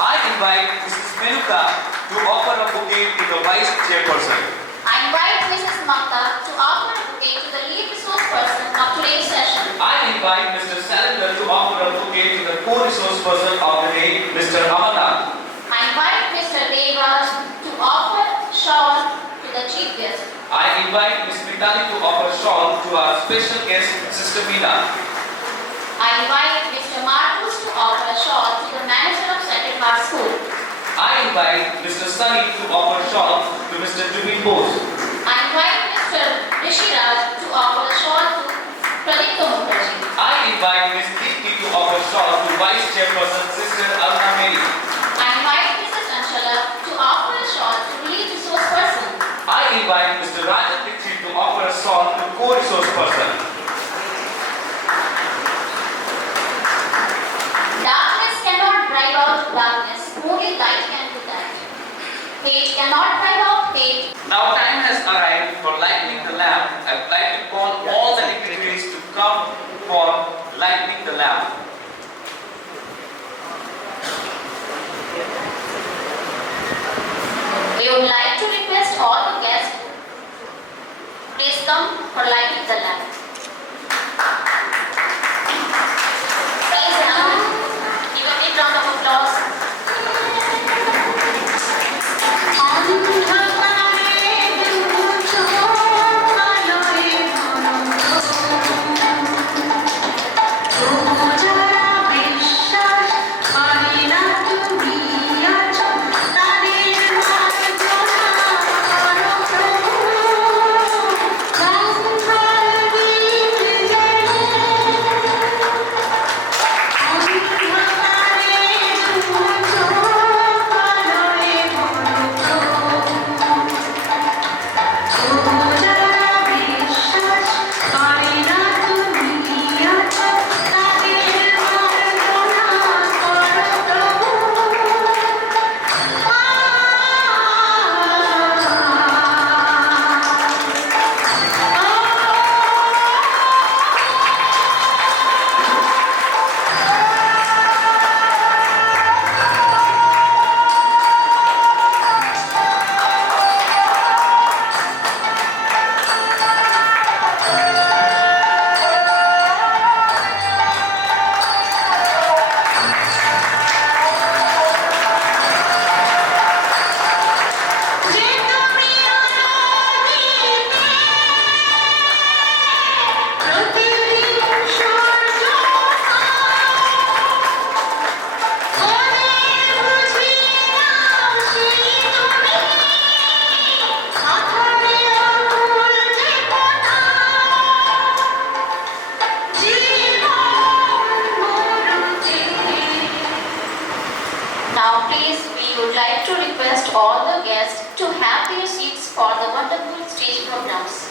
I invite Mrs. Menuka to offer a bouquet to the Vice Chairperson. I invite Mrs. Makta to offer a bouquet to the lead resource person of today's session. I invite Mr. Salinger to offer a bouquet to the co-resource person of the day, Mr. Amata. I invite Mr. Devraj to offer shawl to the chief guest. I invite Ms. Mitali to offer a shawl to our special guest, Sister Meena. I invite Mr. Marcus to offer a shawl to the manager of Sacred Heart School. I invite Mr. Sunny to offer a shawl to Mr. Jubin Bose. I invite Mr. Rishiraj to offer a shawl to Pradipta Mukherjee. I invite Ms. Deepti to offer a shawl to Vice Chairperson, Sister Alna Mary. I invite Mrs. Anshala to offer a shawl to lead resource person. I invite Mr. Rajan Dixit to offer a shawl to co-resource person. Darkness cannot drive out darkness, only light can do that. Hate cannot drive out hate. Now time has arrived for lighting the lamp. I would like to call all the dignitaries to come for lighting the lamp. We would like to request all the guests, please come for lighting the lamp. Please give a big round of applause. Now please, we would like to request all the guests to have their seats for the wonderful stage programs.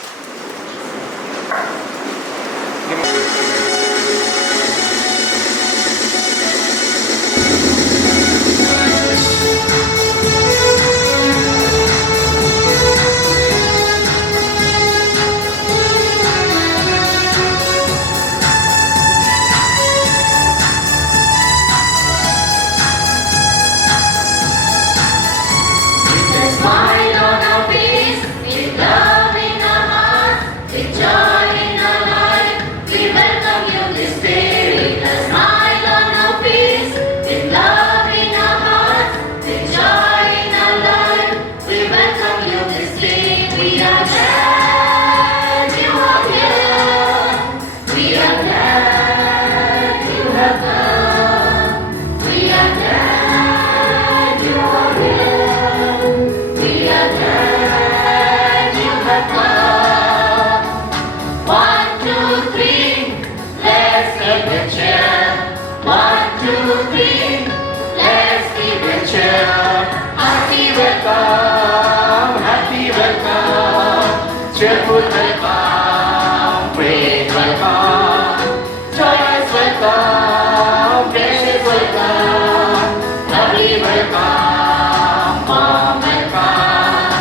Smile on our face, with love in our hearts, with joy in our life, we welcome you this day. With a smile on our face, with love in our hearts, with joy in our life, we welcome you this day. We are glad you are here. We are glad you have come. We are glad you are here. We are glad you have come. 1, 2, 3, let's give a cheer. 1, 2, 3, let's give a cheer. Happy welcome, cheerful welcome, great welcome, joyous welcome, blessed welcome, lovely welcome, warm welcome,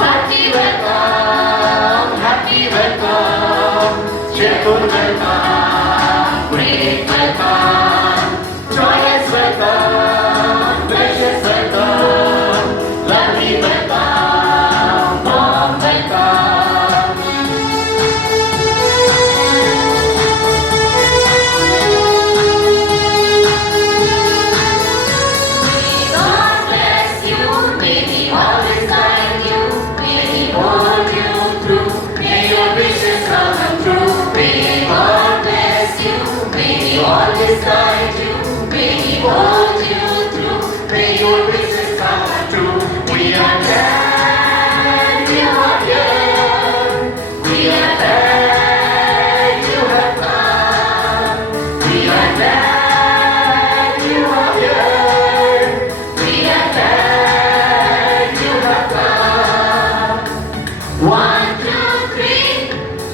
hearty welcome, happy welcome, cheerful welcome, great welcome, joyous welcome, blessed always guide you, may He hold you through, may your wishes come true. We are glad you are here. We are glad you have come. We are glad you are here. We are glad you have come. 1, 2, 3,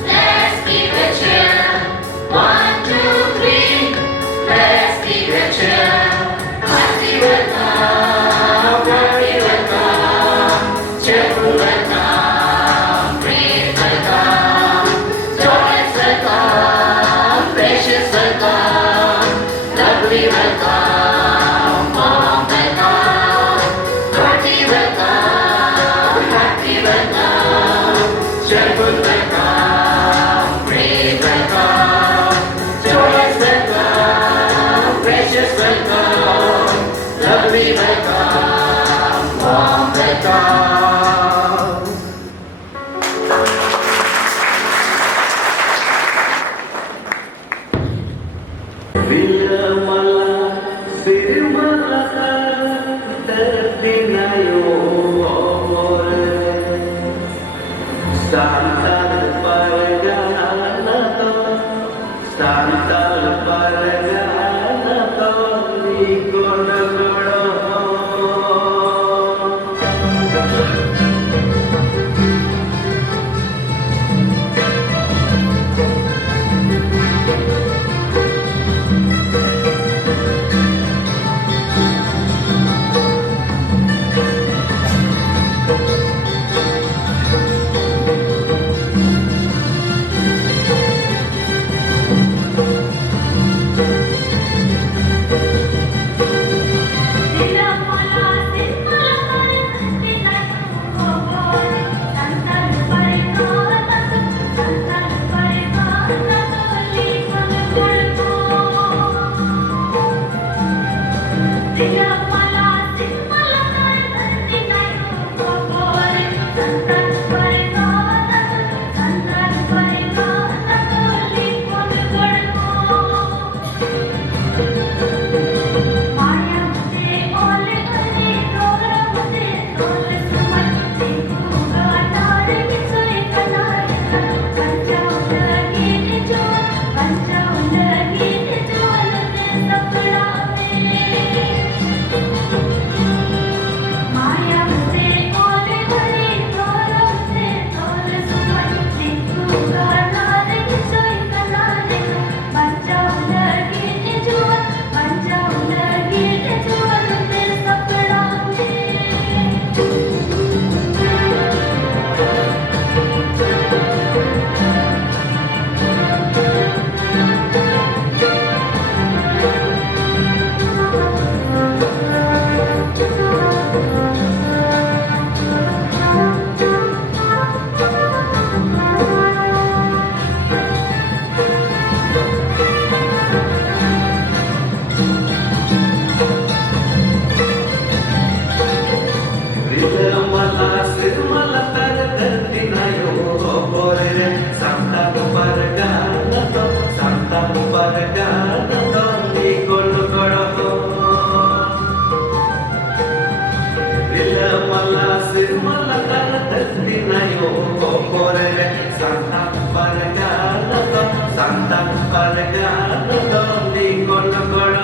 let's give a cheer. 1, 2, 3, let's give a cheer. Hearty welcome, cheerful welcome, great welcome, joyous welcome, precious welcome, lovely welcome, warm welcome, hearty welcome, happy welcome, cheerful welcome, great welcome, joyous welcome, precious welcome, lovely welcome, warm welcome. Vilamala Sirmala Tertinayo Santal Parganato Santal Parganato Nikonagoro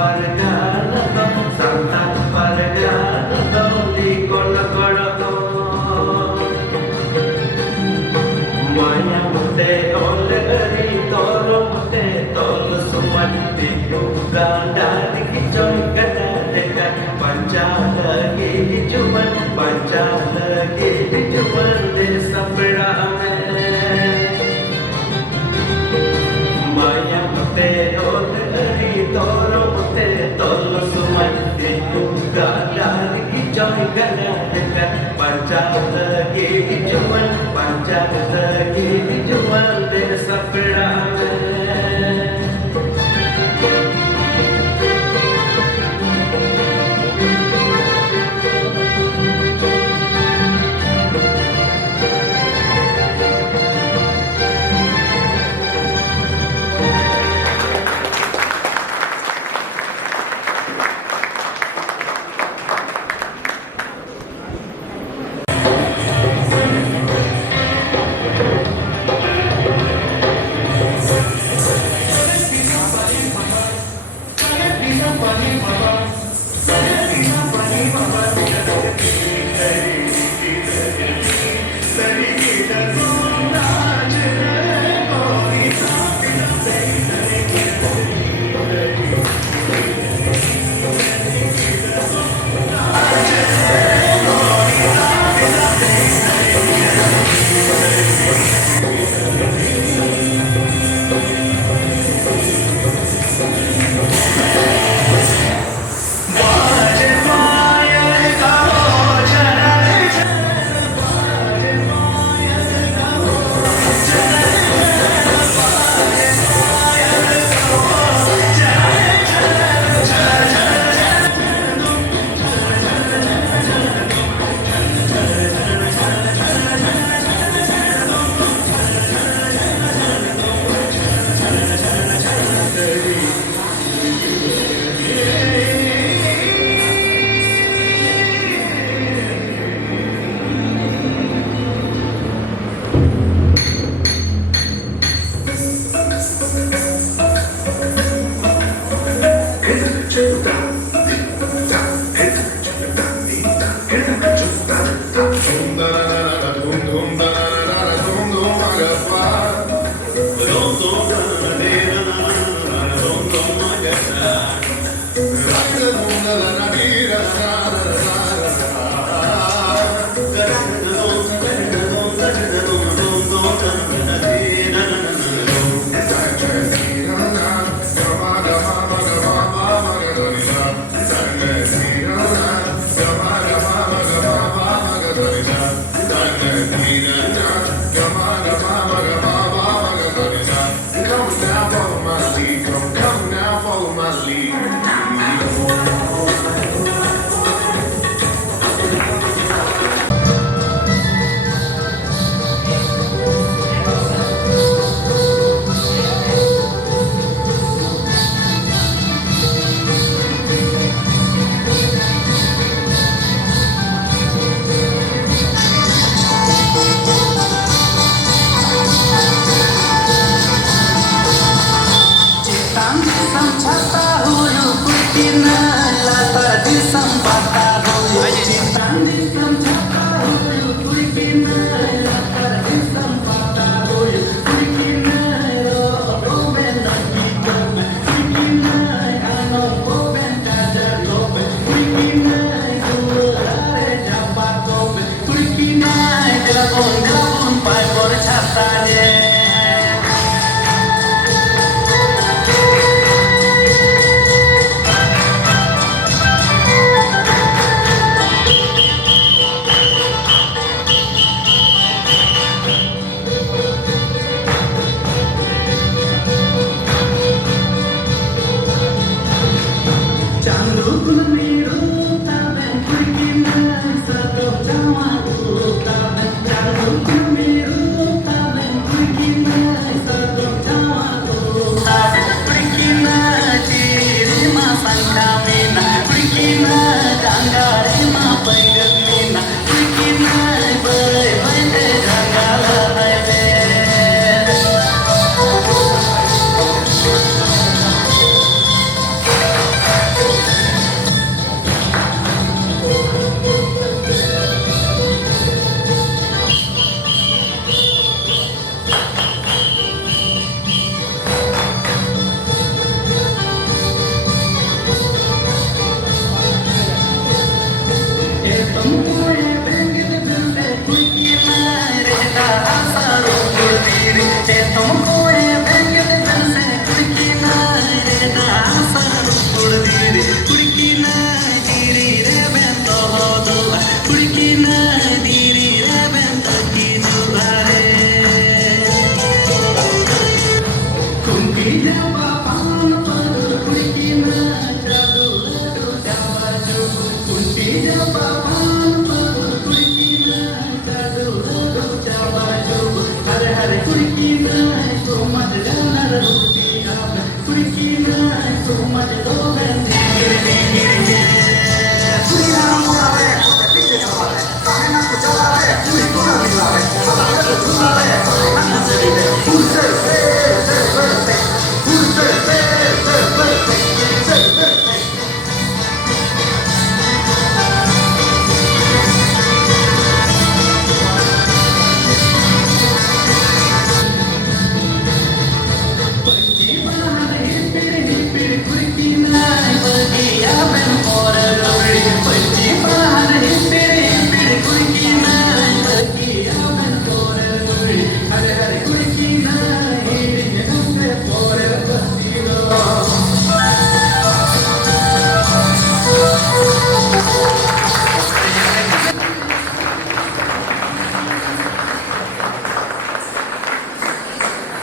perjalanan di kota-kota. Banyak mute oleh dari tolong mute tolong semua dibuka dari hijau kata dekat panca lagi dijual desa beramai. Banyak mute oleh dari tolong semua dibuka dari hijau kata dekat panca lagi dijual desa beramai.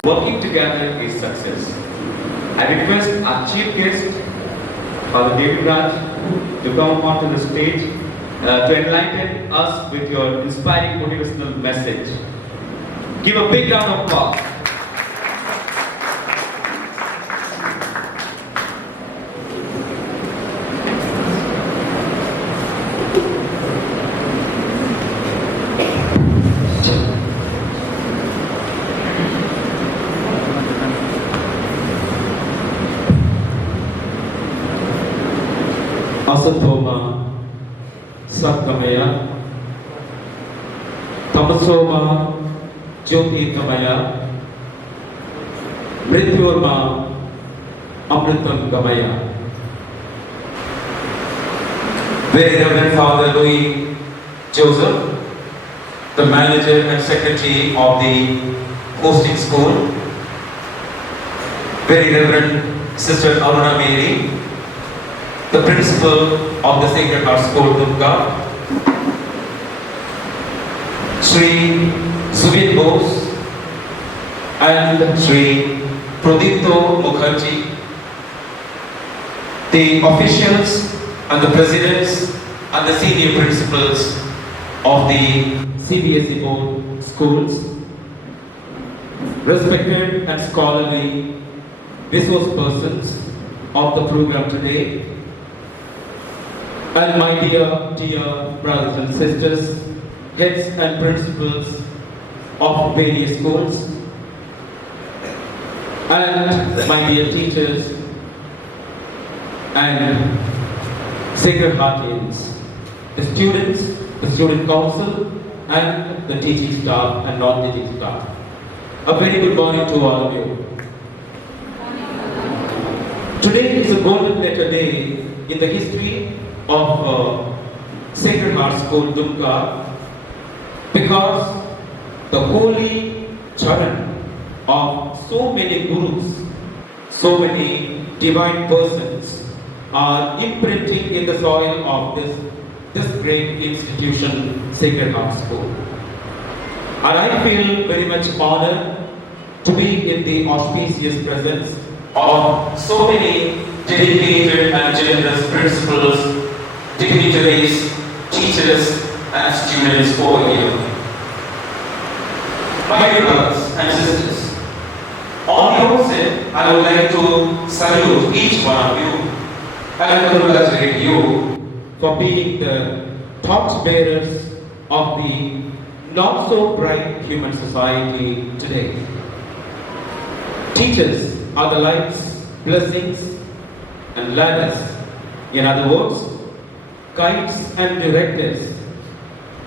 Working together is success. I request our chief guest, Father David Raj, to come onto the stage to enlighten us with your inspiring motivational message. Give a big round of applause. Asatoma Satkamaya Tamasoma Jyotirgamaya Mrityurma Amritam Gamaya. Very Reverend Father Louis Joseph, the manager and secretary of the hosting school. Very Reverend Sister Aruna Mary, the principal of the Sacred Heart School, Dumka. Sri Subir Bose and Sri Prodipto Mukherjee, the officials and the presidents and the senior principals of the CBSE board schools, respected and scholarly resource persons of the program today, and my dear brothers and sisters, heads and principals of various schools, and my dear teachers and Sacred Heartians, the students, the student council, and the teaching staff and non-teaching staff. A very good morning to all of you. Today is a golden letter day in the history of Sacred Heart School, Dumka, because the holy charan of so many gurus, so many divine persons are imprinting in the soil of this great institution, Sacred Heart School. And I feel very much honored to be in the auspicious presence of so many dedicated and generous principals, dignitaries, teachers, and students over here. My dear brothers and sisters, on the outset, I would like to salute each one of you and congratulate you for being the torchbearers of the not so bright human society today. Teachers are the lights, blessings, and ladders. In other words, guides and directors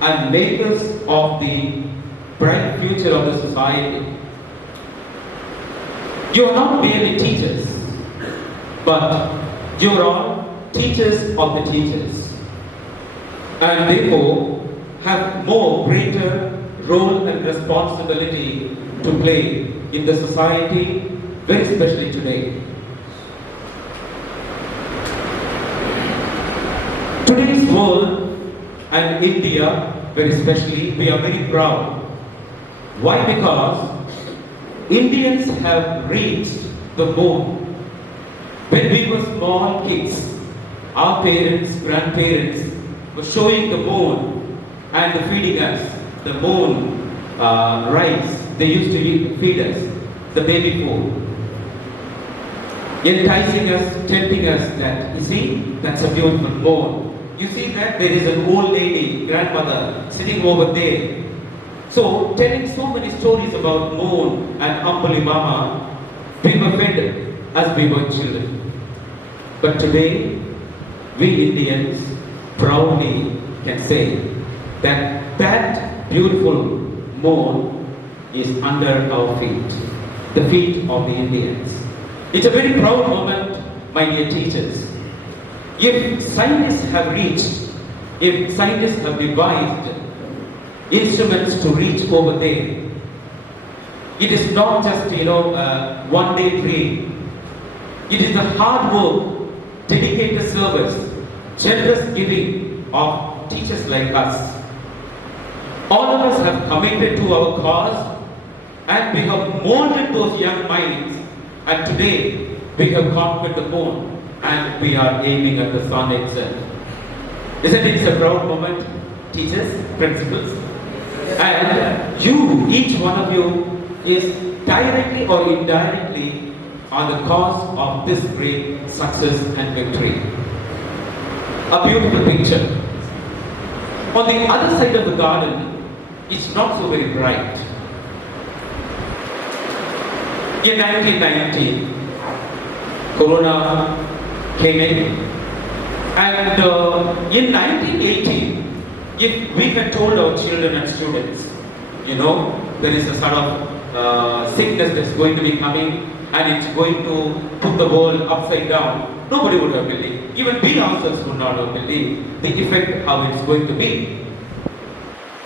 and makers of the bright future of the society. You are not merely teachers, but you are all teachers of the teachers. And therefore, have more greater role and responsibility to play in the society, very especially today. Today's world and India, very especially, we are very proud. Why? Because Indians have reached the moon. When we were small kids, our parents, grandparents were showing the moon and feeding us the moon rice. They used to feed us the baby food, enticing us, tempting us that, you see, that's a beautiful moon. You see that there is an old lady, grandmother, sitting over there. So, telling so many stories about moon and Ambali Mama, we were fed as we were children. But today, we Indians proudly can say that that beautiful moon is under our feet, the feet of the Indians. It's a very proud moment, my dear teachers. If scientists have reached, if scientists have devised instruments to reach over there, it is not just, one day dream. It is the hard work, dedicated service, generous giving of teachers like us. All of us have committed to our cause and we have molded those young minds, and today we have conquered the moon and we are aiming at the sun itself. Isn't it a proud moment, teachers, principals? And you, each one of you, is directly or indirectly on the cause of this great success and victory. A beautiful picture. On the other side of the garden, it's not so very bright. In 1990, Corona came in, and in 1980, if we had told our children and students, there is a sort of sickness that's going to be coming and it's going to put the world upside down, nobody would have believed. Even we ourselves would not have believed the effect how it's going to be.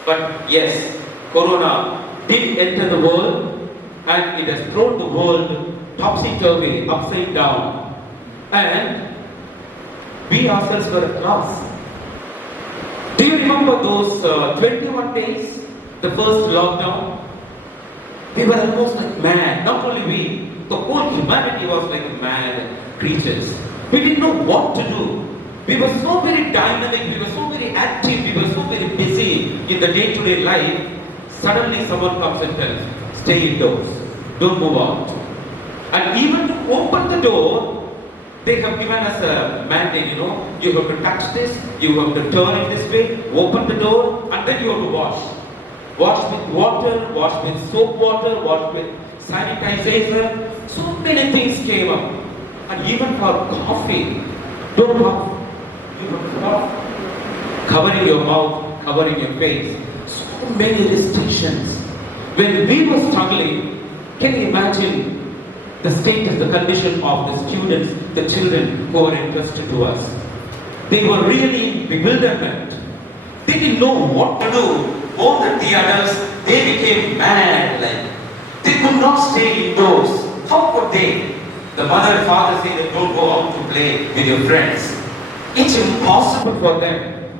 But yes, Corona did enter the world and it has thrown the world topsy-turvy, upside down. And we ourselves were at loss. Do you remember those 21 days, the first lockdown? We were almost like mad. Not only we, the whole humanity was like mad creatures. We didn't know what to do. We were so very dynamic, we were so very active, we were so very busy in the day-to-day life. Suddenly someone comes and tells, stay indoors, don't move out. And even to open the door, they have given us a mandate, you have to touch this, you have to turn it this way, open the door, and then you have to wash. Wash with water, wash with soap water, wash with sanitizer. So many things came up. And even for coffee, don't cough. You have to cough. Covering your mouth, covering your face. So many restrictions. When we were struggling, can you imagine the status, the condition of the students, the children who were entrusted to us? They were really in bewilderment. They didn't know what to do. More than the others, they became mad. They could not stay indoors. How could they? The mother and father say that don't go out to play with your friends. It's impossible for them.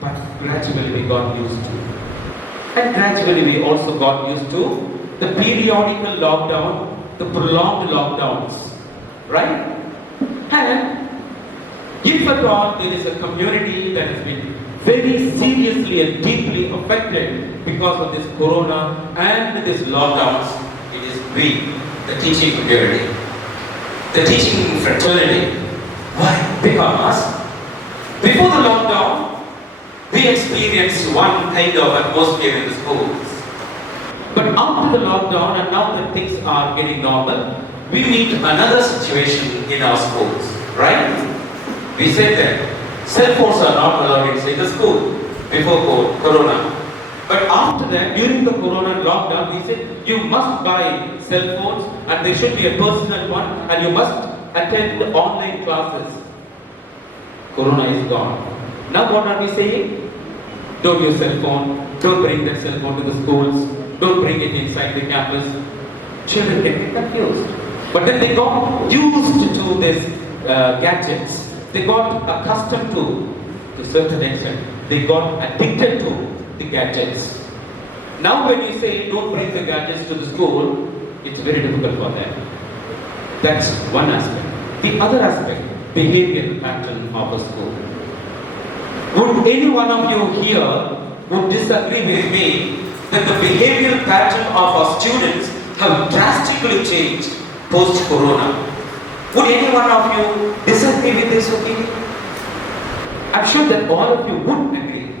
But gradually we got used to it. And gradually we also got used to the periodical lockdown, the prolonged lockdowns, right? And if at all there is a community that has been very seriously and deeply affected because of this corona and this lockdowns, it is we, the teaching community, the teaching fraternity. Why? Because before the lockdown, we experienced one kind of atmosphere in the schools. But after the lockdown and now that things are getting normal, we meet another situation in our schools, right? We said that cell phones are not allowed inside the school before Corona. But after that, during the Corona lockdown, we said you must buy cell phones and there should be a personal one and you must attend online classes. Corona is gone. Now what are we saying? Don't use cell phone. Don't bring that cell phone to the schools. Don't bring it inside the campus. Children get confused. But then they got used to this gadgets. They got accustomed to a certain extent. They got addicted to the gadgets. Now when you say don't bring the gadgets to the school, it's very difficult for them. That's one aspect. The other aspect, behavioral pattern of a school. Would any one of you here would disagree with me that the behavioral pattern of our students have drastically changed post-corona? Would any one of you disagree with this opinion? I'm sure that all of you would agree.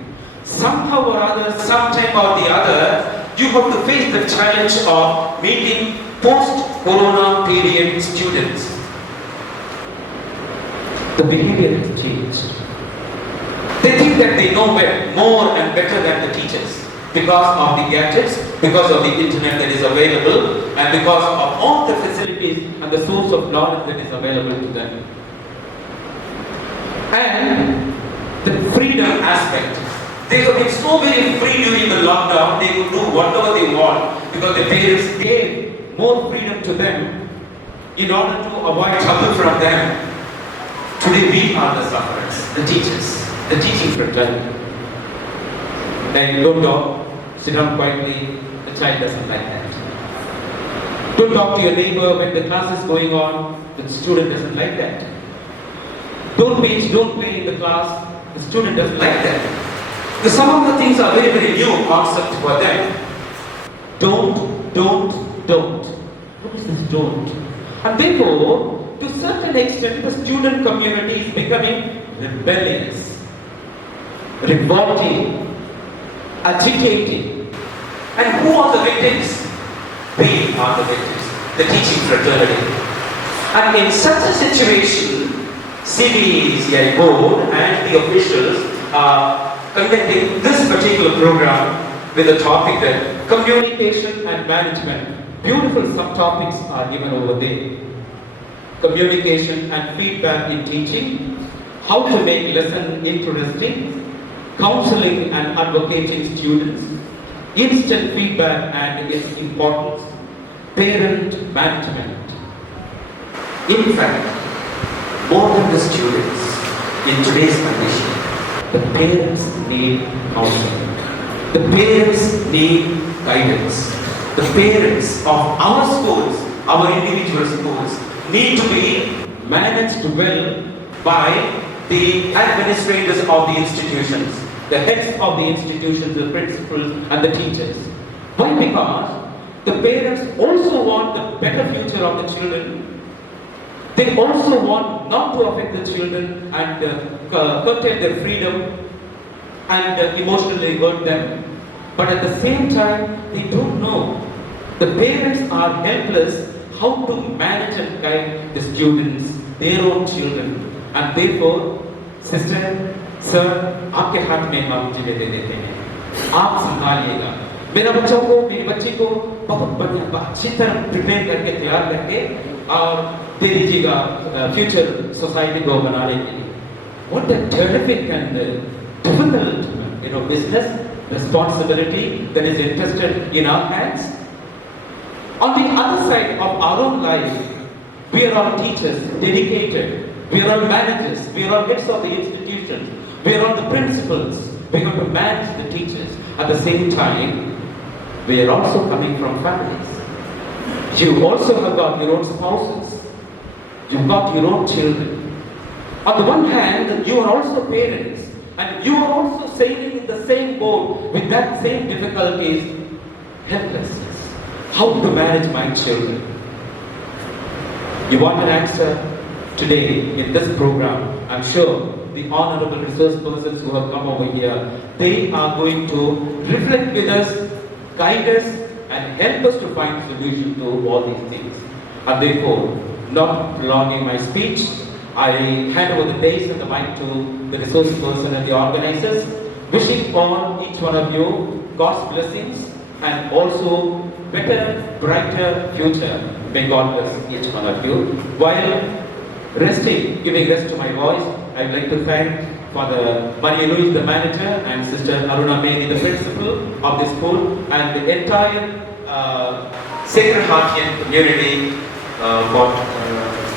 Somehow or other, sometime or the other, you have to face the challenge of meeting post-corona period students. The behavior has changed. They think that they know more and better than the teachers because of the gadgets, because of the internet that is available, and because of all the facilities and the source of knowledge that is available to them. And the freedom aspect. They have been so very free during the lockdown, they could do whatever they want because the parents gave more freedom to them in order to avoid trouble from them. Today we are the sufferers, the teachers, the teaching fraternity. Then don't talk, sit down quietly, the child doesn't like that. Don't talk to your neighbor when the class is going on, the student doesn't like that. Don't pitch, don't play in the class, the student doesn't like that. Because some of the things are very, very new concept for them. Don't. What is this don't? And therefore, to a certain extent, the student community is becoming rebellious, revolting, agitating. And who are the victims? We are the victims, the teaching fraternity. And in such a situation, CBCI board and the officials are conducting this particular program with the topic that communication and management. Beautiful subtopics are given over there. Communication and feedback in teaching, how to make lesson interesting, counseling and advocating students, instant feedback and its importance, parent management. In fact, more than the students in today's condition, the parents need counseling. The parents need guidance. The parents of our schools, our individual schools, need to be managed well by the administrators of the institutions, the heads of the institutions, the principals and the teachers. Why? Because the parents also want the better future of the children. They also want not to affect the children and curtail their freedom and emotionally hurt them. But at the same time, they don't know. The parents are helpless how to manage and guide the students, their own children. And therefore, sister, sir, आपके हाथ में हम चीजें दे देते हैं. आप संभालिएगा. मेरा बच्चों को, मेरी बच्ची को बहुत बढ़िया अच्छी तरह प्रिपेयर करके तैयार करके और दे दीजिएगा फ्यूचर सोसाइटी को बनाने के लिए. What a terrific and difficult, business responsibility that is entrusted in our hands. On the other side of our own life, we are all teachers, dedicated. We are all managers. We are all heads of the institutions. We are all the principals. We have to manage the teachers. At the same time, we are also coming from families. You also have got your own spouses. You've got your own children. On the one hand, you are also parents. And you are also sailing in the same boat with that same difficulties, helplessness. How to manage my children? You want an answer today in this program? I'm sure the honorable resource persons who have come over here, they are going to reflect with us, guide us, and help us to find solution to all these things. And therefore, not prolonging my speech, I hand over the days and the mic to the resource person and the organizers, wishing all each one of you God's blessings and also better, brighter future. May God bless each one of you while resting, giving rest to my voice I'd like to thank Father Maria Louise, the manager, and Sister Aruna Meni, the principal of the school, and the entire Sacred Heartian community for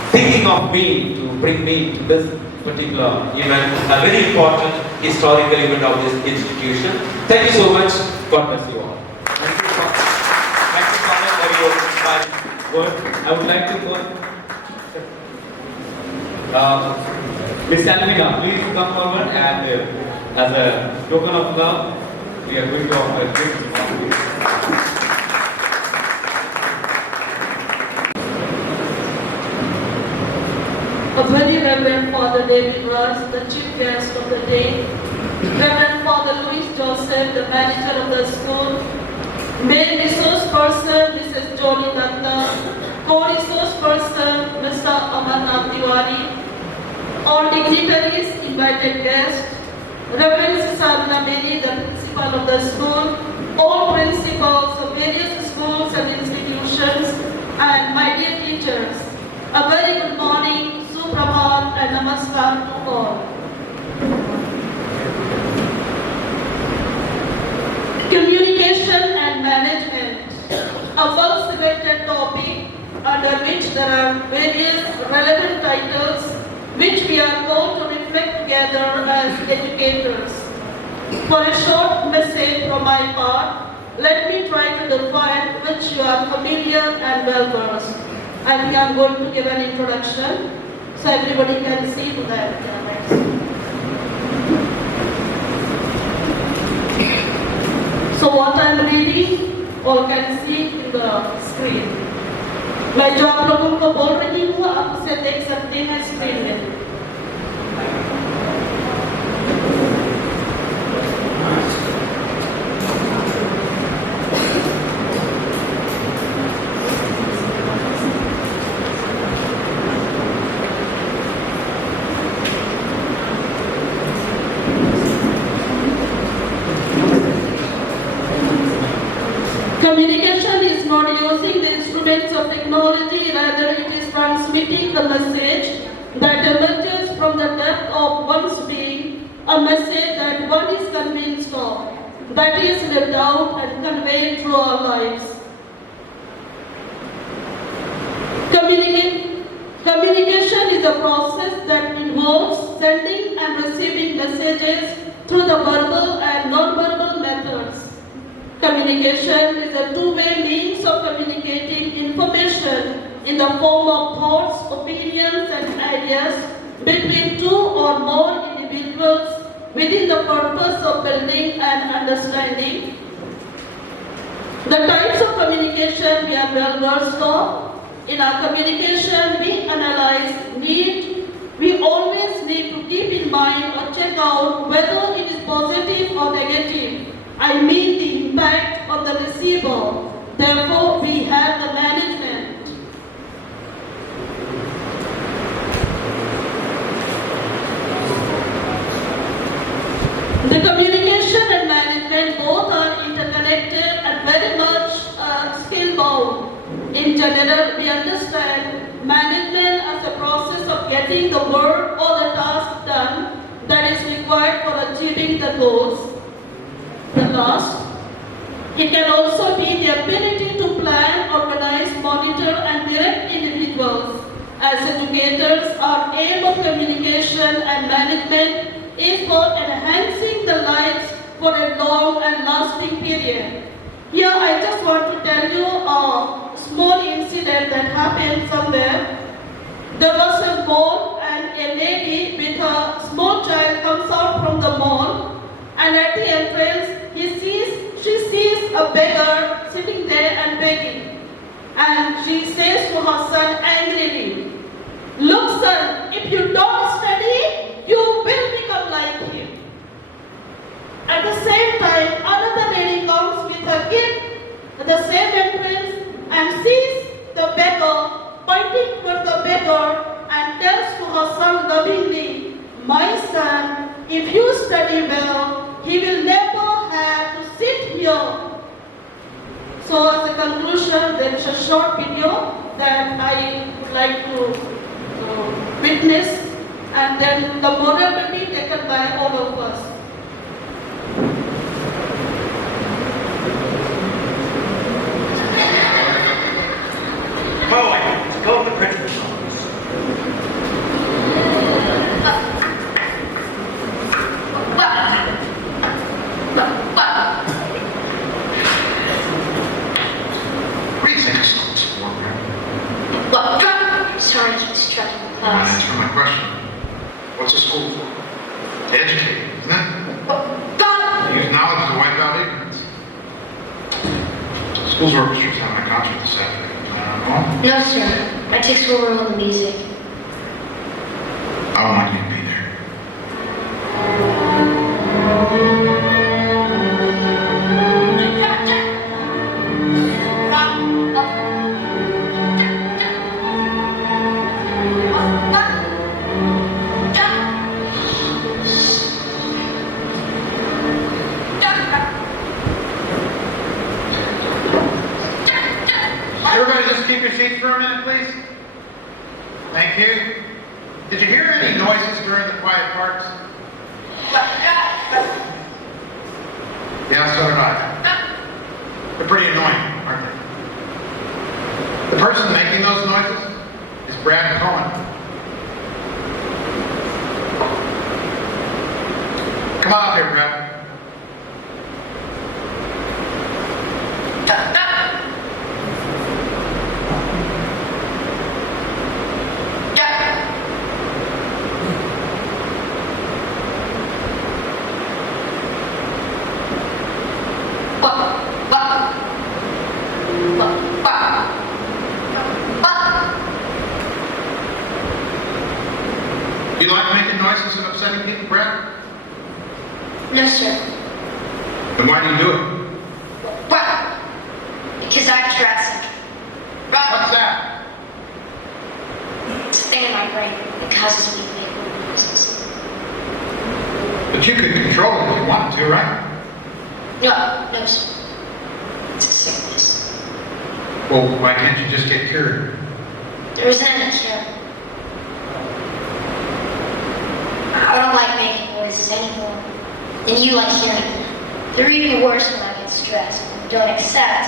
thinking of me to bring me to this particular event, a very important historical event of this institution. Thank you so much. God bless you all. Thank you so much for your kind word. I would like to go. Miss Almina, please come forward, and as a token of love, we are going to offer a gift from you. A very Reverend Father David Ross, the chief guest of the day, Reverend Father Louis Joseph, the manager of the school, main resource person Mrs. Joni Datta, co-resource person Mr. Amarnath Tiwari, all dignitaries, invited guests, Reverend Sarna Meri, the principal of the school, all principals of various schools and institutions, and my dear teachers, a very good morning, Suprabhat and Namaskar to all. Communication and management, a well-selected topic under which there are various relevant titles which we are going to reflect together as educators. For a short message from my part, let me try to define which you are familiar and well-versed. And we are going to give an introduction so everybody can see to that. So what I am reading, all can see in the screen. मैं जो आप लोगों को बोल रही हूँ, आप उसे देख सकते हैं स्क्रीन में. Communication is not using the instruments of technology, rather it is transmitting the message that emerges from the depth of one's being, a message that one is convinced of, that is lived out and conveyed through our lives. Communication is a process that involves sending and receiving messages through the verbal and non-verbal methods. Communication is a two-way means of communicating information in the form of thoughts, opinions, and ideas between two or more individuals within the purpose of building and understanding. The types of communication we are well versed of. In our communication, we analyze need. We always need to keep in mind or check out whether it is positive or negative. I mean the impact of the receiver. Therefore, we have the management. The communication and management both are interconnected and very much skill-bound. In general, we understand management as a process of getting the work or the task done that is required for achieving the goals. The last, it can also be the ability to plan, organize, monitor, and direct individuals. As educators, our aim of communication and management is for enhancing the lives for a long and lasting period. Here, I just want to tell you a small incident that happened somewhere. There was a mall, and a lady with a small child comes out from the mall, and at the entrance, she sees a beggar sitting there and begging. And she says to her son angrily, "Look, son, if you don't study, you will become like him." At the same time, another lady comes with a gift at the same entrance and sees the beggar, pointing toward the beggar, and tells to her son lovingly, "My son, if you study well, he will never have to sit here." So as a conclusion, there is a short video that I would like to witness and then the moral will be taken by all of us. Boy, go to the principal's office. What do you think of school's for, man? Sorry, keep distracting the Not class. answer my question. What's a school for? To educate, isn't it? Use knowledge to wipe out ignorance. School's orchestra's having a concert this afternoon. No, sir. I take school room on the music. I want you to be there. Everybody just keep your seats for a minute, please. Thank you. Did you hear any noises during the quiet parts? Yeah, so did I. They're pretty annoying, aren't they? The person making those noises is Brad Cohen. Come on up here, Brad. You like making noises and upsetting people, Brad? No, sir. Then why do you do it? Because I have Tourette syndrome. What's that? It's a thing in my brain that causes me to make weird noises. But you could control it if you wanted to, right? No, sir. It's a sickness. Well, why can't you just get cured? There isn't any cure. I don't like making noises anymore. And you like hearing them. They're even worse when I get stressed and don't accept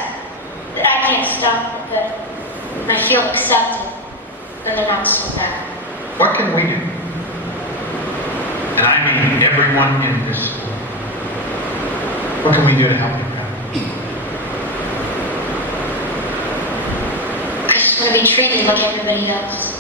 that I can't stop it, but when I feel accepted, then they're not so bad. What can we do? And I mean everyone in this school. What can we do to help you, Brad? I just want to be treated like everybody else.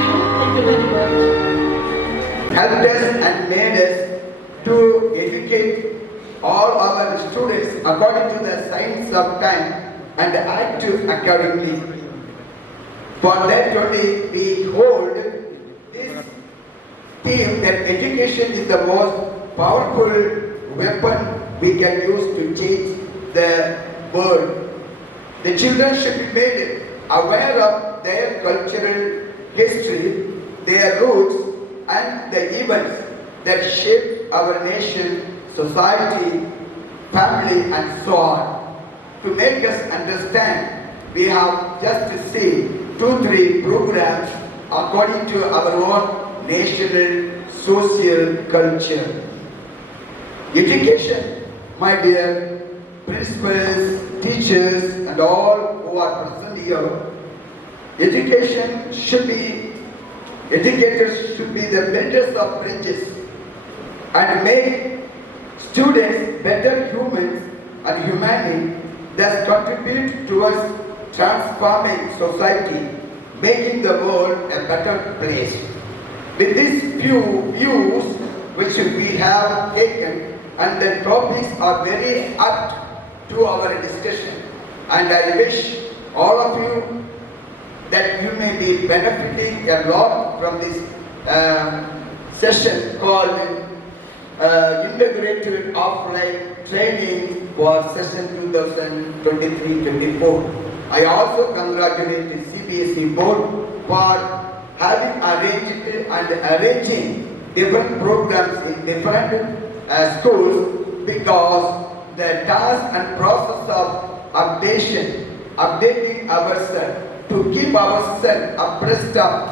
Thank you very much. Helped us and made us to educate all our students according to the science of time and act accordingly. For that only we hold this theme that education is the most powerful weapon we can use to change the world. The children should be made aware of their cultural history, their roots, and the events that shape our nation, society, family, and so on. To make us understand, we have just to see 2-3 programs according to our own national social culture. Education, my dear principals, teachers, and all who are present here, educators should be the builders of bridges and make students better humans and humanity, thus contribute towards transforming society, making the world a better place. With these few views which we have taken, and the topics are very apt to our discussion, and I wish all of you that you may be benefiting a lot from this session called Integrated Offline Training for session 2023-24. I also congratulate the CBSE board for having arranging different programs in different schools, because the task and process of updating ourselves to keep ourselves abreast of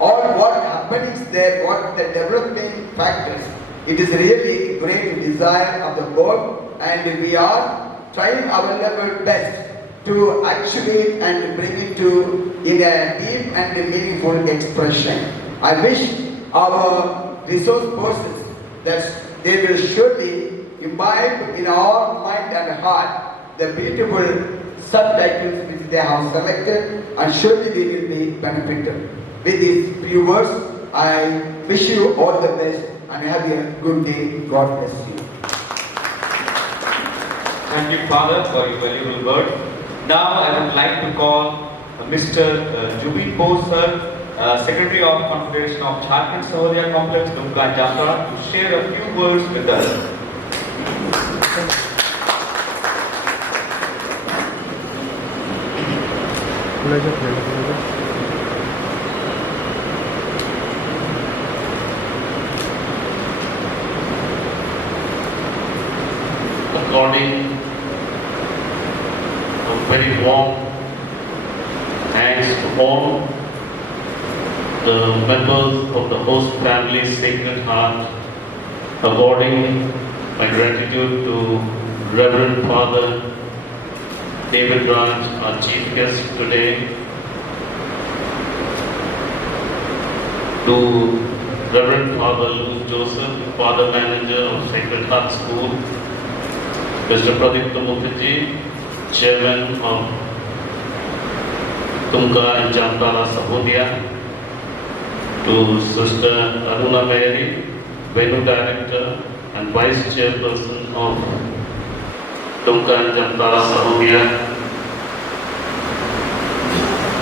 all what happenings there, what the developing factors. It is really a great desire of the board, and we are trying our level best to actuate and bring it to in a deep and meaningful expression. I wish our resource persons that they will surely imbibe in our mind and heart the beautiful subtitles which they have selected, and surely we will be benefited. With these few words, I wish you all the best and have a good day. God bless you. Thank you, Father, for your valuable word. Now I would like to call Mr. Jubin Bose, sir, Secretary of Confederation of Jharkhand Sahodaya Complex, Dumka, Jamtara, to share a few words with us. According a very warm thanks to all the members of the host family Sacred Heart, according my gratitude to Reverend Father David Raj, our chief guest today, to Reverend Father Louis Joseph, Father Manager of Sacred Heart School, Mr. Pradeep Mukherjee, Chairman of Tumka and Jamtara Sahodaya, to Sister Aruna Mehri, Venue Director and Vice Chairperson of Tumka and Jamtara Sahodaya,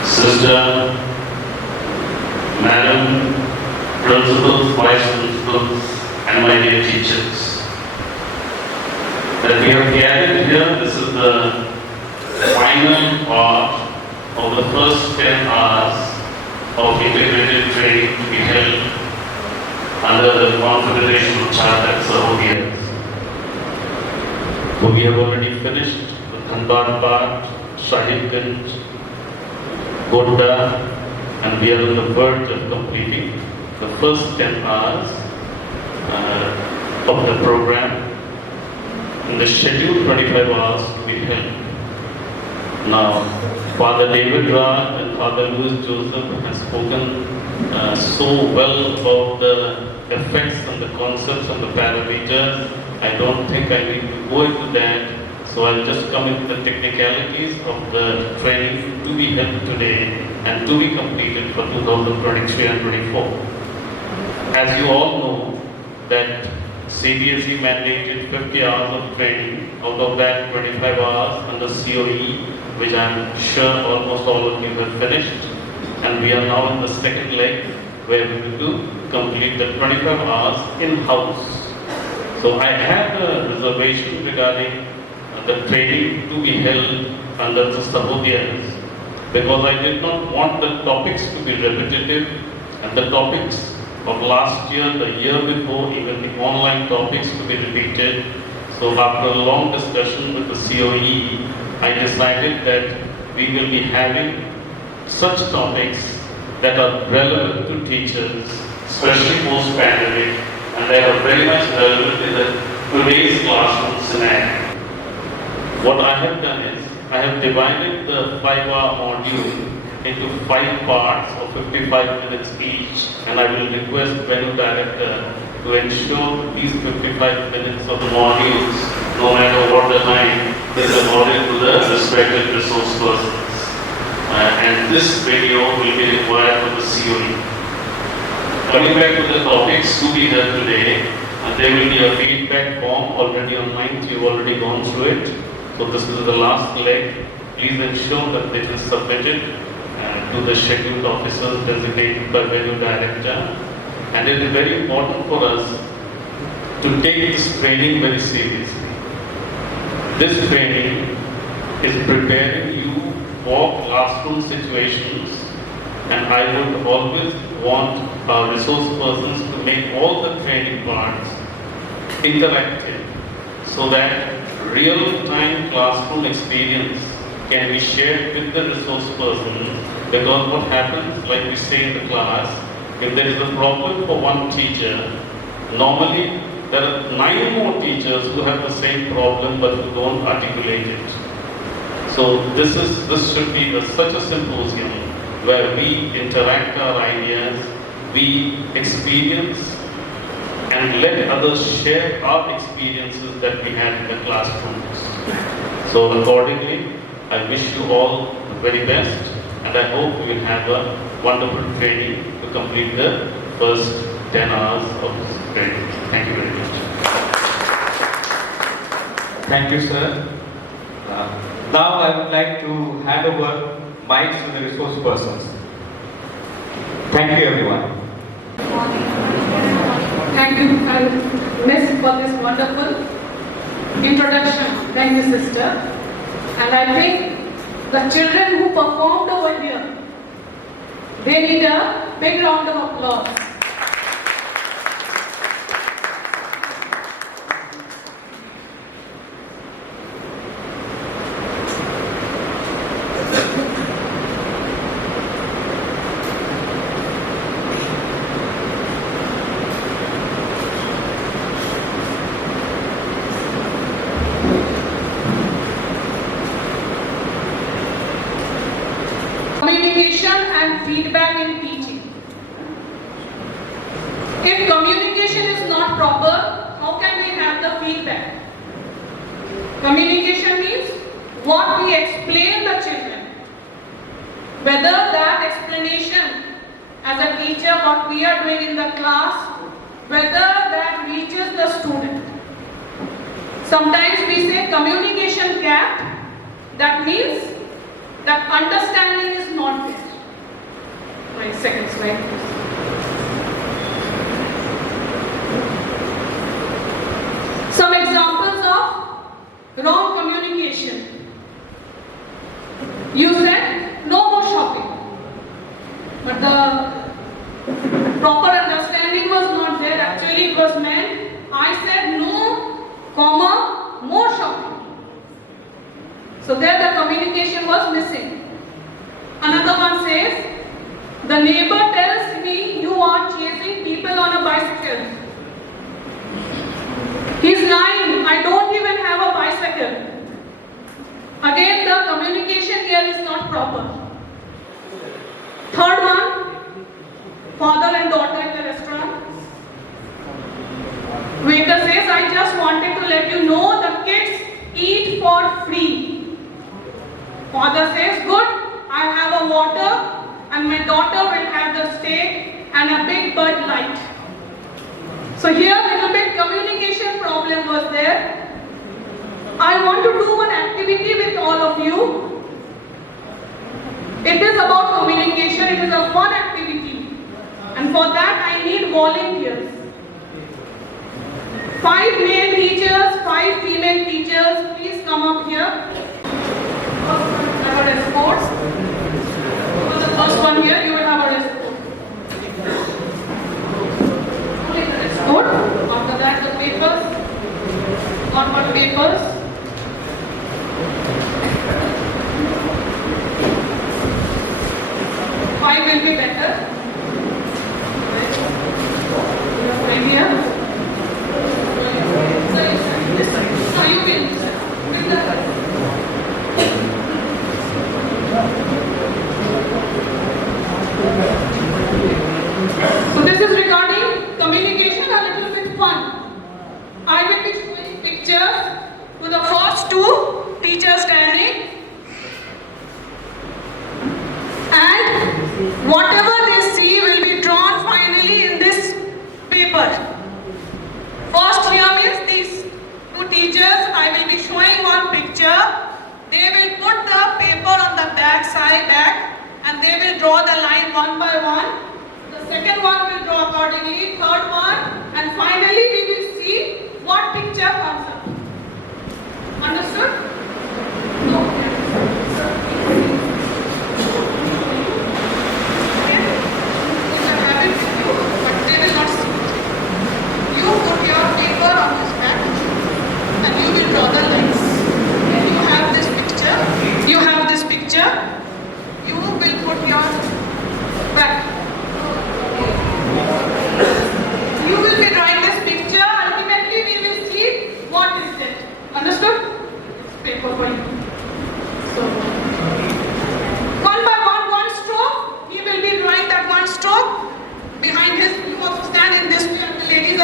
Sister Madam, Principals, Vice Principals, and my dear teachers. That we have gathered here, this is the final part of the first 10 hours of integrated training to be held under the Confederation of Jharkhand Sahodayas. So we have already finished the Khandbar part, Shahidganj, Godda, and we are on the verge of completing the first 10 hours of the program. In the scheduled 25 hours to be held. Now, Father David Raj and Father Louis Joseph have spoken so well about the effects and the concepts and the parameters. I don't think I need to go into that. So I'll just come into the technicalities of the training to be held today and to be completed for 2023 and 24. As you all know, that CBSE mandated 50 hours of training, out of that 25 hours under COE, which I'm sure almost all of you have finished. And we are now in the second leg where we will do complete the 25 hours in-house. So I have a reservation regarding the training to be held under the Sahodayas, because I did not want the topics to be repetitive, and the topics of last year, the year before, even the online topics to be repeated. So after a long discussion with the COE, I decided that we will be having such topics that are relevant to teachers, especially post-pandemic, and they are very much relevant in today's classroom scenario. What I have done is, I have divided the 5-hour module into 5 parts of 55 minutes each, and I will request Venue Director to ensure these 55 minutes of the modules, no matter what the time, is awarded to the respective resource persons. And this video will be required for the COE. Coming back to the topics to be done today, there will be a feedback form already online, you've already gone through it. So this is the last leg. Please ensure that this is submitted to the scheduled officers designated by venue director. And it is very important for us to take this training very seriously. This training is preparing you for classroom situations, and I would always want our resource persons to make all the training parts interactive so that real-time classroom experience can be shared with the resource person, because what happens, like we say in the class, if there is a problem for one teacher, normally there are 9 more teachers who have the same problem but who don't articulate it. So this should be such a symposium where we interact our ideas, we experience and let others share our experiences that we had in the classrooms. So accordingly, I wish you all the very best, and I hope you will have a wonderful training to complete the first 10 hours of this training. Thank you very much. Thank you, sir. Now I would like to hand over mics to the resource persons. Thank you, everyone. Thank you, Miss, for this wonderful introduction. Thank you, sister. And I think the children who performed over here, they need a big round of applause. Communication and feedback in teaching. If communication is not proper, how can we have the feedback? Communication means what we explain the children. Whether that explanation as a teacher, what we are doing in the class, whether that reaches the student. Sometimes we say communication gap, that means that understanding is not there. Wait a second, slide please. Some examples of wrong communication. You said no more shopping, but the proper understanding was not there. Actually it was meant, I said no, comma, more shopping. So there the communication was missing. Another one says, the neighbor tells me you are chasing people on a bicycle. He's lying, I don't even have a bicycle. Again, the communication here is not proper. Third one, father and daughter in the restaurant. Waiter says, I just wanted to let you know the kids eat for free. Father says, good, I have a water and my daughter will have the steak and a big Bud Light. So here little bit communication problem was there. I want to do one activity with all of you. It is about communication, it is a fun activity. And for that I need volunteers. 5 male teachers, 5 female teachers, please come up here. I have a escort. For the first one here, you will have a escort. Only the escort. After that, the papers. Not papers. Five will be better. Right here. So you will.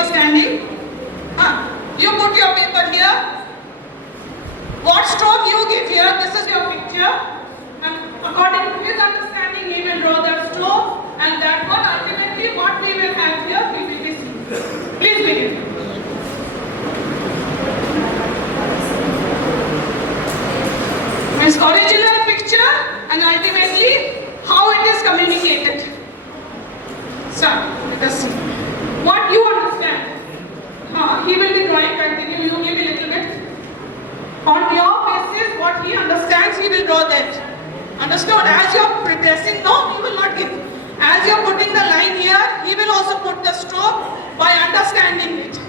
understanding? You put your paper here. What stroke you give here, this is your picture. And according to his understanding, he will draw that stroke. And that one, ultimately, what we will have here, we will be seeing. Please begin. His original picture and ultimately how it is communicated. Start. Let us see. What you understand. He will be drawing, continue, you give a little bit. On your basis, what he understands, he will draw that. Understood? As you are progressing, no, he will not give. As you are putting the line here, he will also put the stroke by understanding it.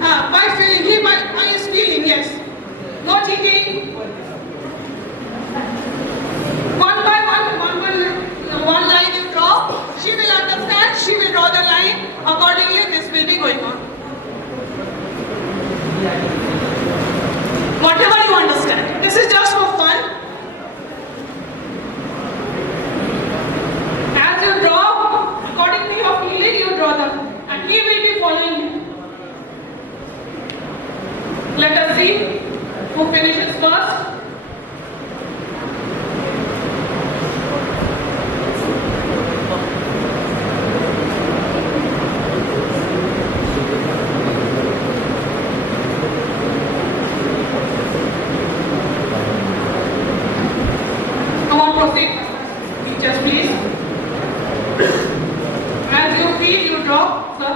By feeling, by his feeling, yes. No cheating. One line you draw, she will understand, she will draw the line, accordingly this will be going on. Whatever you understand. This is just for fun. As you draw, according to your feeling, you draw them. And he will be following you. Let us see who finishes first. Teachers, please. As you feel, you draw, sir.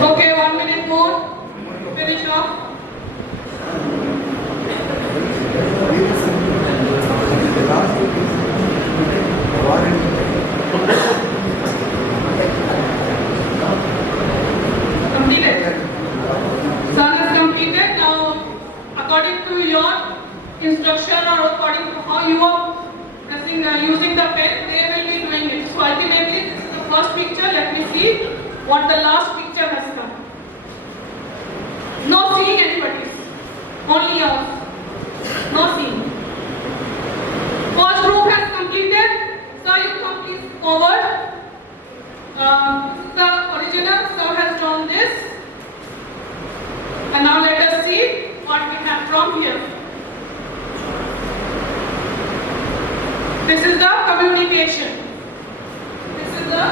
Okay, 1 minute more. Finish off. Completed. Son is completed. Now, according to your instruction or according to how you are using the pen, they will be doing it. So ultimately, this is the first picture. Let me see what the last picture has come. No seeing anybody's. Only yours. No seeing. First group has completed. So you come please forward. This is the original. Sir has drawn this. And now let us see what we have from here. This is the communication. This is the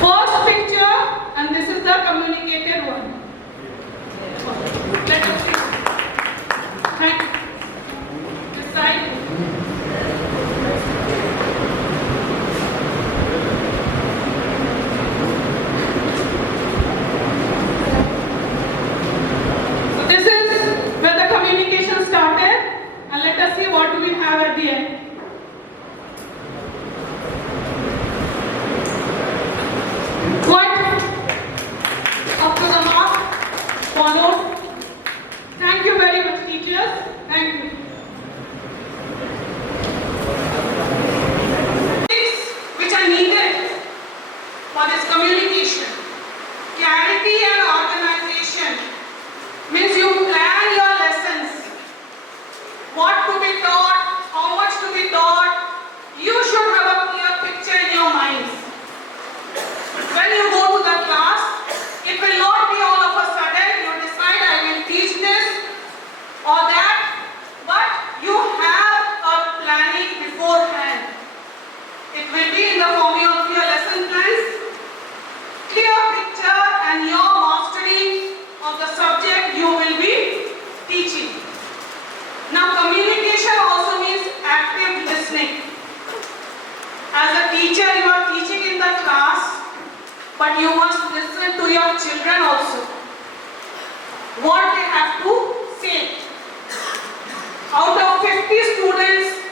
first picture and this is the communicated one. Let us see. Thank you. This side. So this is where the communication started and let us see what do we have at the end. Quite up to the mark, followed. Thank you very much, teachers. Thank you. Things which are needed for this communication, clarity and organization means you plan your lessons. What to be taught, how much to be taught. You should have a clear picture in your minds. When you go to the class, it will not be all of a sudden you decide I will teach this or that, but you have a planning beforehand. It will be in the form of your lesson plans, clear picture and your mastery of the subject you will be teaching. Now communication also means active listening. As a teacher you are teaching in the class, but you must listen to your children also. What they have to say. Out of 50 students,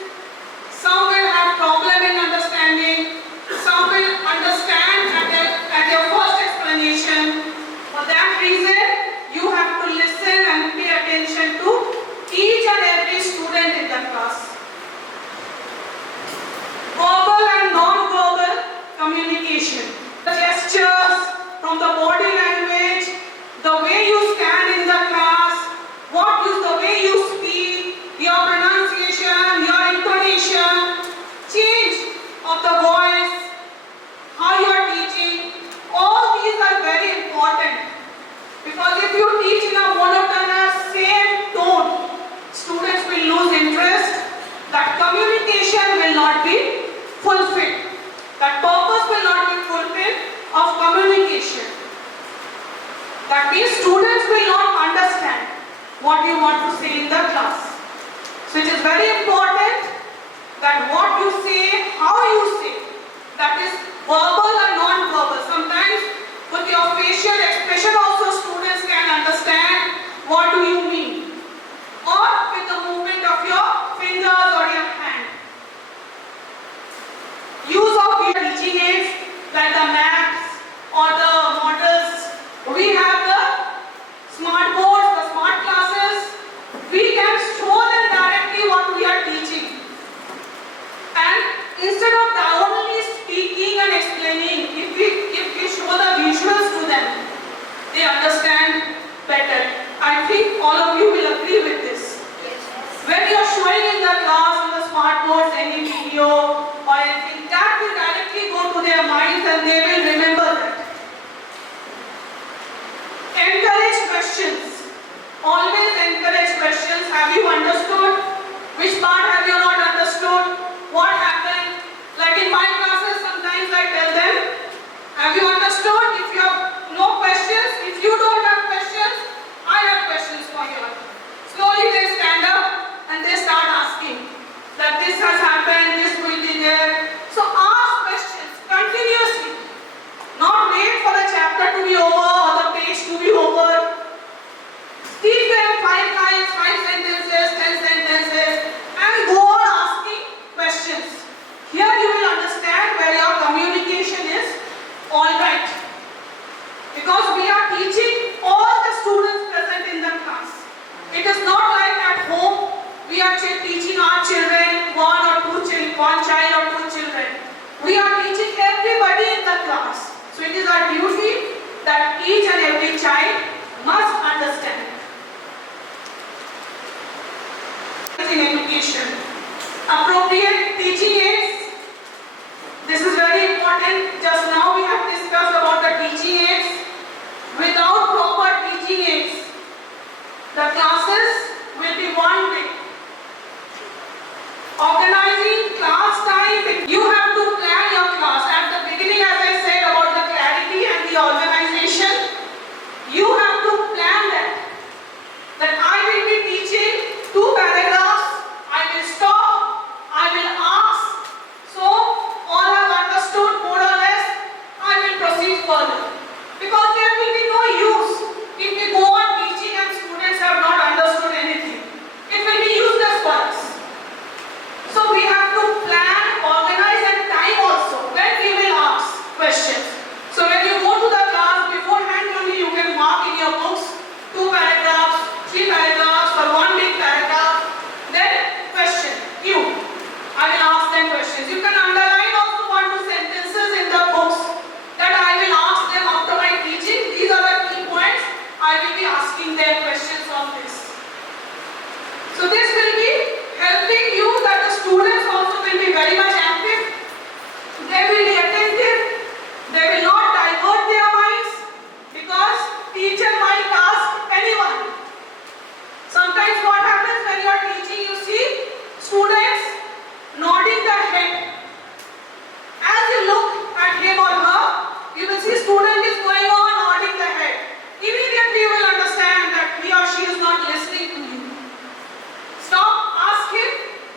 what you want to say in the class. So it is very important that what you say, how you say, that is verbal and non-verbal. Sometimes with your facial expression also students can understand what do you mean, or with the movement of your fingers or your hand. Use of your teaching aids like the maps or the models. We have the smart boards, the smart classes. We can show them directly what we are teaching. And instead of only speaking and explaining, if we show the visuals to them, they understand better. I think all of you will agree with this. When you are showing in the class on the smart boards any video or anything, that will directly go to their minds and they will remember that. Encourage questions. Always encourage questions. Have you understood? Which part have you not understood? What happened? Like in my classes, sometimes I tell them, have you understood? If you have no questions, if you don't have questions, I have questions for you. Slowly they stand up and they start asking that this has happened, this will be there. So ask questions continuously. Not wait for the chapter to be over or the page to be over. Teach them 5 lines, 5 sentences, 10 sentences, and go on asking questions. Here you will understand where your communication is alright. Because we are teaching all the students present in the class. It is not like at home we are teaching our children, one child or 2 children. We are teaching everybody in the class. So it is our duty that each and every child must understand. In education, appropriate teaching aids. This is very important. Just now we have discussed about the teaching aids. Without proper teaching aids, the classes will be one way. Organizing class time. You have to plan your class. At the beginning, as I said about the clarity and the organization, you have to plan that. That I will be teaching 2 paragraphs. I will stop. I will ask. So all have understood more or less. I will proceed further. Because there will be no use if we go on teaching and students have not understood anything. It will be useless for us. So we have to plan, organize and time also when we will ask questions. So when you go to the class, beforehand only you can mark in your books 2 paragraphs, 3 paragraphs or 1 big paragraph. Then question, you. I will ask them questions. You can underline also 1 2 sentences in the books that I will ask them after my teaching. These are the key points. I will be asking them questions on this. So this will be helping you that the students also will be very much active. They will be attentive. They will not divert their minds because teacher might ask anyone. Sometimes what happens when you are teaching, you see students nodding their head. As you look at him or her, you will see student is going on nodding the head. Immediately you will understand that he or she is not listening to you. Stop, ask him,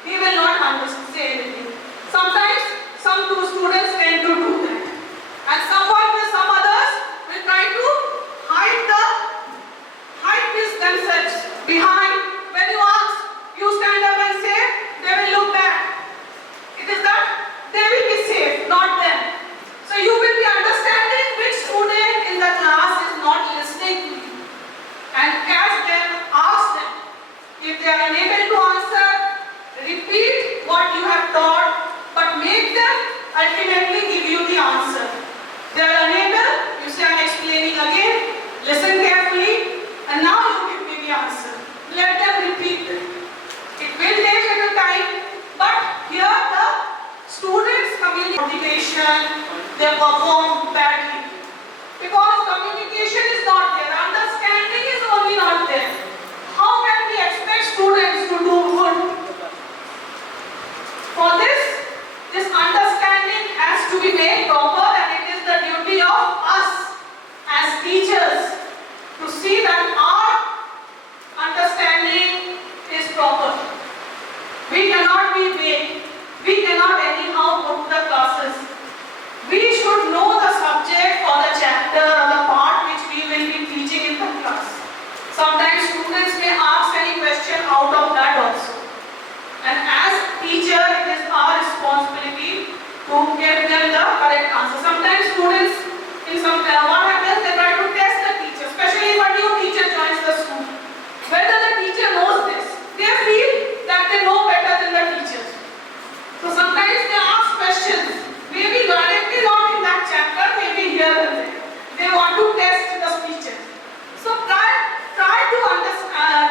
he will not say anything. Sometimes some 2 students tend to do that. And some others will try to hide this themselves behind. When you ask, you stand up and say, they will look back. It is that they will be safe, not them. So you will be understanding which student in the class is not listening to you. And catch them, ask them. If they are unable to answer, repeat what you have taught, but make them ultimately give you the answer. They are unable, you say I am explaining again, listen carefully, and now you give me the answer. Let them repeat it. It will take a little time, but here the students' communication, they perform badly. Because communication is not there, understanding is only not there. How can we expect students to do good? For this understanding has to be made proper, and it is the duty of us as teachers to see that our understanding we wait? We cannot anyhow go to the classes. We should know the subject or the chapter or the part which we will be teaching in the class. Sometimes students may ask any question out of that also. And as teacher, it is our responsibility to give them the correct answer. Sometimes students, what happens, they try to test the teacher, especially if a new teacher joins the school. Whether the teacher knows this, they feel that they know better than the teachers. So sometimes they ask questions, maybe directly not in that chapter, maybe here and there. They want to test the teachers. So try to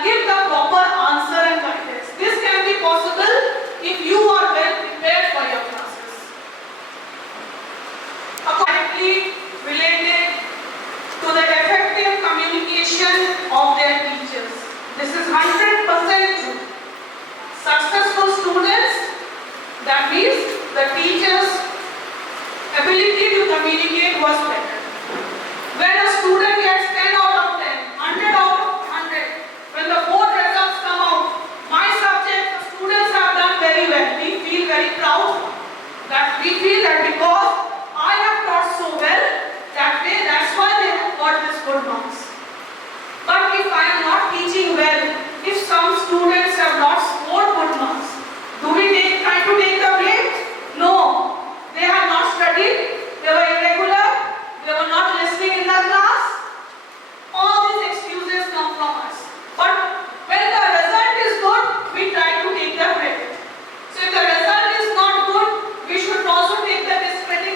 give the proper answer and guidance. This can be possible if you are well prepared for your classes. Accordingly related to the effective communication of their teachers. This is 100% true. Successful students, that means the teacher's ability to communicate was better. When a student gets 10 out of 10, 100 out of 100, when the board results come out, my subject, the students have done very well. We feel very proud that we feel that because I have taught so well, that's why they have got this good marks. But if I am not teaching well, if some students have not scored good marks, do we try to take the blame? No. They have not studied, they were irregular, they were not listening in the class. All these excuses come from us. But when the result is good, we try to take the credit. So if the result is not good, we should also take the discredit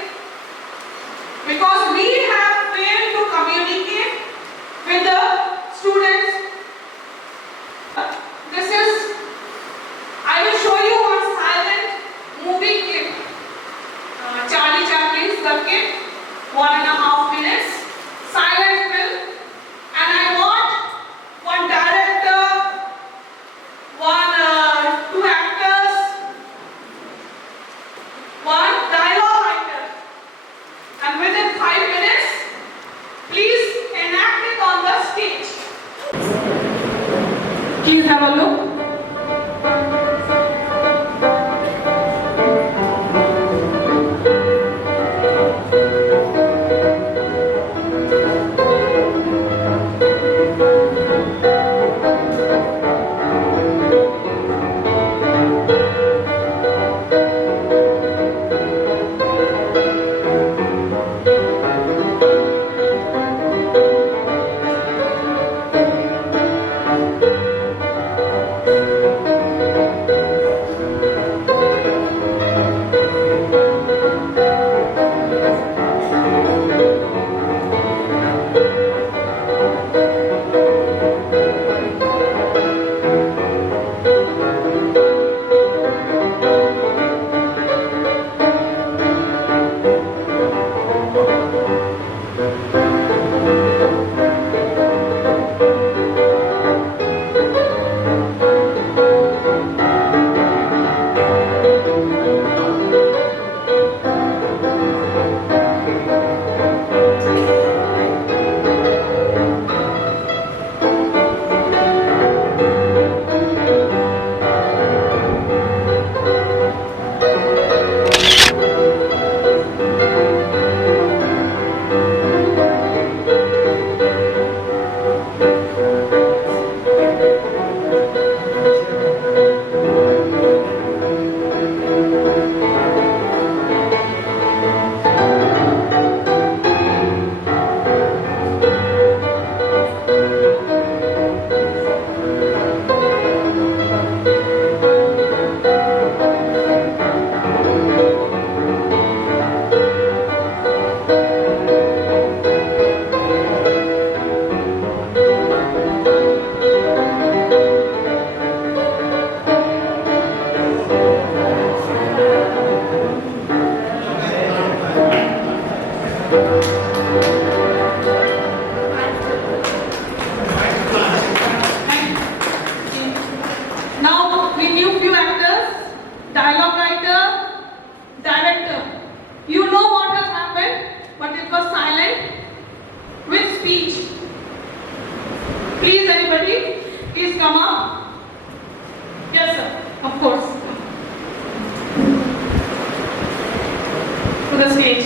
stage.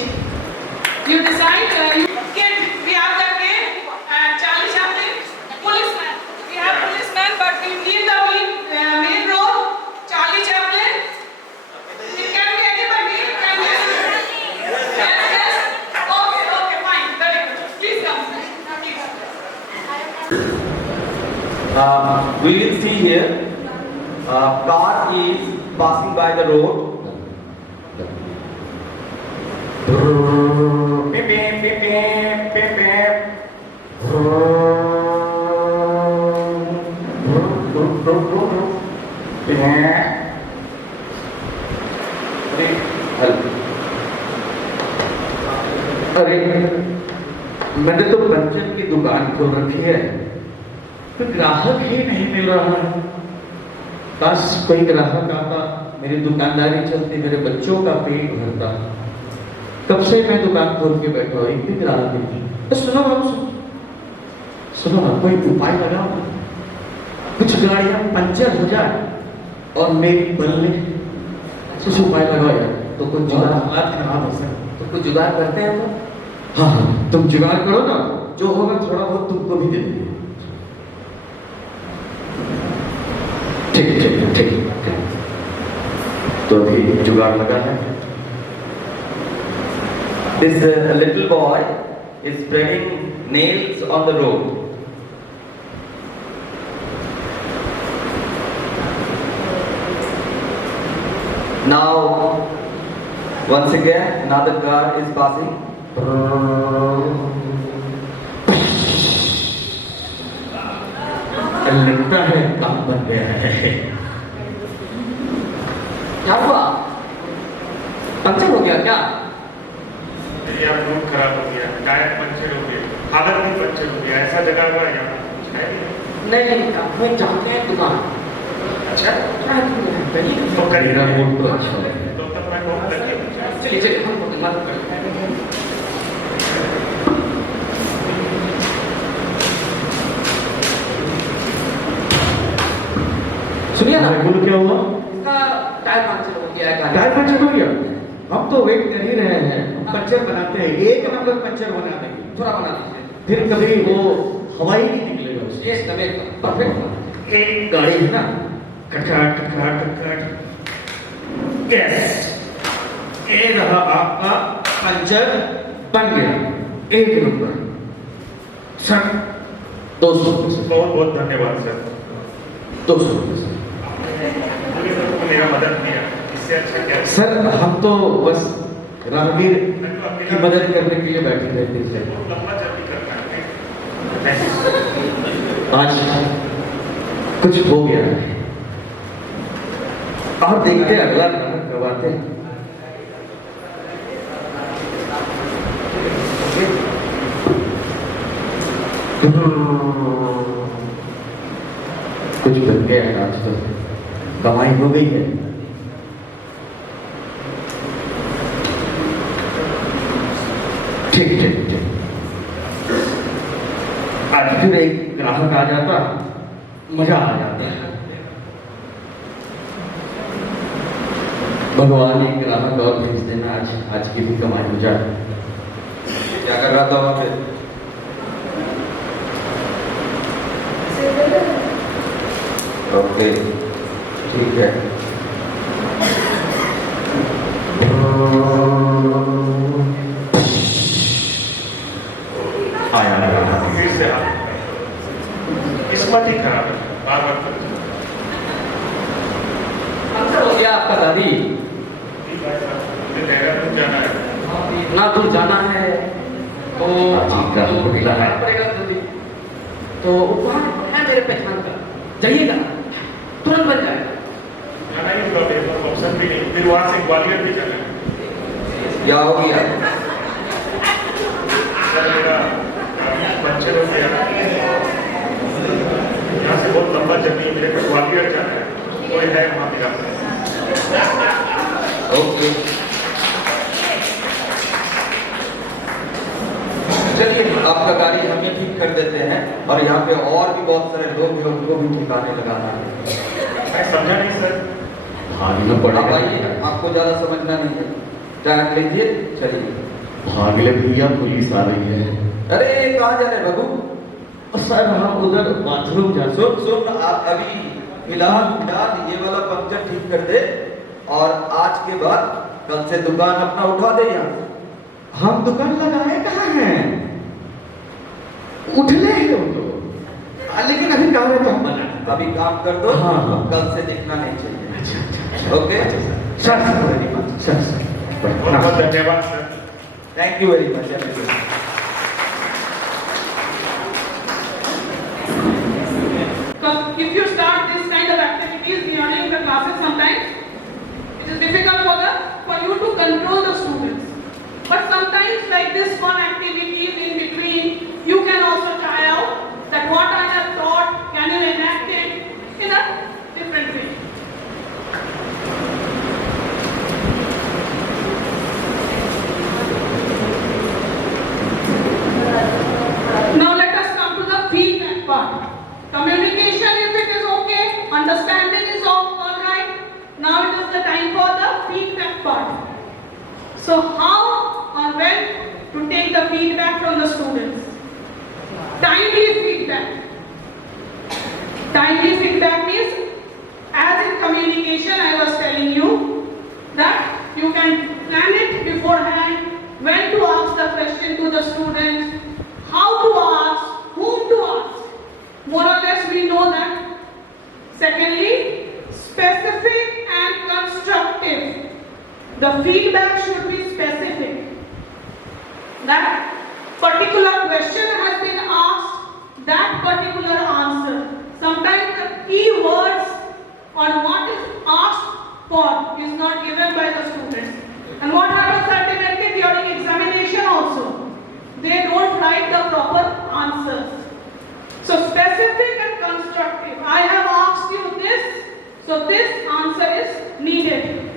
You decide, kid, we have the kid, and Charlie Chaplin, policeman. We have policeman, but we need the main role, Charlie Chaplin. It can be anybody, it can be yes. Okay, fine, very good. Please come. We will see here, car is passing by the road. Beep, beep, beep, beep, beep, beep. अरे मैंने तो puncture की दुकान खोल रखी है, तो ग्राहक ही नहीं मिल रहा है। बस कोई ग्राहक आता, मेरी दुकानदारी चलती, मेरे बच्चों का पेट भरता। कब से मैं दुकान खोल के बैठा हूँ, एक भी ग्राहक नहीं। तो सुनो ना, कोई उपाय लगाओ। कुछ गाड़ियां पंचर हो जाए और मेरी बन ले, कुछ उपाय लगाओ यार। तो कुछ जुगाड़, हाथ खराब हो सकता, तो कुछ जुगाड़ करते हैं तो। हाँ, तुम जुगाड़ करो ना, जो होगा थोड़ा बहुत तुमको भी दे देंगे। ठीक। तो अभी जुगाड़ लगा है। This little boy is spreading nails on the road. Now, once again, another car is passing. लगता है काम बन गया है। क्या हुआ? पंचर हो गया क्या? या मूड खराब हो गया, टायर पंचर हो गया, हालत भी पंचर हो गया, ऐसा जगह हुआ यहाँ कुछ है नहीं, हमें जानते हैं दुकान। अच्छा तो मेरा मूड तो अच्छा है। तो तब मैं बहुत लगे चलिए हम मदद करते हैं। सुनिए ना, बोलो क्या हुआ? इसका टायर पंचर हो गया है। टायर पंचर हो गया? हम तो वेट कर ही रहे हैं, पंचर बनाते हैं, एक नंबर पंचर बना देंगे। थोड़ा बना दीजिए, फिर कभी वो हवा ही नहीं निकलेगा उससे। एकदम परफेक्ट। एक गाड़ी है ना, खटखट। यस, ये रहा आपका पंचर बन गया, एक नंबर। सर 200 बहुत बहुत धन्यवाद सर, 200 मेरा मदद किया, इससे अच्छा क्या है? सर हम तो बस रामवीर की मदद करने के लिए बैठे रहते हैं। बहुत लंबा जर्नी करना है। आज कुछ हो गया है, और देखते हैं अगला ग्राहक कब आते हैं। कुछ बन गया है, आज तो कमाई हो गई है। ठीक। आज फिर एक ग्राहक आ जाता, मजा आ जाता है। भगवान एक ग्राहक और भेज देना, आज की भी कमाई हो जाए। क्या कर रहा था वहाँ पे? ओके, ठीक है। आया फिर से आप किस्मत ही खराब है, बार पंचर हो गया आपका दादी। देहरादून जाना है। ना दूर जाना है तो पड़ेगा जल्दी। तो वहाँ है मेरे पहचान का, जाइएगा तुरंत बन जाएगा। जाना ही होगा, मेरे पास ऑप्शन भी नहीं, फिर वहाँ से ग्वालियर भी जाना है। क्या हो गया? सर मेरा पंचर हो गया, यहाँ से बहुत लंबा जर्नी है, मेरे को ग्वालियर जाना है, कोई है वहाँ पे जाना है। ओके, चलिए आपका गाड़ी हमें ठीक कर देते हैं, और यहाँ पे और भी बहुत सारे लोग हैं, उनको भी ठिकाने लगाना है। मैं समझा नहीं सर। हाँ ना पड़ेगा। आप आइए, आपको ज्यादा समझना नहीं है। टाइम लीजिए, चलिए। भाग ले भैया, पुलिस आ रही है। अरे कहाँ जा रहे बाबू? सर हम उधर बाथरूम जा। सुन आप अभी फिलहाल ये वाला पंक्चर ठीक कर दे, और आज के बाद कल से दुकान अपना उठा दे यहाँ। हम दुकान लगाए कहाँ हैं? उठले हैं वो तो। लेकिन अभी काम है तो हम बना। अभी काम कर दो। हाँ, हाँ। कल से दिखना नहीं चाहिए। अच्छा। Okay sir very much sir. बहुत बहुत धन्यवाद sir. Thank you very much. Because if you start this kind of activities during the classes, sometimes it is difficult for you to control the students. But sometimes, like this fun activities in between, you can also try out that what I have taught, can you enact it in a different way. Now let us come to the feedback part. Communication, if it is okay, understanding is all right. Now it is the time for the feedback part. So how or when to take the feedback from the students? Timely feedback. Timely feedback means, as in communication I was telling you, that you can plan it beforehand, when to ask the question to the students, how to ask, whom to ask. More or less we know that. Secondly, specific and constructive. The feedback should be specific. That particular question has been asked, that particular answer. Sometimes the key words on what is asked for is not given by the students. And what happens ultimately during examination also? They don't write the proper answers. So specific and constructive. I have asked you this, so this answer is needed.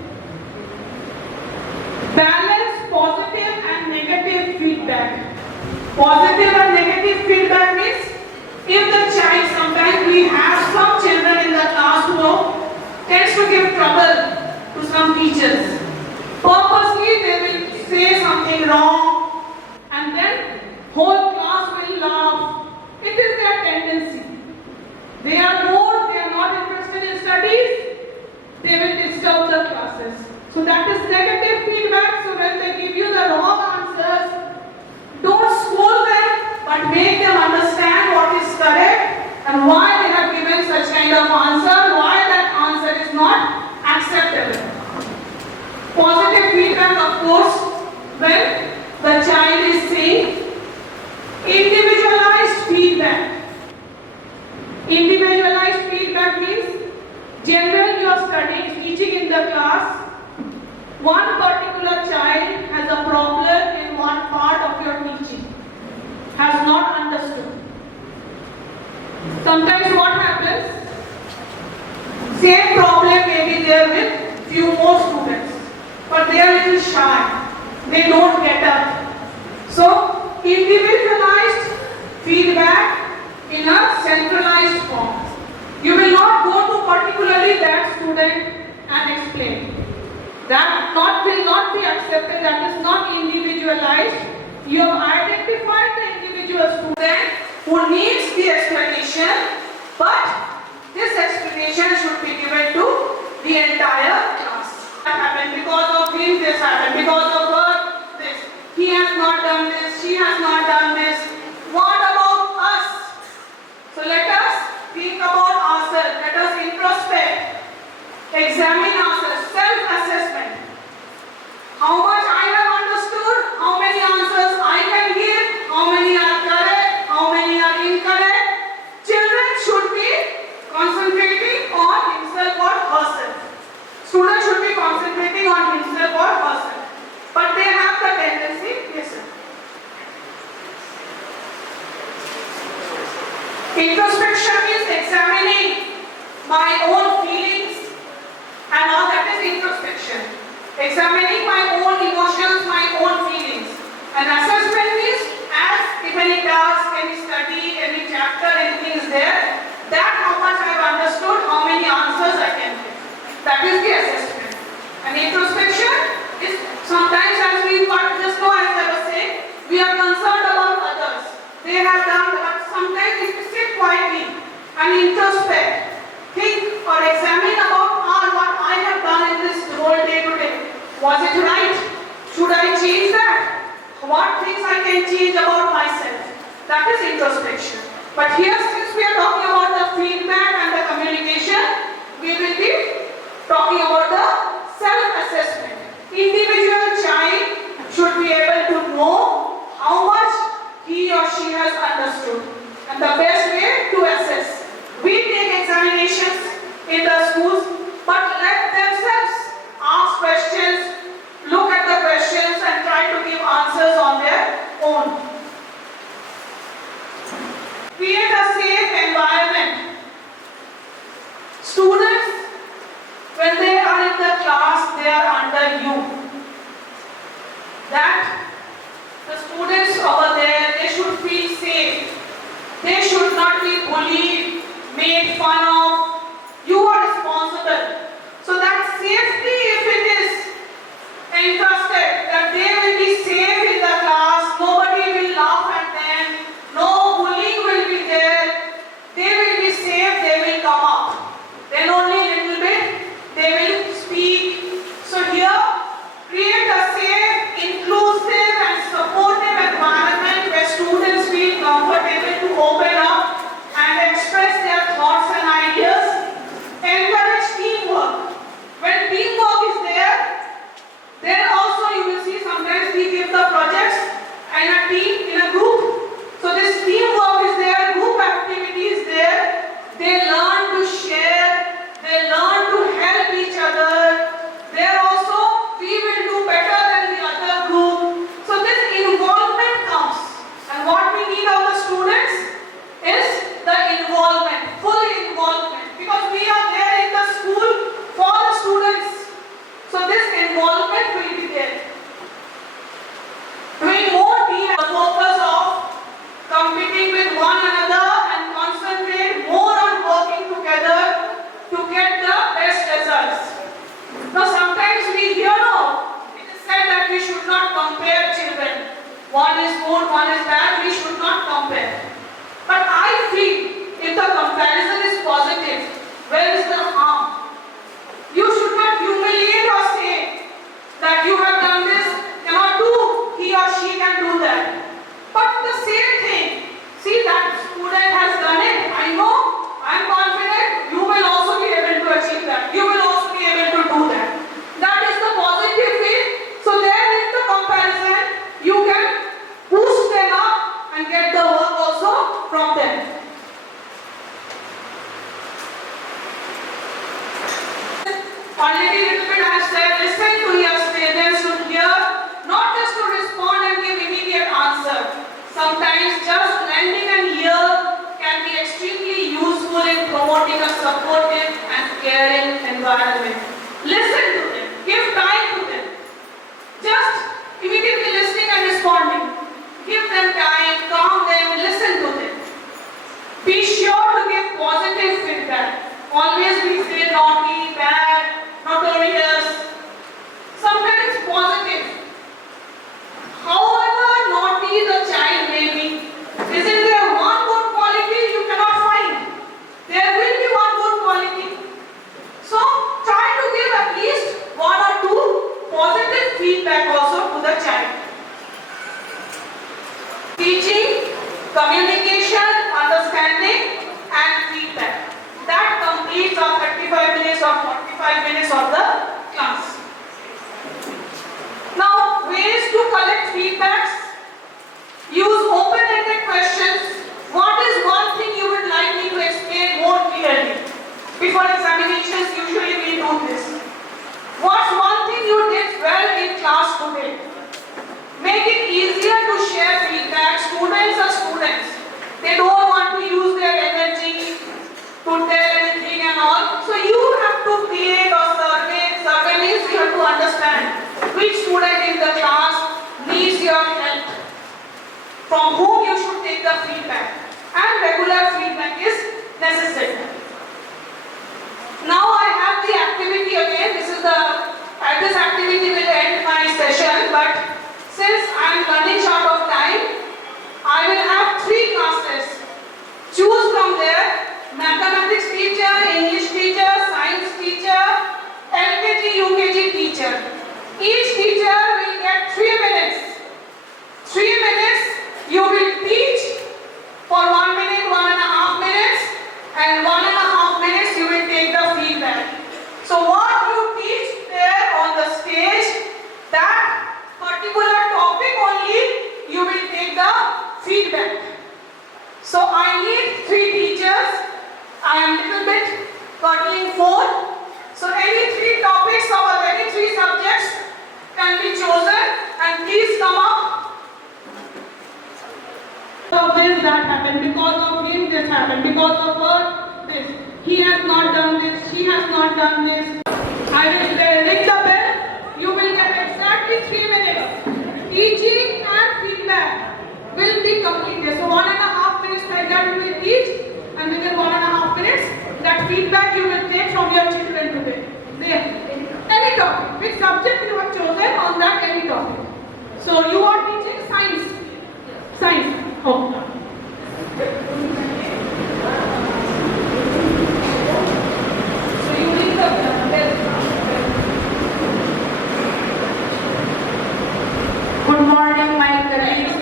Balance positive and negative feedback. Positive and negative feedback means, if the child, sometimes we have some children in the class who tends to give trouble to some teachers. Purposely they will say something wrong and then whole class will laugh. It is their tendency. They are bored, they are not interested in studies, they will disturb the classes. So that is negative feedback. So when they give you the wrong answers, don't scold them, but make them understand what is correct and why they have given such kind of answer, why that answer is not acceptable. Positive feedback, of course, when the child is saying individualized feedback. Individualized feedback means, generally you are studying, teaching in the class, one particular child has a problem in one part of your teaching, has not understood. Sometimes what happens, same problem may be there with few more students, but they are a little shy, they don't get up. So individualized feedback in a centralized form. You will not go to particularly that student and explain. That will not be accepted, that is not individualized. You have identified the individual student who needs the explanation, but this explanation should be given to the entire class. That happened because of him, this happened because of her, this. He has not done this, she has not done this. What about us? So let us think about ourselves, let us introspect, examine ourselves, self-assessment. How much I have understood, how many answers I can give, how many are correct, how many are incorrect. Children should be concentrating on himself or herself. Students should be concentrating on himself or herself. But they have the tendency, listen. Introspection means examining my own feelings and all that is introspection. Examining my own emotions, my own feelings. And assessment means, as if any task, any study, any chapter, anything is there, that how much I have understood, how many answers I can give. That is the assessment. And introspection is sometimes Was it right? Should I change that? What things I can change about myself? That is introspection. But here, since we are talking about the feedback and the communication, we will be talking about the self-assessment. Individual child should be able to know how much he or she has understood and the best way to assess. We take examinations in the schools, but let themselves ask questions, look at the questions and try to give answers on their own. Create a safe environment. Students, when they are in the class, they are under you. That the students over there, they should feel safe. They should not be bullied, made fun of. You are responsible. So that safety, if it is entrusted, that they will be safe in the class, nobody will laugh at them, no bullying will be there, they will be safe, they will come up. Then only little bit, they will speak. So here, create a safe, inclusive and supportive environment where students feel comfortable to open up and express their thoughts and ideas. Encourage teamwork. When teamwork is there, then also you will see sometimes we give the projects and a team in a group. So this teamwork is there, group activity is there. They learn to share, they learn to help each other. There also we will do better than the other group. So this involvement comes. And what we need of the students is the involvement, full involvement. Because we are there in the school for the students. So this involvement will be there. Doing more team, the focus of competing with one another and concentrate more on working together to get the best results. Now sometimes we hear, it is said that we should not compare children. One is good, one is bad, we should not compare. But I feel if the comparison is positive, where is the harm? You should not humiliate or say that you have done this, cannot do, he or she can do that. But the same thing, see that student has done it, I know, I am confident, you will also be able to achieve that. You will also be able to do that. That is the positive way. So there in the comparison, you can boost them up and get the work also from them. Already little bit I have said, listen to your students to hear, not just to respond and give immediate answer. Sometimes just lending an ear can be extremely useful in promoting a supportive and caring environment. Listen to them, give time to them. Just immediately listening and responding. Give them time, calm them, listen to them. Be sure to give positive feedback. Always we say naughty, bad, notorious. Sometimes positive. However naughty the child may be, isn't there one good quality you cannot find? There will be one good quality. So try to give at least one or two positive feedback also to the child. Teaching, communication, understanding and feedback. That completes our 35 minutes or 45 minutes of the class. Now, ways to collect feedbacks. Use open-ended questions. What is one thing you would like me to explain more clearly? Before examinations, usually we do this. What's one thing you did well in class today? Make it easier to share feedback. Students are students. They don't want to use their energy to tell everything and all. So you have to create a survey. Survey means you have to understand which student in the class needs your help, from whom you should take the feedback, and regular feedback is necessary. Now I have the activity again. This activity will end my session, but since I am running short of time, I will have 3 classes. Choose from there. Mathematics teacher, English teacher, science teacher, LKG, UKG teacher. Each totaling 4. So any 3 topics or any 3 subjects can be chosen, and please come up. Of this that happened, because of him this happened, because of her this. He has not done this, she has not done this. I will ring the bell. You will get exactly 3 minutes. Teaching and feedback will be completed. So 1.5 minutes like that you will teach, and within 1.5 minutes, that feedback you will take from your children today. Any topic, which subject you have chosen on that any topic. So you are teaching science. Science. Oh. So you need the Good morning, my colleagues.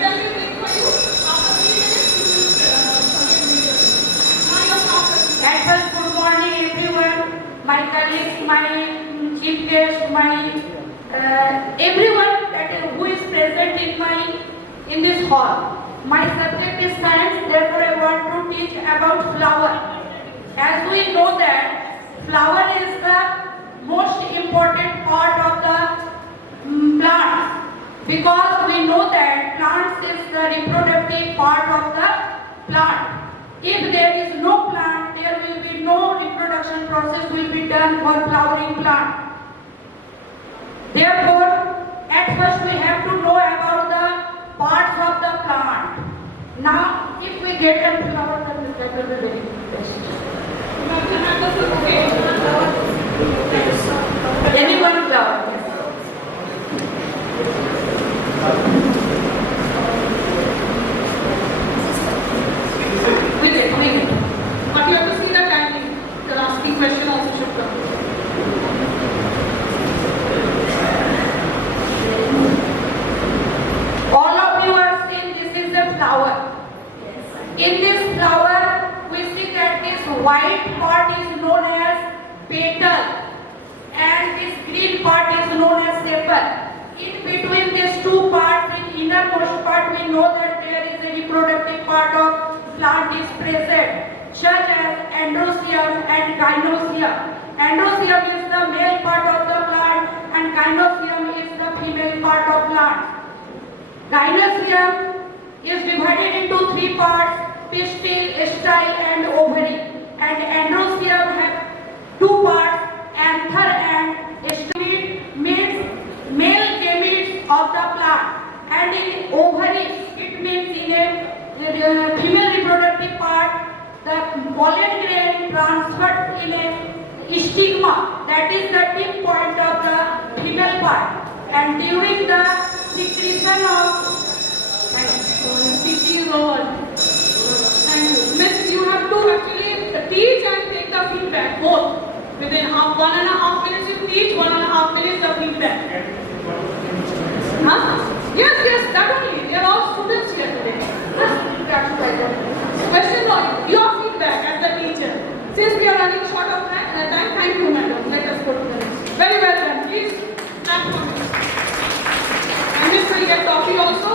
At first, good morning, everyone. My colleagues, my chief guest, my everyone who is present in this hall. My subject is science. Therefore, I want to teach about flower. As we know that flower is the most important part of the plants. Because we know that plants is the reproductive part of the plant. If there is no plant, there will be no reproduction process will be done for flowering plant. Therefore, at first we have to know about the parts of the plant. Now, if we get a flower, then that will be very best. Anyone flower? We get. But you have to see the timing. The asking question also should come. All of you are seeing this is a flower. In this flower, we see that this white part is known as petal and this green part is known as sepal. In between these two parts, in innermost part, we know that there is a reproductive part of plant is present, such as androecium and gynoecium. Androecium is the male part of the plant and gynoecium is the female part of plant. Gynoecium is divided into 3 parts, pistil, style and ovary. And androecium has 2 parts, anther and style means male gametes of the plant. And in ovary, it means in a female reproductive part, the pollen grain transferred in a stigma, that is the tip point of the female part. And during the secretion of Speech is over. Thank you. Miss, you have to actually teach and take the feedback, both. Within 1.5 minutes you teach, 1.5 minutes the feedback. Huh? Yes, that only. They are all students here today. Question on your feedback as the teacher. Since we are running short of time, thank you, madam. Let us go to the next. Very well done. Please clap for me. And Miss will get coffee also.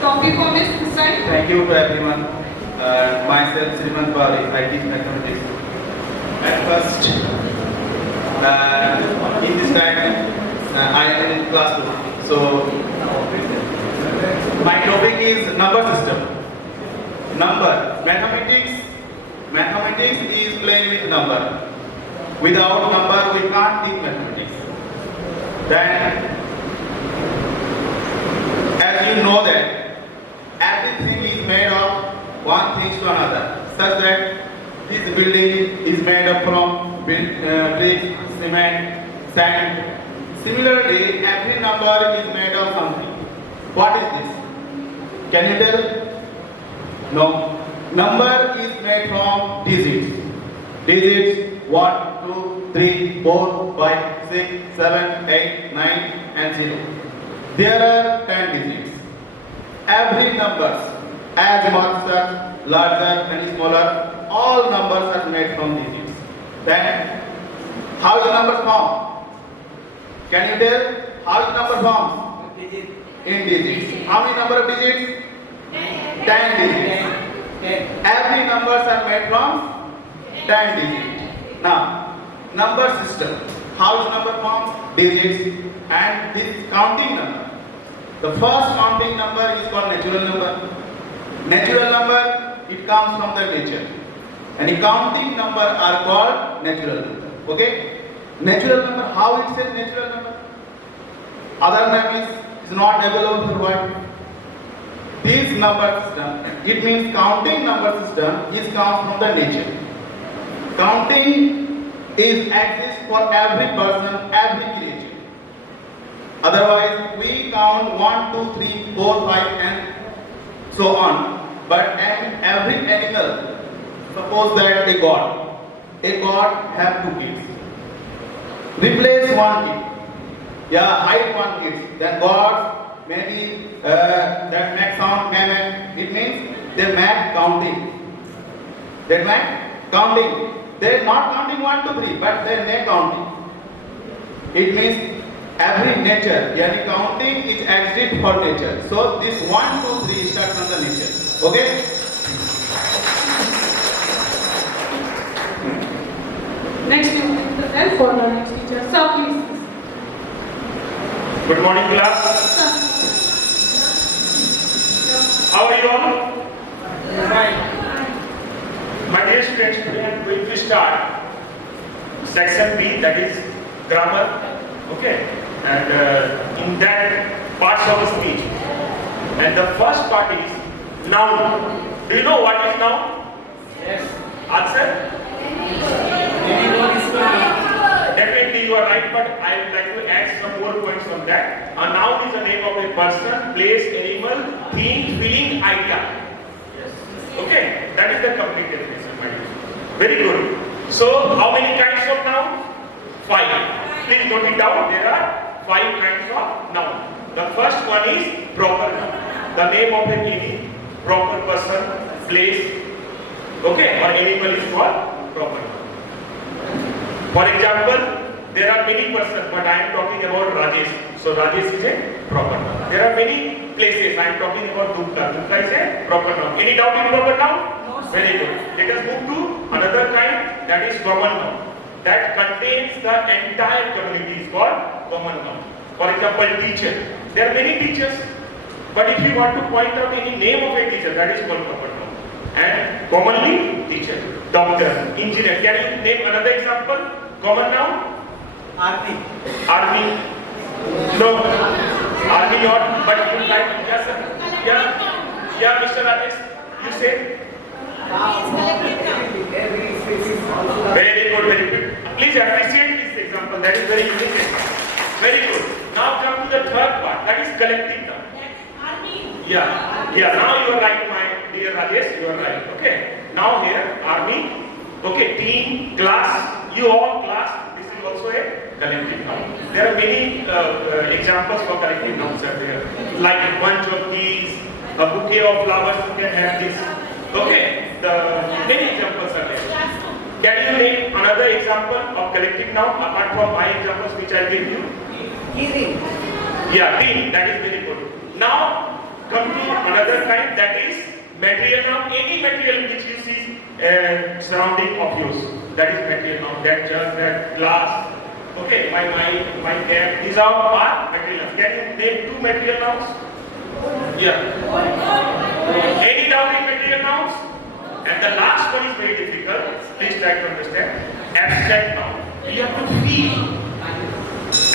Coffee for Miss this side. Thank you to everyone. Myself, Sriman Bari, I teach mathematics. At first, in this time, I am in class 2. So, my topic is number system. Number, mathematics is playing with number. Without number, we can't teach mathematics. Then, as you know that everything is made of one thing to another, such that this building is made up from bricks, cement, sand. Similarly, every number is made of something. What is this? Can you tell? No. Number is made from digits. Digits 1, 2, 3, 4, 5, 6, 7, 8, 9 and 0. There are 10 digits. Every numbers, as smaller, larger and smaller, all numbers are made from digits. Then, how is the number formed? Can you tell how is the number formed? In digits. How many number of digits? 10 digits. Every numbers are made from 10 digits. Now, number system. How is number formed? Digits and this counting number. The first counting number is called natural number. Natural number, it comes from the nature. And the counting number are called natural number. Okay? Natural number, how it says natural number? Other name is not available for what? This number system, it means counting number system is comes from the nature. Counting is exists for every person, every creature. Otherwise, we count 1, 2, 3, 4, 5 and so on. But every animal, suppose that a god have 2 kids. Replace 1 kid. Yeah, hide 1 kid. Then God maybe that next sound meme. It means they make counting. They make counting. They are not counting 1, 2, 3, but they make counting. It means every nature, yani counting is exists for nature. So this 1, 2, 3 starts from the nature. Okay? Next, you present for the next teacher. Sir, please. Good morning, class. How are you all? Fine. My dear students, today I am going to start section B, that is grammar. Okay, and in that parts of the speech. And the first part is noun. Do you know what is noun? Yes. Answer? Definitely you are right, but I would like to add some more points on that. A noun is the name of a person, place, animal, thing, feeling, idea. Yes. Okay, that is the complete definition, my dear. Very good. So, how many kinds of noun? 5. Please note it down. There are 5 kinds of noun. The first one is proper noun. The name of any proper person, place, okay, or animal is called proper noun. For example, there are many persons, but I am talking about Rajesh. So Rajesh is a proper noun. There are many places. I am talking about Dukla. Dukla is a proper noun. Any doubt in proper noun? No, very good. Let us move to another kind, that is common noun. That contains the entire community is called common noun. For example, teacher. There are many teachers, but if you want to point out any name of a teacher, that is called common noun. And commonly, teacher, doctor, engineer. Can you name another example? Common noun? Army. Army. No. Army not, but you like, yes sir. Yeah, Mr. Rajesh, you say? Very good, very good. Please appreciate this example. That is very unique. Very good. Now come to the third part. That is collective noun. Army. Yeah. Now you are right, my dear Rajesh. You are right. Okay. Now here, army. Okay. Team, class. You all class. This is also a collective noun. There are many examples for collective nouns are there. Like a bunch of keys, a bouquet of flowers. You can have this. Okay. The many examples are there. Can you name another example of collective noun apart from my examples which I gave you? Easy. Yeah, ring. That is very good. Now come to another kind, that is material noun. Any material which you see surrounding of yours, that is material noun. That jug, that glass. Okay, my cap. These are material nouns. Can you name 2 material nouns? Yeah. Any doubt in material nouns? And the last one is very difficult. Please try to understand. Abstract noun. You have to feel.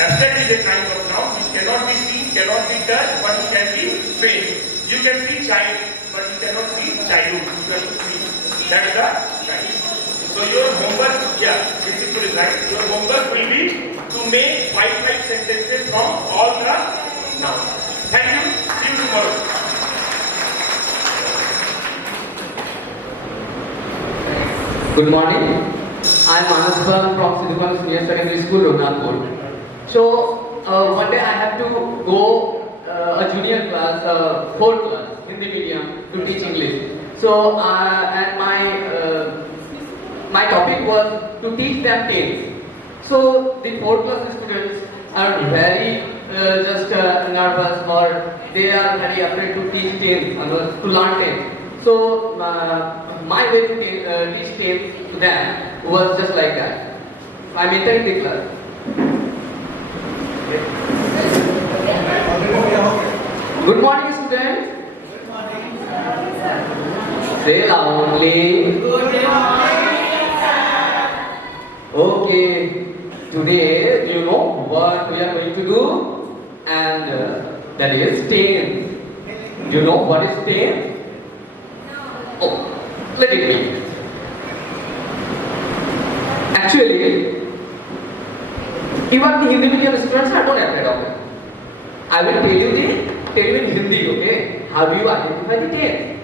Abstract is a kind of noun which cannot be seen, cannot be touched, but it can be felt. You can see child, but you cannot see childhood. You have to see. That is the kind. So your homework, principle is right. Your homework will be to make 5 sentences from all the nouns. Thank you. See you tomorrow. Good morning. I am Anand from Sidhukan Senior Secondary School, Runapur. So one day I had to go a junior class, 4th class, Hindi medium, to teach English. So and my topic was to teach them tales. So the 4th class students are very nervous, or they are very afraid to teach tales, to learn tales. So my way to teach tales to them was just like that. I'm entering the class. Good morning, students. Say loudly. Good morning, sir. Okay. Today, do you know what we are going to do? And that is tale. Do you know what is tale? Oh, let it be. Actually, you are the Hindi medium students, I don't have that option. I will tell you in Hindi, okay? How do you identify the tale?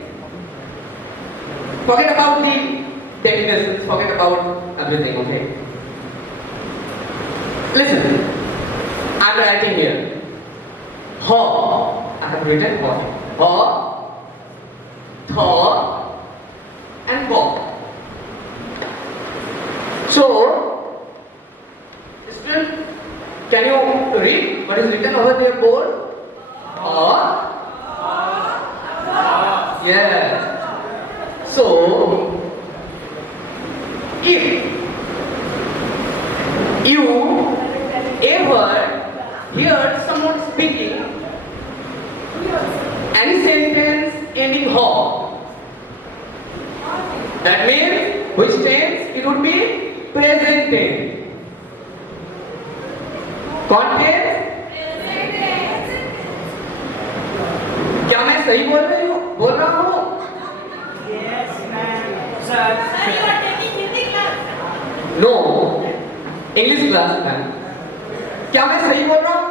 Forget about the definitions, forget about everything, okay? Listen, I am writing here. Ho, I have written ho, tho, and go. So, student, can you read what is written over their board? Yes. So, if you ever heard someone speaking any sentence ending ho, that means which tense it would be? Present tense. कौन tense? क्या मैं सही बोल रहा हूँ? Yes, ma'am. Sir, you are taking Hindi class. No, English class, ma'am. क्या मैं सही बोल रहा हूँ?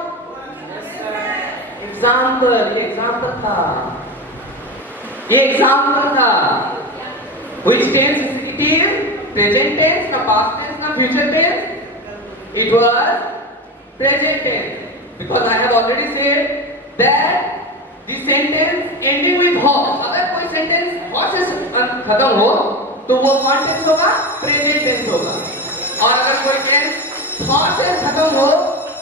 Example, ये example था. ये example था. Which tense it is? Present tense, ना past tense, ना future tense? It was present tense, because I have already said that the sentence ending with ho, अगर कोई sentence ho से खत्म हो तो वो कौन tense होगा? Present tense होगा. और अगर कोई tense ho से खत्म हो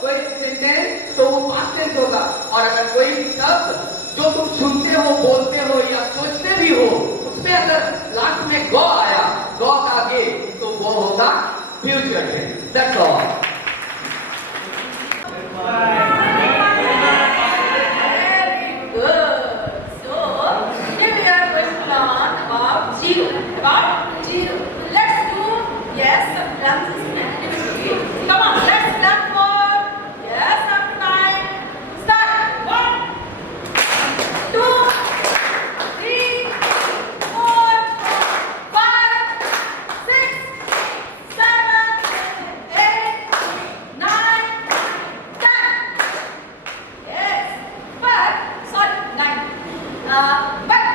कोई sentence तो वो past tense होगा. और अगर कोई शब्द जो तुम सुनते हो, बोलते हो या सोचते भी हो उसमें अगर लास्ट में go आया, go का आगे तो वो होगा future tense. That's all. Very good. So, here we are going to learn about zero. About zero. Let's do, yes, some classes and activity. Come on, let's learn for, yes, after time. Start. 1, 2, 3, 4, 5, 6, 7, 8, 9, 10. Yes, but sorry, 9. But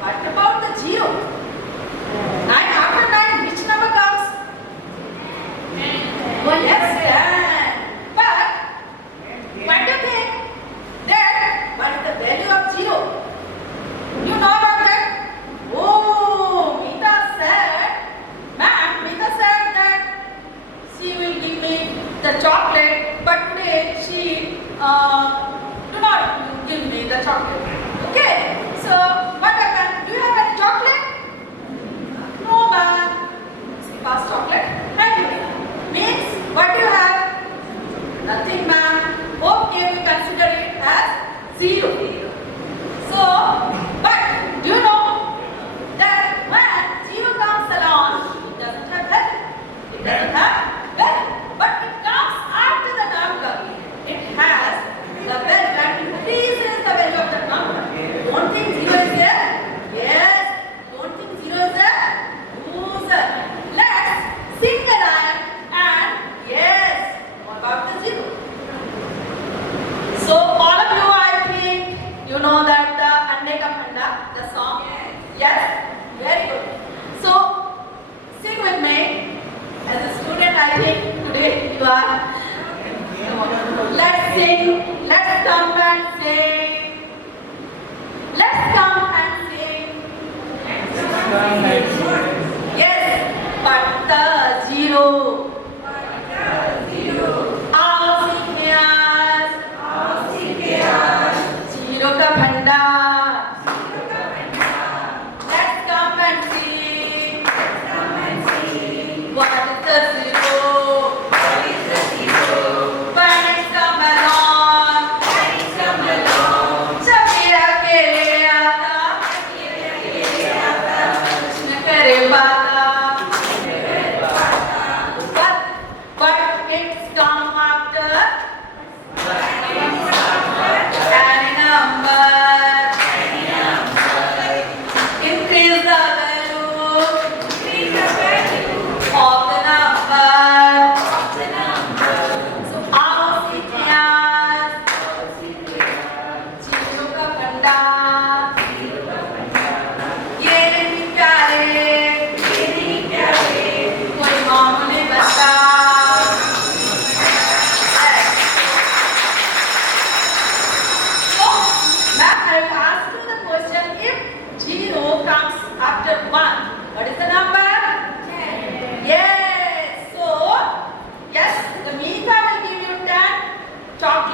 what about the zero? 9 after 9, which number comes? 1. Yes, 10. But what do you think? That what is the value of zero? You know about that? Oh, Meeta said, ma'am, Meeta said that she will give me the chocolate, but today she do not give me the chocolate. Okay, so what happened? Do you have any chocolate? No, ma'am. She passed chocolate. Anyway, means what do you have? Nothing, ma'am. Okay, we consider it as zero. So, but do you know that when zero comes along, it doesn't have value. It doesn't have value. But it comes after the number. It has the value that increases the value of the number. Don't think zero is there? Yes. Don't think zero is there? Loser. Let's sing the rhyme and yes. What about the zero? So all of you, I think you know that the Ande Ka Phanda, the song. Yes. Very good. So sing with me. As a student, I think today you are. Let's sing. Let's come and sing. Let's come and sing. Yes. But the zero. आओ सीखे आज. Zero का भंडार. Let's come and sing.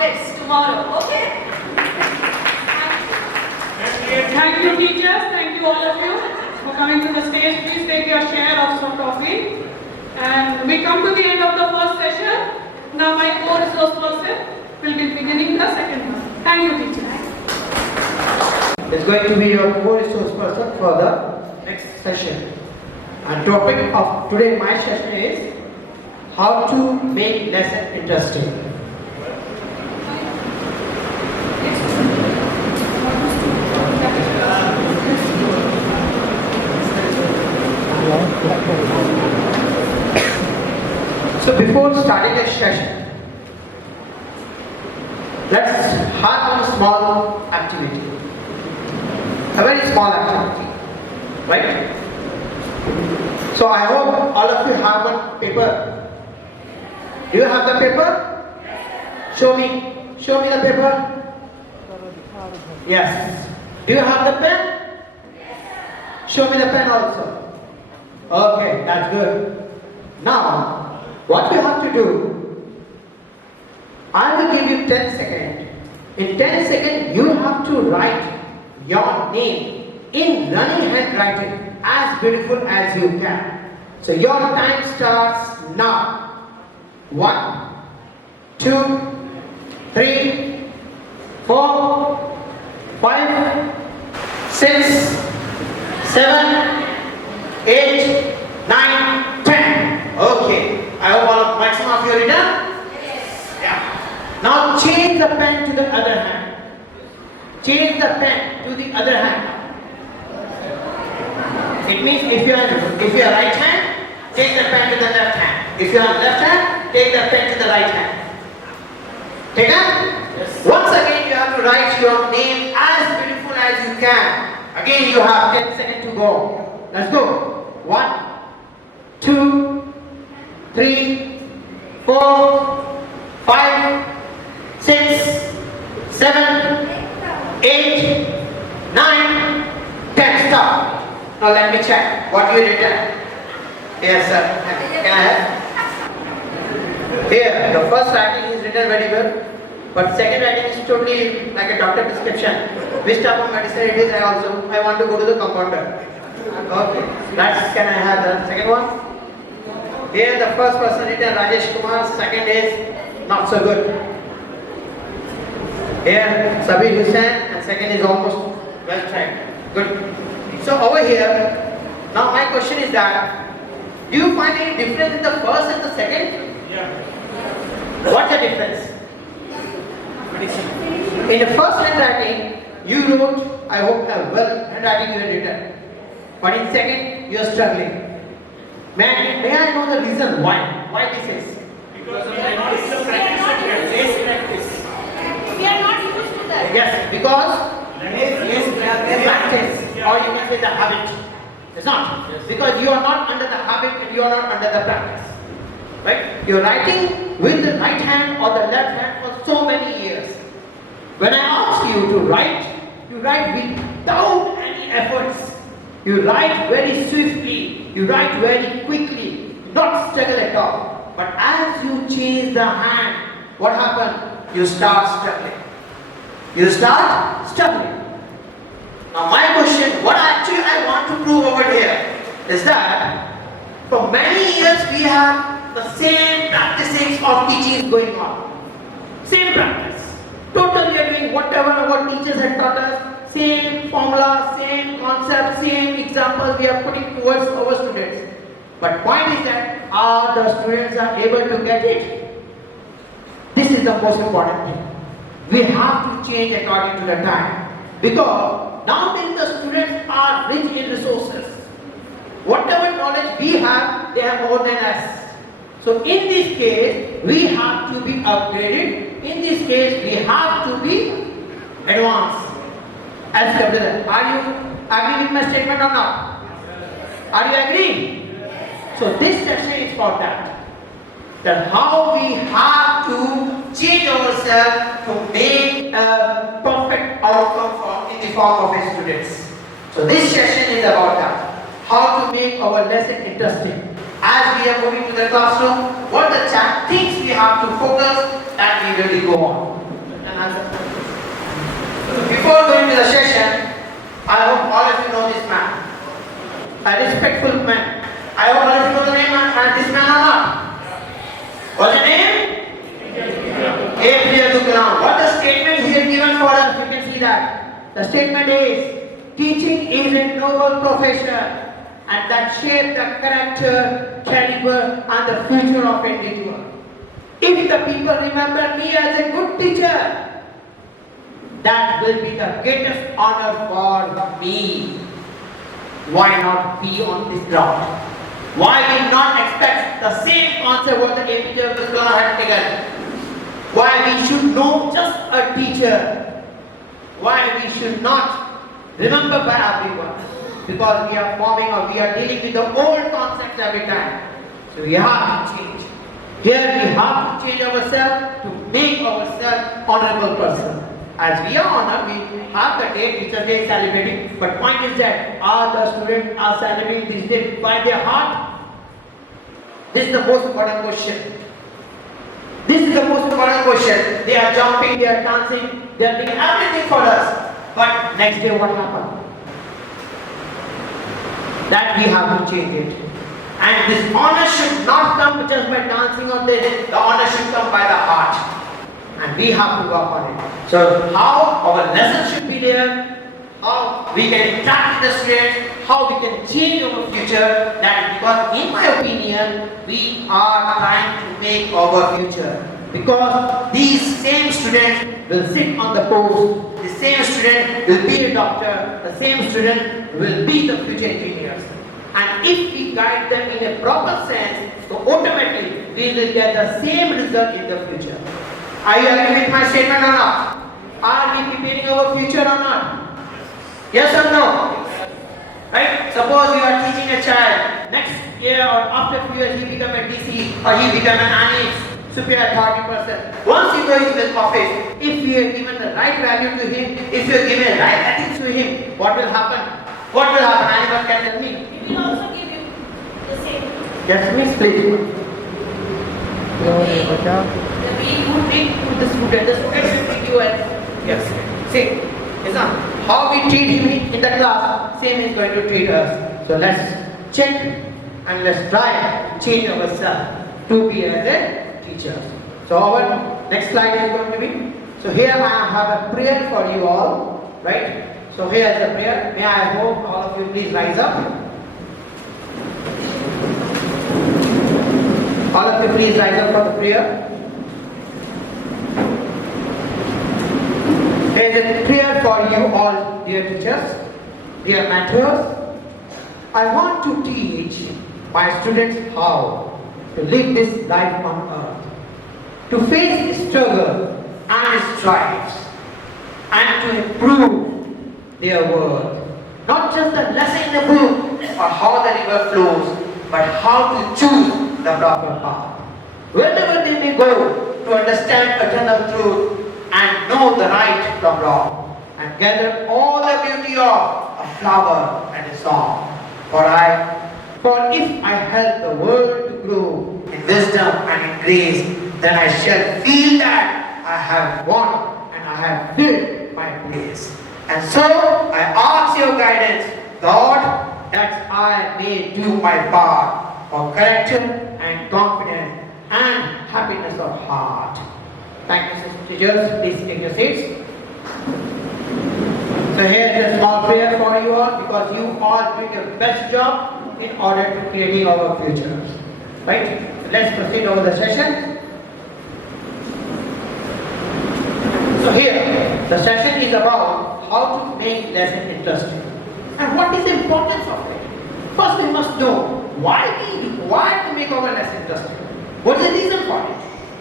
chocolates tomorrow, okay? Thank you, teachers. Thank you, all of you, for coming to the stage. Please take your share of some coffee. And we come to the end of the first session. Now my co-resource person will be beginning the second one. Thank you, teachers. Is going to be your co-resource person for the next session. And topic of today my session is how to make lesson interesting. So before starting the session, let's have a small activity. A very small activity, right? So I hope all of you have one paper. Do you have the paper? Show me the paper. Yes. Do you have the pen? Show me the pen also. Okay, that's good. Now, what we have to do, I will give you 10 seconds. In 10 seconds, you have to write your name in running handwriting as beautiful as you can. So your time starts now. 1, 2, 3, 4, 5, 6, 7, 8, 9, 10. Okay. I hope all of maximum of you are done? Yes. Yeah. Now change the pen to the other hand. Change the pen to the other hand. It means if you are right hand, take the pen to the left hand. If you are left hand, take the pen to the right hand. Take it? Yes. Once again you have to write your name as beautiful as you can. Again you have 10 seconds to go. Let's go. 1, 2, 3, 4, 5, 6, 7, 8, 9, 10. Stop. Now let me check what you written. Yes, sir. Can I have? Here, the first writing is written very good, but second writing is totally like a doctor prescription. Which type of medicine it is? I want to go to the compounder. Okay. Can I have the second one? Here the first person written Rajesh Kumar, second is not so good. Here Sabir Hussain and second is almost well tried. Good. So over here, now my question is that, do you find any difference in the first and the second? Yeah. What's the difference? In the first handwriting, you wrote, I hope well handwriting you had written. But in second, you are struggling. May I know the reason why? Why this is? Because of the practice. We are not used to that. Yes, because practice, or you can say the habit. It's not. Yes. Because you are not under the habit and you are not under the practice. Right? You are writing with the right hand or the left hand for so many years. When I ask you to write, you write without any efforts. You write very swiftly. You write very quickly. Not struggle at all. But as you change the hand, what happens? You start struggling. You start struggling. Now my question, what actually I want to prove over here is that for many years we have the same practicing of teachings going on. Same practice. Totally we are doing whatever our teachers had taught us. Same formula, same concept, same example we are putting towards our students. But point is that are the students are able to get it? This is the most important thing. We have to change according to the time. Because nowadays the students are rich in resources. Whatever knowledge we have, they have more than us. So in this case, we have to be upgraded. In this case, we have to be advanced. As Kabila, are you agree with my statement or not? Are you agreeing? So this session is for that. That how we have to change ourselves to make a perfect outcome in the form of a students. So this session is about that. How to make our lesson interesting. As we are moving to the classroom, what the things we have to focus, that we really go on. a respectful man. I hope all of you know the name of this man or not. What's the name? What the statement here given for us? You can see that. The statement is, teaching is a noble profession and that shape the character, caliber and the future of individual. If the people remember me as a good teacher, that will be the greatest honor for me. Why not be on this ground? Why we not expect the same answer what the APJ Abdul Kalam had taken? Why we should know just a teacher? Why we should not remember by everyone? Because we are forming or we are dealing with the old concepts every time. So we have to change. Here we have to change ourselves to make ourselves honorable person. As we are honored, we have the date, Teacher Day celebrating. But point is that are the students are celebrating this day by their heart? This is the most important question. This is the most important question. They are jumping, they are dancing, they are doing everything for us. But next day what happened? That we have to change it. And this honor should not come just by dancing on this. The honor should come by the heart. And we have to work on it. So how our lesson should be there, how we can interact with the students, how we can change our future. That is because in my opinion, we are trying to make our future. Because these same students will sit on the post, the same student will be a doctor, the same student will be the future engineers. And if we guide them in a proper sense, so automatically we will get the same result in the future. Are you agree with my statement or not? Are we preparing our future or not? Yes or no? Right? Suppose you are teaching a child, next year or after a few years he become a DC or he become an ANIS, superior authority person. Once he goes to his office, if you have given the right value to him, if you have given right ethics to him, what will happen? What will happen? Anyone can tell me? He will also give you the same. Yes, miss, please. The way you treat The student should treat you as yes. See, it's not how we treat him in the class, same is going to treat us. So let's check and let's try to change ourselves to be as a teacher. So our next slide is going to be. So here I have a prayer for you all, right? So here is a prayer. May I hope all of you please rise up. All of you please rise up for the prayer. Here is a prayer for you all, dear teachers, dear mentors. I want to teach my students how to live this life on earth, to face struggle and strife, and to improve their world. Not just the lesson in the book or how the river flows, but how to choose the proper path. Wherever they may go to understand eternal truth and know the right from wrong, and gather all the beauty of a flower and a song. For if I help the world to grow in wisdom and in grace, then I shall feel that I have won and I have filled my place. And so I ask your guidance, Lord, that I may do my part for character and confidence and happiness of heart. Thank you, sister teachers. Please take your seats. So here is a small prayer for you all, because you all did your best job in order to creating our futures. Right? Let's proceed over the session. So here, the session is about how to make lesson interesting. And what is the importance of it? First we must know why we require to make our lesson interesting. What is the reason for it?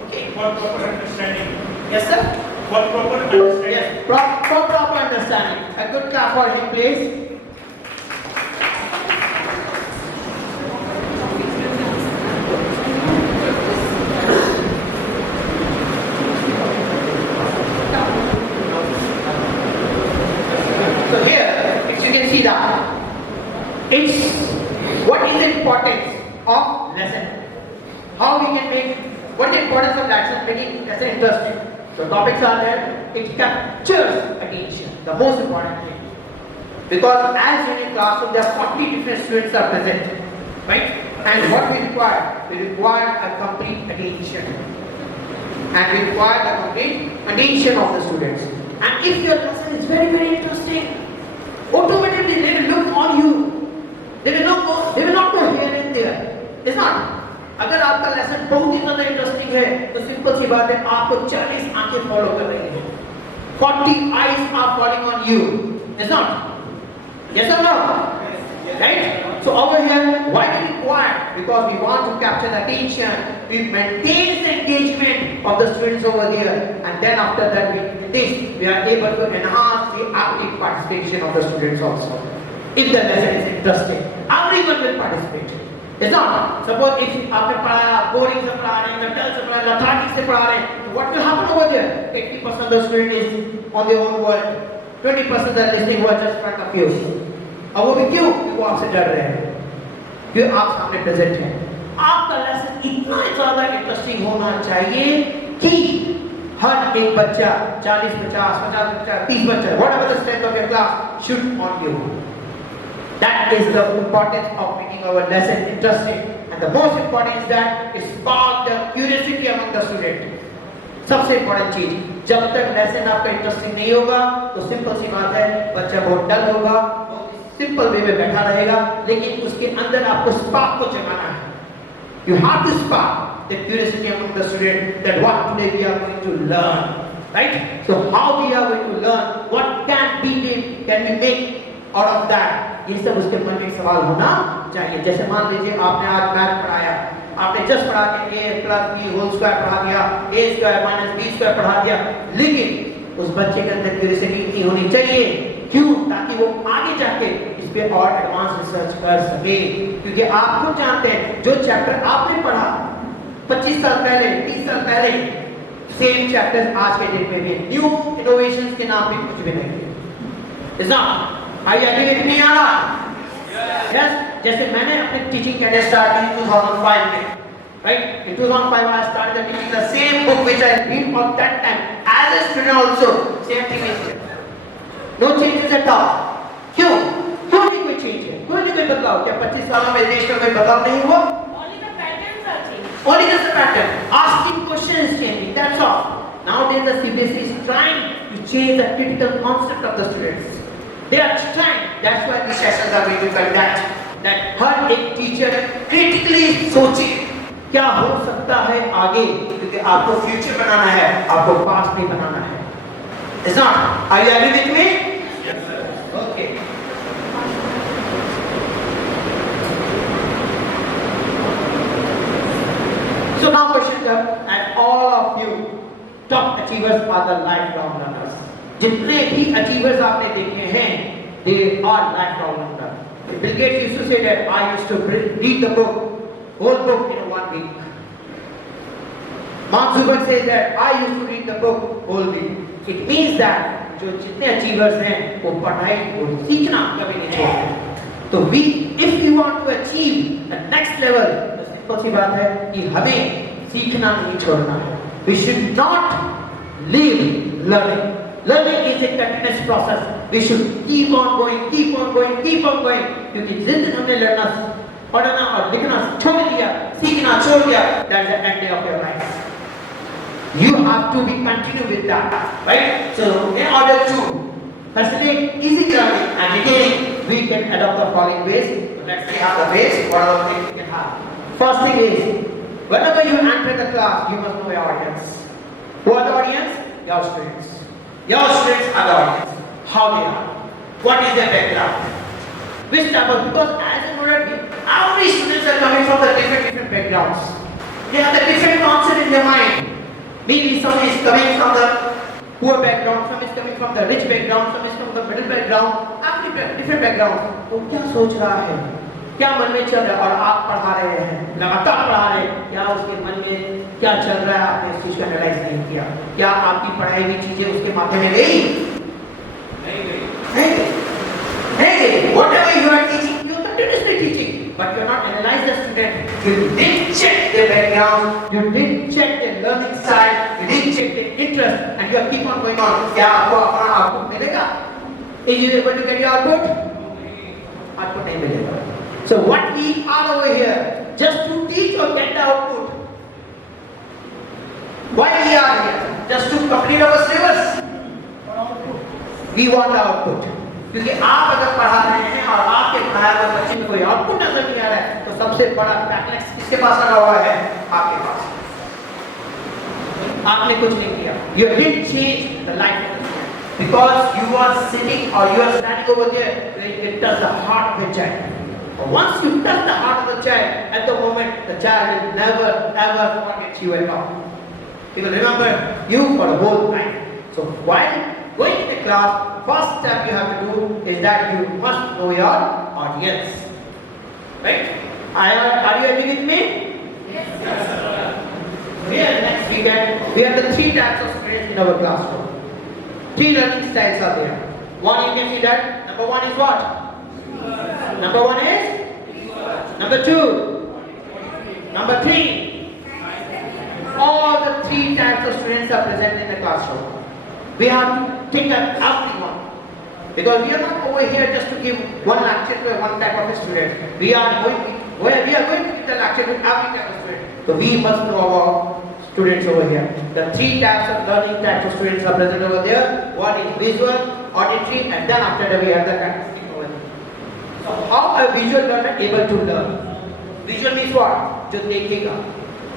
Okay. For proper understanding. Yes, sir? For proper understanding. Yes, for proper understanding. A good clap for him, please. So here, if you can see that, it's what is the importance of lesson? How we can make, what is the importance of lesson making lesson interesting? So topics are there, it captures attention, the most important thing. Because as in a classroom, there are 40 different students are present, right? And what we require a complete attention. And we require the complete attention of the students. And if your lesson is very, very interesting, automatically they will look on you. They will not go here and there. It's not. अगर आपका lesson बहुत ही ज़्यादा interesting है तो simple सी बात है आपको 40 आंखें फॉलो कर रही हैं 40 eyes are falling on you. It's not. Yes or no? Right? So over here, why we require? Because we want to capture the attention, we maintain the engagement of the students over here, and then after that, we are able to enhance the active participation of the students also. If the lesson is interesting, everyone will participate. It's not. Suppose if आपने पढ़ाया boring से पढ़ा रहे हैं, mental से पढ़ा रहे हैं, lethargic से पढ़ा रहे हैं, so what will happen over there? 80% of the student is on their own world, 20% are listening who are just front of you. अब वो भी क्यों? वो आपसे डर रहे हैं, क्यों आप सामने प्रेजेंट हैं. आपका लेसन इतना ज़्यादा इंटरेस्टिंग होना चाहिए कि हर एक बच्चा 40, 50, 50, 30 बच्चा, whatever the strength of your class, should on you. That is the importance of making our lesson interesting, and the most important is that it spark the curiosity among the student. सबसे important चीज, जब तक lesson आपका interesting नहीं होगा, तो simple सी बात है, बच्चा बहुत डल होगा, सिंपल वे में बैठा रहेगा, लेकिन उसके अंदर आपको स्पार्क को जगाना है. You have to spark the curiosity among the student that what today we are going to learn, right? So how we are going to learn, what can we make out of that? ये सब उसके मन में सवाल होना चाहिए. जैसे मान लीजिए आपने आज मैथ पढ़ाया, आपने जस्ट पढ़ा के a plus b whole square पढ़ा दिया, a square minus b square पढ़ा दिया, लेकिन उस बच्चे के अंदर क्यूरियोसिटी नहीं होनी चाहिए. क्यों? ताकि वो आगे जाके इस पे और एडवांस रिसर्च कर सके. क्योंकि आप खुद जानते हैं जो चैप्टर आपने पढ़ा 25 साल पहले, 30 साल पहले, सेम चैप्टर्स आज के डेट में भी न्यू इनोवेशंस के नाम पे कुछ भी नहीं है. Is not. Are you agree with me or not? Yes. जैसे मैंने अपने टीचिंग कैरियर स्टार्ट की 2005 में, right? In 2005 I started teaching the same book which I read of that time as a student also. Same thing is there. No changes at all. क्यों? क्यों नहीं कोई change है? क्यों नहीं कोई बदलाव? क्या 25 सालों में देश में कोई बदलाव नहीं हुआ? Only the patterns are changing. Only just the pattern. Asking questions is changing. That's all. Nowadays the CBSE is trying to change the critical concept of the students. They are trying. That's why these sessions are going to conduct. That हर एक teacher critically सोचे क्या हो सकता है आगे, क्योंकि आपको future बनाना है, आपको पास्ट भी बनाना है. It's not. Are you agree with me? Yes, sir. Okay. So now question comes, and all of you top achievers are the lifelong learners. जितने भी achievers आपने देखे हैं, they are lifelong learners. Bill Gates used to say that I used to read the book, whole book in 1 week. Mark Zuckerberg says that I used to read the book whole week. It means that जो जितने achievers हैं, वो पढ़ाई वो सीखना कभी नहीं छोड़ते. तो if we want to achieve the next level, तो सिंपल सी बात है कि हमें सीखना नहीं छोड़ना है. We should not leave learning. Learning is a continuous process. We should keep on going, keep on going, keep on going. क्योंकि जिस दिन हमने लड़ना, पढ़ना और लिखना छोड़ दिया, सीखना छोड़ दिया, that's the end of your life. You have to be continue with that, right? So in order to facilitate easy learning and retaining, we can adopt the following ways. Let's see how the ways. What are the things we can have? First thing is, whenever you enter the class, you must know your audience. Who are the audience? Your students. Your students are the audience. How they are. What is their background? Which type of, because as a model, every students are coming from the different backgrounds. They have a different concept in their mind. Maybe some is coming from the poor background, some is coming from the rich background, some is from the middle background, every different background. वो क्या सोच रहा है? क्या मन में चल रहा है? और आप पढ़ा रहे हैं, लगातार पढ़ा रहे हैं, क्या उसके मन में क्या चल रहा है आपने इस चीज को एनालाइज नहीं किया? क्या आपकी पढ़ाई हुई चीजें उसके माथे में गई? नहीं गई. Whatever you are teaching, you are continuously teaching, but you are not analyze the student. You didn't check their background, you didn't check their learning style, you didn't check their interest, and you are keep on going on. क्या आपको अपना आपको मिलेगा? Is you able to get your output? Output नहीं मिलेगा. So what we are over here, just to teach or get the output. Why we are here? Just to complete our syllabus. We want the output. क्योंकि आप अगर पढ़ा रहे हैं और आपके पढ़ाए हुए बच्चे में कोई आउटपुट नजर नहीं आ रहा है, तो सबसे बड़ा बैकलैश किसके पास लगा हुआ है? आपके पास. आपने कुछ नहीं किया. You didn't change the life of the student because you are sitting or you are standing over there where you can touch the heart of the child. Once you touch the heart of the child, at the moment the child will never ever forget you at all. He will remember you for the whole life. So while going to the class, first step you have to do is that you must know your audience. Right? Are you agree with me? Yes. Here next weekend, we have the 3 types of students in our classroom. 3 learning styles are there. One, you can see that. Number 1 is what? Number 1 is? Number 2? Number 3? All the 3 types of students are present in the classroom. We have to take up everyone. Because we are not over here just to give one lecture to one type of a student. We are going to give the lecture to every type of student. So we must know our students over here. The 3 types of learning types of students are present over there. One is visual, auditory, and then after that we have the kinesthetic over here. So how a visual learner able to learn? Visual means what? जो देखेगा,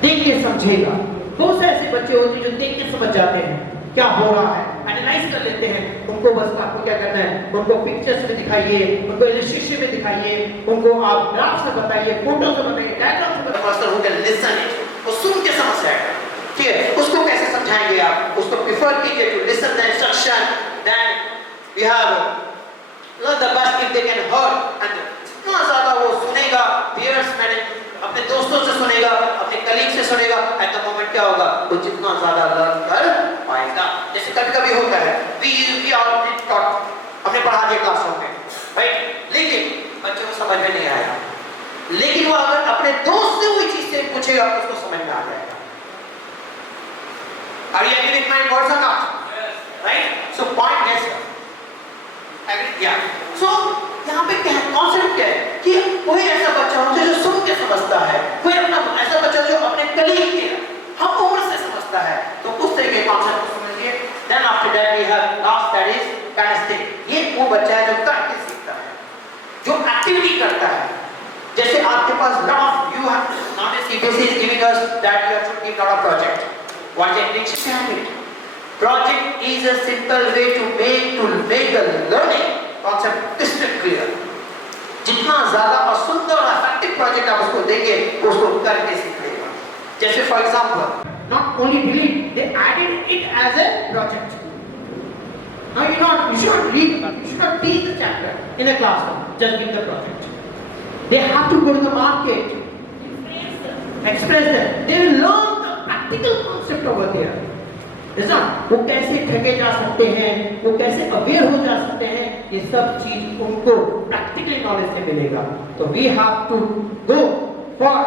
देख के समझेगा. बहुत से ऐसे बच्चे होते हैं जो देख के समझ जाते हैं क्या हो रहा है, एनालाइज कर लेते हैं. उनको बस आपको क्या करना है, उनको पिक्चर्स में दिखाइए, उनको इलस्ट्रेशन में दिखाइए, उनको आप ग्राफ से बताइए, फोटो से बताइए, डायग्राम से बताइए. Master who can listen it, वो सुन के समझ जाएगा. ठीक है, उसको कैसे समझाएंगे आप? उसको प्रेफर कीजिए to listen the instruction. Then we have learn the best if they can hurt. And जितना ज्यादा वो सुनेगा, पीयर्स में अपने दोस्तों से सुनेगा, अपने कलीग से सुनेगा, एट द मोमेंट क्या होगा, वो जितना ज्यादा लर्न कर पाएगा. जैसे कभी-कभी होता है, वी ऑलरेडी टॉट, हमने पढ़ा दिया क्लासरूम में, राइट, लेकिन बच्चों को समझ में नहीं आया. लेकिन वो अगर अपने दोस्त से वही चीज से पूछेगा, उसको समझ में आ जाएगा. Are you agree with my words or not? Yes. Right? So point is, agree? Yeah. So यहाँ पे क्या कॉन्सेप्ट क्या है कि कोई ऐसा बच्चा होता है जो सुन के समझता है, कोई अपना ऐसा बच्चा जो अपने कलीग के हम उम्र से समझता है. तो उस तरह के कॉन्सेप्ट को समझिए. Then after that we have last that is kinesthetic. ये वो बच्चा है जो करके सीखता है, जो एक्टिविटी करता है. जैसे आपके पास lot of you have not a CBSE is giving us that you have to give lot of project. What it means project is a simple way to make the learning concept crystal clear. जितना ज़्यादा और सुंदर और effective project आप उसको देंगे, उसको करके सीख लेगा. जैसे for example, not only delete, they added it as a project. Now you should not teach the chapter in a classroom. Just give the project. They have to go to the market, express them. They will learn the practical concept over there. ऐसा वो कैसे ठगे जा सकते हैं, वो कैसे aware हो जा सकते हैं, ये सब चीज उनको प्रैक्टिकल नॉलेज से मिलेगा. तो we have to go for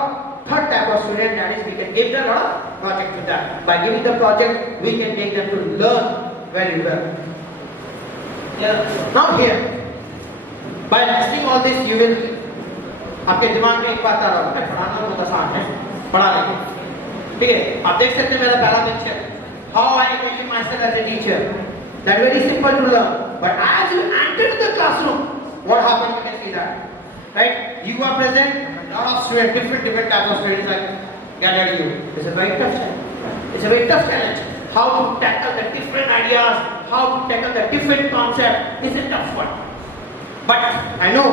third type of student, that is we can give them a project with that. By giving the project we can make them to learn very well. Now here by listening all this you will, आपके दिमाग में एक बात आ रहा है, पढ़ाना बहुत आसान है, पढ़ा रहे हैं. ठीक है, आप देख सकते हैं मेरा पहला picture, how I imagine myself as a teacher. That very simple to learn. But as you enter the classroom, what happens? You can see that, right? You are present. A lot of students, different types of students, like gathered you. It's a very tough challenge. It's a very tough challenge. How to tackle the different ideas, how to tackle the different concepts. It's a tough one. But I know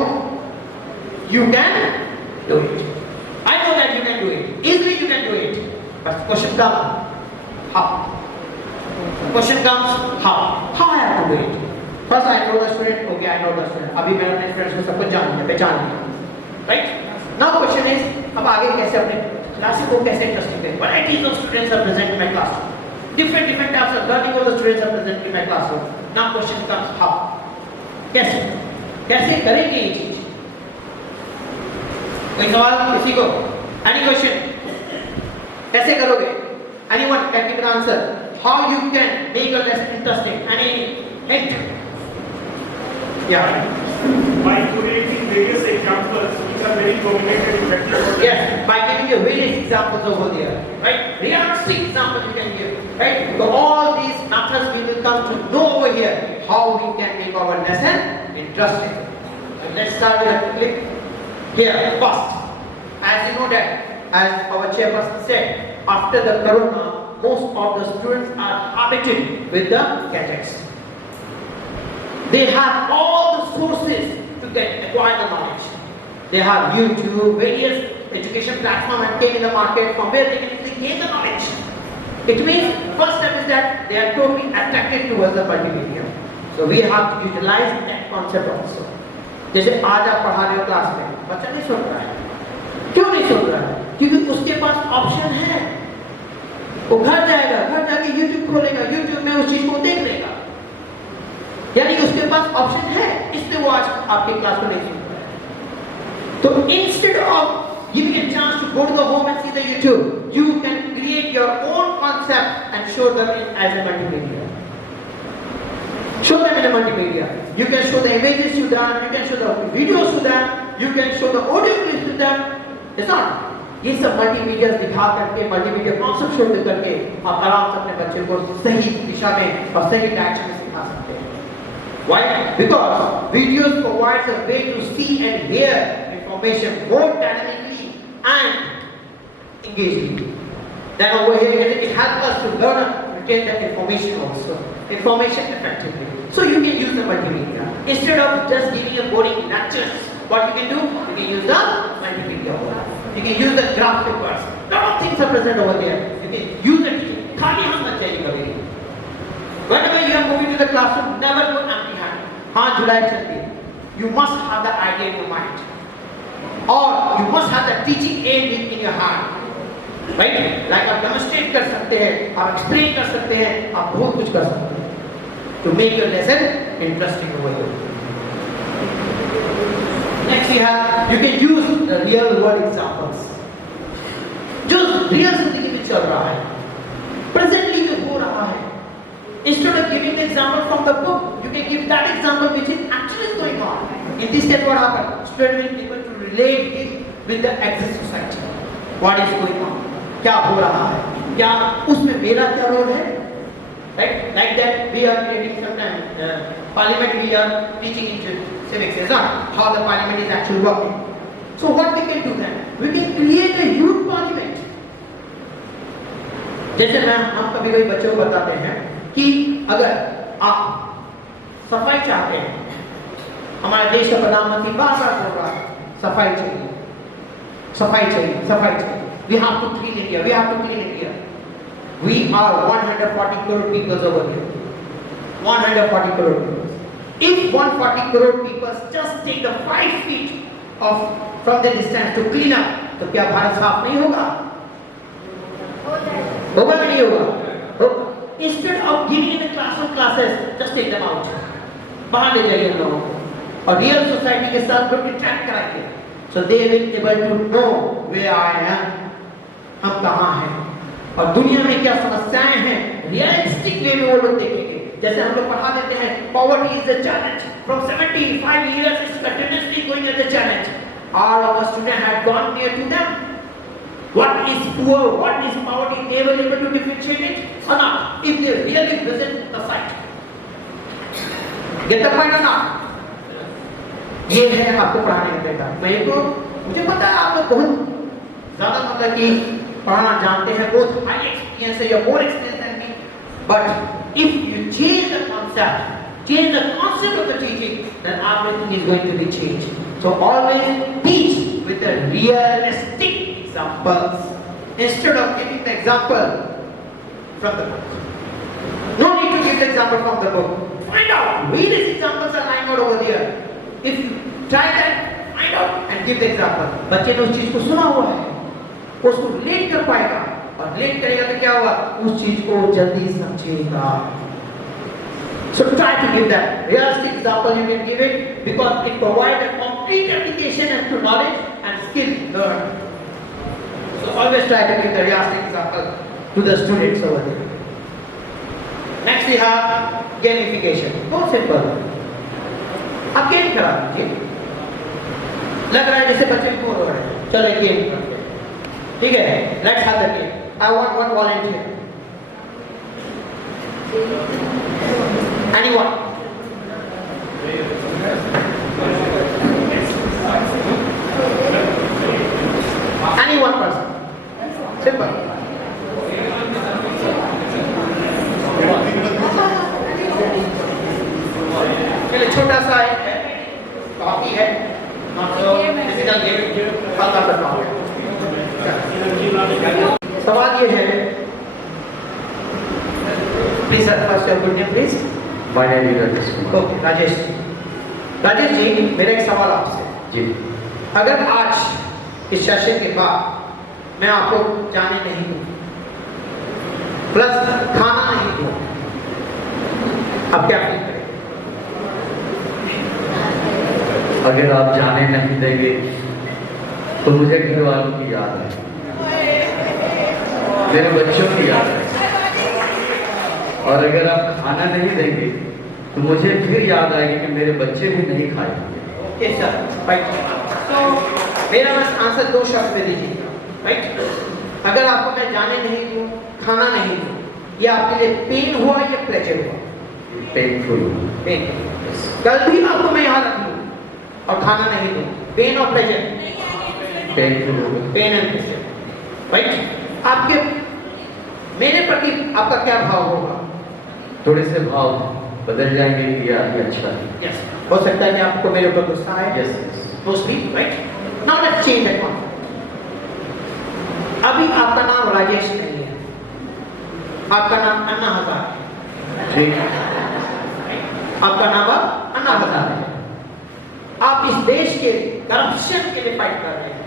you can do it. I know that you can do it. Easily you can do it. But the question comes, how? The question comes, how? How I have to do it? First I know the student, okay, I know the student. अभी मैंने अपने students को सब कुछ जान लिया, पहचान लिया, right? Now question is, अब आगे कैसे अपने क्लास को कैसे इंटरेस्टिंग करें? Varieties of students are present in my classroom. Different types of learning of the students are present in my classroom. Now question comes, how? कैसे करेंगे ये चीज? कोई सवाल किसी को? Any question? कैसे करोगे? Anyone can give an answer? How you can make a lesson interesting? Any hint? Yeah. By creating various examples which are very dominated in practice. Yes, by giving you various examples over there, right? Realistic examples we can give, right? So all these methods we will come to know over here how we can make our lesson interesting. And let's start with a click here first. As you know that, as our chairperson said, after the corona, most of the students are habituated with the gadgets. They have all the sources to acquire the knowledge. They have YouTube, various education platforms that came in the market from where they can easily gain the knowledge. It means first step is that they are totally attracted towards the multimedia. So we have to utilize that concept also. जैसे आज आप पढ़ा रहे हो class में, बच्चा नहीं सुन रहा है. क्यों नहीं सुन रहा है? क्योंकि उसके पास ऑप्शन है. वो घर जाएगा, घर जाके YouTube खोलेगा, YouTube में उस चीज को देख लेगा. यानी कि उसके पास ऑप्शन है, इसलिए वो आज आपकी क्लास को नहीं सुन रहा है. तो instead of giving a chance to go to the home and see the YouTube, you can create your own concept and show them as a multimedia. Show them in a multimedia. You can show the images to them, you can show the videos to them, you can show the audio clips to them. It's not. ये सब multimedia दिखा करके, multimedia concept show करके आप आराम से अपने बच्चे को सही दिशा में और सही डायरेक्शन में सिखा सकते हैं. Why? Because videos provides a way to see and hear information more dynamically and engagingly. Then over here it helps us to learn and retain that information also. Information effectively. So you can use the multimedia. Instead of just giving a boring lectures, what you can do? You can use the multimedia. You can use the graph papers. A lot of things are present over there. You can use the teaching. खाली हाथ मत जाइएगा मेरी. Whenever you are moving to the classroom, never go empty-handed. हाथ झुलाए चलिए. You must have the idea in your mind, or you must have the teaching aid in your hand. Right? Like आप demonstrate कर सकते हैं, आप explain कर सकते हैं, आप बहुत कुछ कर सकते हैं. To make your lesson interesting over here. Next we have, you can use the real world examples. जो real जिंदगी में चल रहा है, presently जो हो रहा है. Instead of giving the example from the book, you can give that example which is actually going on. In this case, what happened? Student will be able to relate it with the existing society. What is going on? क्या हो रहा है? क्या उसमें मेरा क्या role है? Right? Like that, we are creating sometimes parliament. We are teaching in civics, is not how the parliament is actually working. So what we can do then? We can create a youth parliament. जैसे हम कभी-कभी बच्चों को बताते हैं कि अगर आप सफाई चाहते हैं, हमारे देश का प्रधानमंत्री बार-बार बोल रहा है सफाई चाहिए, सफाई चाहिए, सफाई चाहिए. We have to clean India. We have to clean India. We are 140 crore people over here. 140 crore people. If 140 crore people just take the 5 feet of from the distance to clean up, तो क्या भारत साफ नहीं होगा? होगा कि नहीं होगा? Instead of giving in the classroom classes, just take them out. बाहर ले जाइए उन लोगों को और real society के साथ लोग interact कराइए. So they will be able to know where I am. हम कहाँ हैं और दुनिया में क्या समस्याएं हैं, रियलिस्टिक वे में वो लोग देखेंगे. जैसे हम लोग पढ़ा देते हैं poverty is a challenge from 75 years is continuously going as a challenge. All of our students had gone near to them. What is poor, what is poverty, they were able to differentiate it or not if they really visit the site. Get the point or not? ये है आपको पढ़ाने का तरीका. मैं तो मुझे पता है आप लोग बहुत ज़्यादा मतलब कि पढ़ना जानते हैं, बहुत हाई एक्सपीरियंस है या more experience than me. But if you change the concept of the teaching, then everything is going to be changed. So always teach with the realistic examples instead of giving the example from the book. No need to give the example from the book. Find out where these examples are lying out over there. If you try that, find out and give the example. बच्चे ने उस चीज को सुना हुआ है, उसको relate कर पाएगा और रिलेट करेगा तो क्या होगा, उस चीज को जल्दी समझेगा. So try to give that realistic example. You can give it because it provides a complete application to knowledge and skill learned. So always try to give the realistic example to the students over there. Next we have gamification. Very simple. आप game करा दीजिए। लग रहा है जैसे बच्चे bore हो रहे हैं, चलो एक गेम करते हैं, ठीक है? Let's have the game. I want one volunteer. Anyone? Any one person. Simple. चलिए छोटा सा है, कॉफी है, फिजिकल गेम हल्का करना होगा। सवाल ये है, please sir first your good name please. My name is Rajesh Kumar. Okay Rajesh Rajesh ji, मेरा एक सवाल आपसे जी। अगर आज इस सेशन के बाद मैं आपको जाने नहीं दूं, प्लस खाना नहीं दूं, अब क्या फील करेंगे? अगर आप जाने नहीं देंगे तो मुझे घर वालों की याद है, मेरे बच्चों की याद है, और अगर आप खाना नहीं देंगे तो मुझे फिर याद आएगी कि मेरे बच्चे भी नहीं खाएंगे। Okay sir, right. तो मेरा बस आंसर दो शब्द में दीजिएगा, राइट? अगर आपको मैं जाने नहीं दूं, खाना नहीं दूं, ये आपके लिए पेन हुआ या प्लेजर हुआ? पेनफुल। पेन। कल भी आपको मैं यहाँ रख लूं और खाना नहीं दूं, पेन और प्लेजर? पेनफुल होगा। Pain and pleasure, right? आपके मेरे प्रति आपका क्या भाव होगा? थोड़े से भाव बदल जाएंगे कि यार ये अच्छा है। यस, हो सकता है कि आपको मेरे ऊपर गुस्सा है। Yes, mostly, right? Now let's change that one. अभी आपका नाम राजेश नहीं है, आपका नाम अन्ना हजारे है। ठीक। आपका नाम अन्ना हजारे है। आप इस देश के करप्शन के लिए फाइट कर रहे हैं।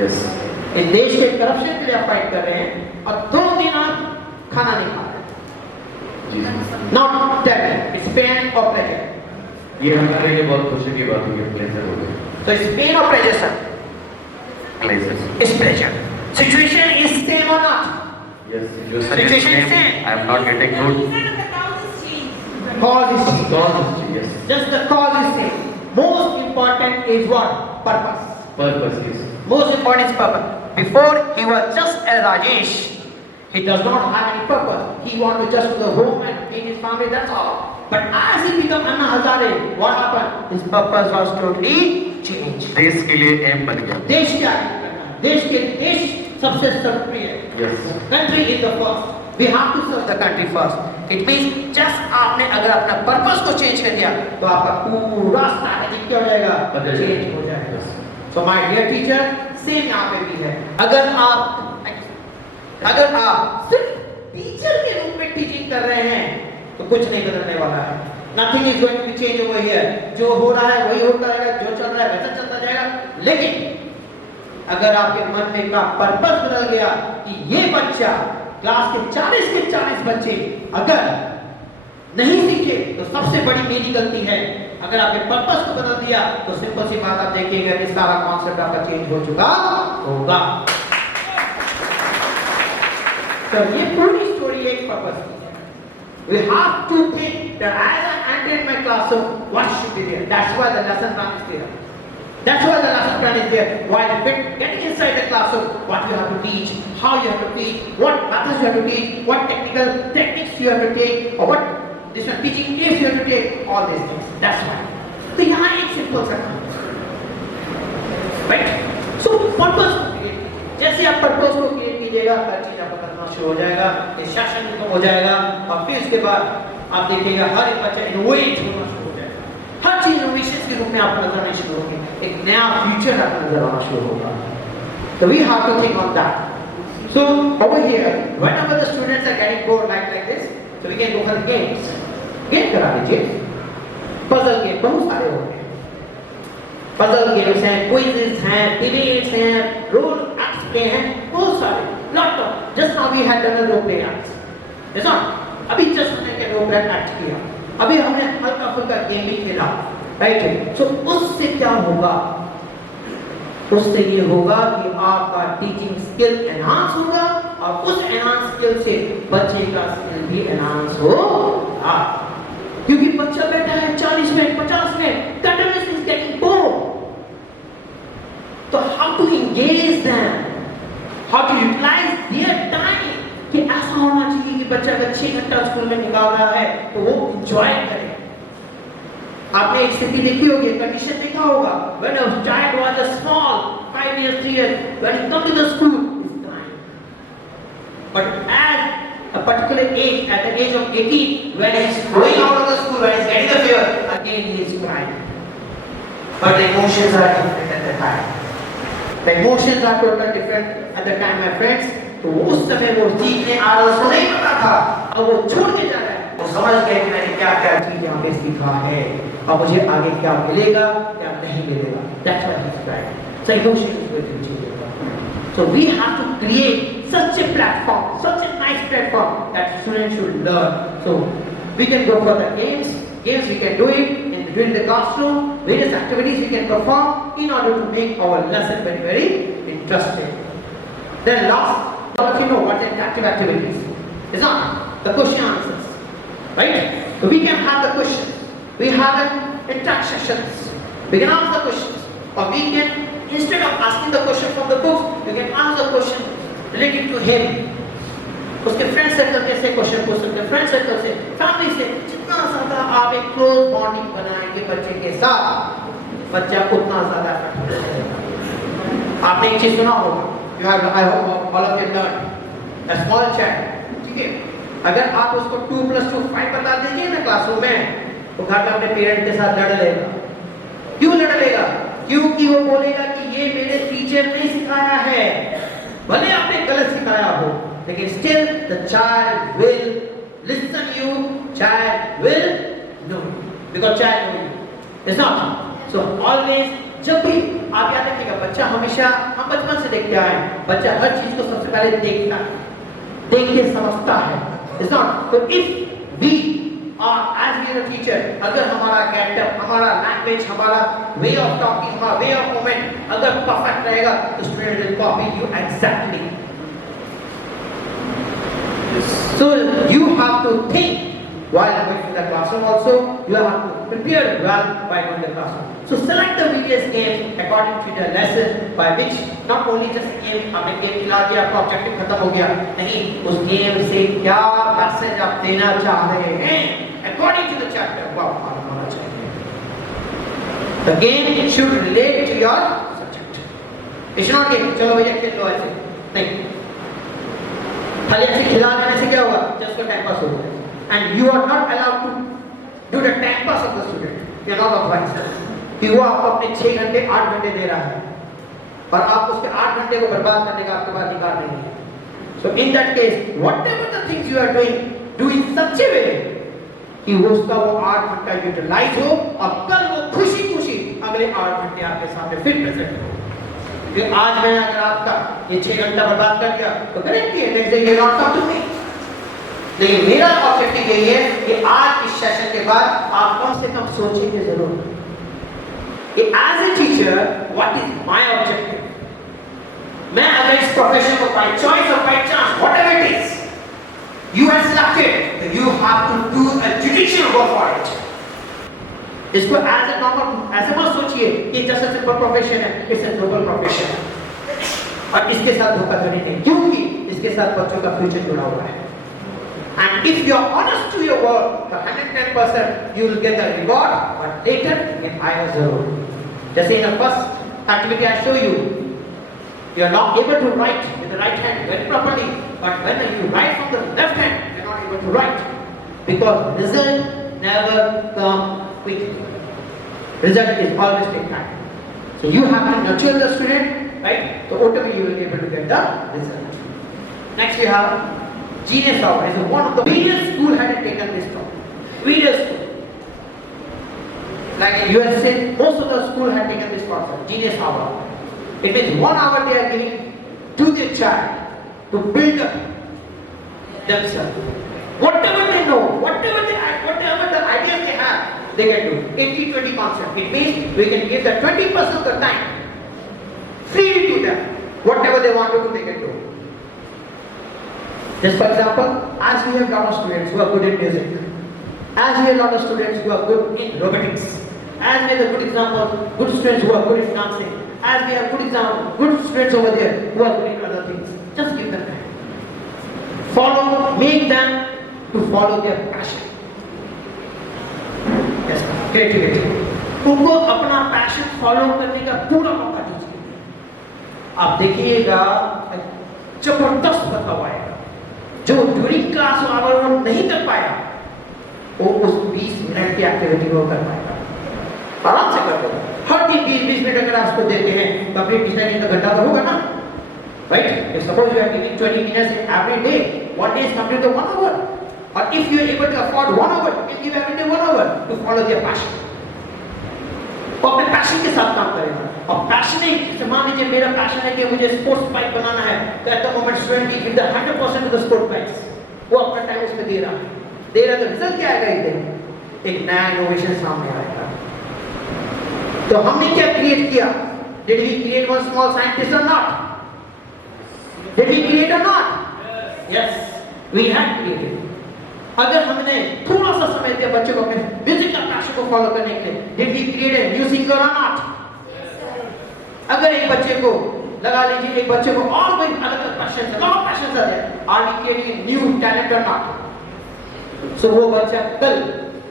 यस। इस देश के करप्शन के लिए आप फाइट कर रहे हैं और 2 दिन आप खाना नहीं खा रहे। Not that it's pain or pleasure. ये हमारे लिए बहुत खुशी की बात हुई है, प्लेजर हो गई। So it's pain or pleasure, sir? Pleasure. It's pleasure. Situation is same or not? Yes. Situation is same. I am not getting good. Cause is same. Cause is yes. Just the cause is same. Most important is what? Purpose. Purpose is. Most important is purpose. Before he was just a Rajesh. He does not have any purpose. He wanted to just go home and feed his family, that's all. But as he became Anna Hazare, what happened? His purpose was totally changed. देश के लिए M बन गया। देश क्या है? देश सबसे सर्वप्रिय है। Yes. Country is the first. We have to serve the country first. It means just आपने अगर अपना पर्पस को चेंज कर दिया तो आपका पूरा स्ट्रैटेजी क्या हो जाएगा? चेंज हो जाएगा। So my dear teacher, same यहाँ पे भी है। अगर आप सिर्फ टीचर के रूप में टीचिंग कर रहे हैं तो कुछ नहीं बदलने वाला है। Nothing is going to be changed over here. जो हो रहा है वही होता रहेगा, जो चल रहा है वैसा चलता जाएगा। लेकिन अगर आपके मन में का पर्पस बदल गया कि ये बच्चा क्लास के 40 बच्चे अगर नहीं सीखे तो सबसे बड़ी मेरी गलती है। अगर आपके पर्पस को बदल दिया तो सिंपल सी बात आप देखिएगा कि सारा कॉन्सेप्ट आपका चेंज हो चुका होगा। तो ये पूरी स्टोरी एक पर्पस की है। We have to think that as I enter my classroom, what should be there? That's why the lesson plan is there. That's why the lesson plan is there. While getting inside the classroom, what you have to teach, how you have to teach, what methods you have to teach, what technical techniques you have to take, or what different teaching aids you have to take, all these things. That's why. So यहाँ एक simple सा काम है, right? So purpose को create, जैसे आप purpose को create कीजिएगा, हर चीज आपका करना शुरू हो जाएगा, डिस्ट्रैक्शन खत्म हो जाएगा, और फिर उसके बाद आप देखिएगा हर एक बच्चा इनोवेट होना शुरू हो जाएगा। हर चीज इनोवेशन के रूप में आपको नजर आना शुरू होगी, एक नया फ्यूचर आपको नजर आना शुरू होगा। So we have to think on that. So over here, whenever the students are getting bored like this, so we can go for the games. Game करा लीजिए, puzzle game बहुत सारे होते हैं। Puzzle games हैं, quizzes हैं, debates हैं, role acts play हैं, बहुत सारे, lot of. Just now we had done a role play acts. That's all. अभी just हमने एक role play act किया। अभी हमने हल्का फुल्का गेम भी खेला, राइट? सो उससे क्या होगा? उससे ये होगा कि आपका टीचिंग स्किल एनहांस होगा और उस एनहांस स्किल से बच्चे का स्किल भी एनहांस होगा। क्योंकि बच्चा बैठा है 40 minute 50 minute engage them, how to utilize their time. कि ऐसा होना चाहिए कि बच्चा अगर 6 घंटा स्कूल में निकाल रहा है तो वो enjoy करे. आपने एक स्थिति देखी होगी, कंडीशन देखा होगा. When a child was a small, 5 years, 3 years, when he come to the school, he's crying. But at a particular age, at the age of 18, when he's going out of the school, when he's getting the fever, again he is crying. But the emotions are different at the time. The emotions are totally different at the time, my friends. तो उस समय वो सीखने आ रहा, उसको नहीं पता था, अब वो छोड़ के जा रहा है. वो समझ गए कि मैंने क्या क्या चीज यहाँ पे सीखा है, अब मुझे आगे क्या मिलेगा, क्या नहीं मिलेगा. That's why he's crying. So emotion is going to change. So we have to create such a platform, such a nice platform that students should learn. So we can go for the games we can do it during the classroom, various activities we can perform in order to make our lesson very, very interesting. Then last, all of you know what are interactive activities. It's not the question answers, right? So we can have the questions, we have the interaction sessions, we can ask the questions, or we can, instead of asking the question from the books, we can ask the question related to him. उसके friend circle कैसे question पूछ सकते हैं, friend circle से, family से. जितना ज़्यादा आप एक क्लोज बॉन्डिंग बनाएंगे बच्चे के साथ, बच्चा उतना ज़्यादा इफेक्टिव रहेगा. आपने एक चीज सुना होगा, you have, I hope all of you learned, a small child, ठीक है, अगर आप उसको 2 + 2 5 बता दीजिए ना क्लासरूम में, तो घर में अपने पेरेंट के साथ लड़ लेगा. क्यों लड़ लेगा? क्योंकि वो बोलेगा कि ये मेरे टीचर ने सिखाया है. भले आपने गलत सिखाया हो, लेकिन still the child will listen you, child will know you, because child know you. It's not. So always, जब भी आप याद रखिएगा, बच्चा हमेशा, हम बचपन से देखते आए हैं, बच्चा हर चीज को सबसे पहले देखता है, देख के समझता है. It's not. So if we are as we are a teacher, अगर हमारा गेटअप, हमारा लैंग्वेज, हमारा वे ऑफ टॉकिंग, हमारा वे ऑफ मूवमेंट अगर परफेक्ट रहेगा, तो student will copy you exactly. So you have to think while going to the classroom also, you have to prepare well by going to the classroom. So select the various games according to the lesson, by which not only just game, आपने game खिला दिया, आपका objective खत्म हो गया, नहीं, उस game से क्या मैसेज आप देना चाह रहे हैं according to the chapter, वो आपको होना चाहिए. The game should relate to your subject. It should not game, चलो भैया खेल लो ऐसे, नहीं. खाली ऐसे खिला देने से क्या होगा? Just for time pass होगा. And you are not allowed to do the time pass of the student. You are not authorized. कि वो आपको अपने 6 घंटे 8 घंटे दे रहा है, और आप उसके 8 घंटे को बर्बाद करने का आपके पास अधिकार नहीं है. So in that case, whatever the things you are doing, do in such a way कि उसका वो 8 घंटा यूटिलाइज हो, और कल वो खुशी खुशी अगले 8 घंटे आपके सामने फिर प्रेजेंट हो. कि आज मैंने अगर आपका ये 6 घंटा बर्बाद कर दिया, तो करेक्ट है, नेक्स्ट डे ये नॉट कम टू मी. लेकिन मेरा ऑब्जेक्टिव यही है कि आज इस सेशन के बाद आप कम से कम सोचेंगे जरूर कि as a teacher what is my objective. मैं अगर इस प्रोफेशन को बाय चॉइस और by chance, whatever it is, you are selected, you have to do a judicial work for it. इसको एज ए नॉर्मल, ऐसे मत सोचिए कि जस्ट अ सिंपल प्रोफेशन है, इट्स अ नोबल प्रोफेशन. और इसके साथ धोखाधड़ी नहीं, क्योंकि इसके साथ बच्चों का फ्यूचर जुड़ा हुआ है. And if you are honest to your work, for 110%, you will get the reward, but later you get higher zero. Just in the first activity I show you, you are not able to write with the right hand very properly, but when you write from the left hand, you are not able to write, because result never come quickly. Result is always take time. So you have to nurture the student, right? So ultimately you will be able to get the result. Next we have Genius Hour. Is one of the various school had taken this topic. Various school. Like in USA, most of the school had taken this concept, Genius Hour. It means 1 hour they are giving to the child to build up themselves. Whatever they know, whatever the ideas they have, they can do. 80-20 concept. It means we can give them 20% of the time freely to them. Whatever they want to do, they can do. Just for example, as we have a lot of students who are good in music, as we have a lot of students who are good in robotics, as we have a good example, good students who are good in dancing, as we have good students over there who are doing other things. Just give them time. Follow, make them to follow their passion. Yes, creativity. उनको अपना passion follow करने का पूरा मौका दीजिए. आप देखिएगा जबरदस्त बदलाव आएगा. जो ड्यूरिंग क्लास आवर वो नहीं कर पाया, वो उस 20 मिनट की एक्टिविटी को कर पाएगा. आराम से कर दो. हर दिन 20 मिनट अगर आप उसको देते हैं तो अपने पिछले दिन का घंटा तो होगा ना, right? If suppose you are giving 20 minutes every day, one day is complete the 1 hour. Or if you are able to afford 1 hour, you can give every day 1 hour to follow their passion. वो अपने passion के साथ काम करेगा. और passionate, जैसे मान लीजिए मेरा पैशन है कि मुझे स्पोर्ट्स बाइक बनाना है, तो at the moment student give the 100% to the sports bikes. वो अपना टाइम उसमें दे रहा है तो रिजल्ट क्या आएगा? एक नया इनोवेशन सामने आएगा. तो हमने क्या क्रिएट किया? Did we create one small scientist or not? Did we create or not? Yes, we have created. अगर हमने थोड़ा सा समय दिया बच्चों को अपने म्यूजिक का पैशन को फॉलो करने के लिए, did we create a new singer or not? अगर एक बच्चे को लगा लीजिए, एक बच्चे को और कोई अलग पैशन है, और पैशन है, are we creating a new talent or not? So वो बच्चा कल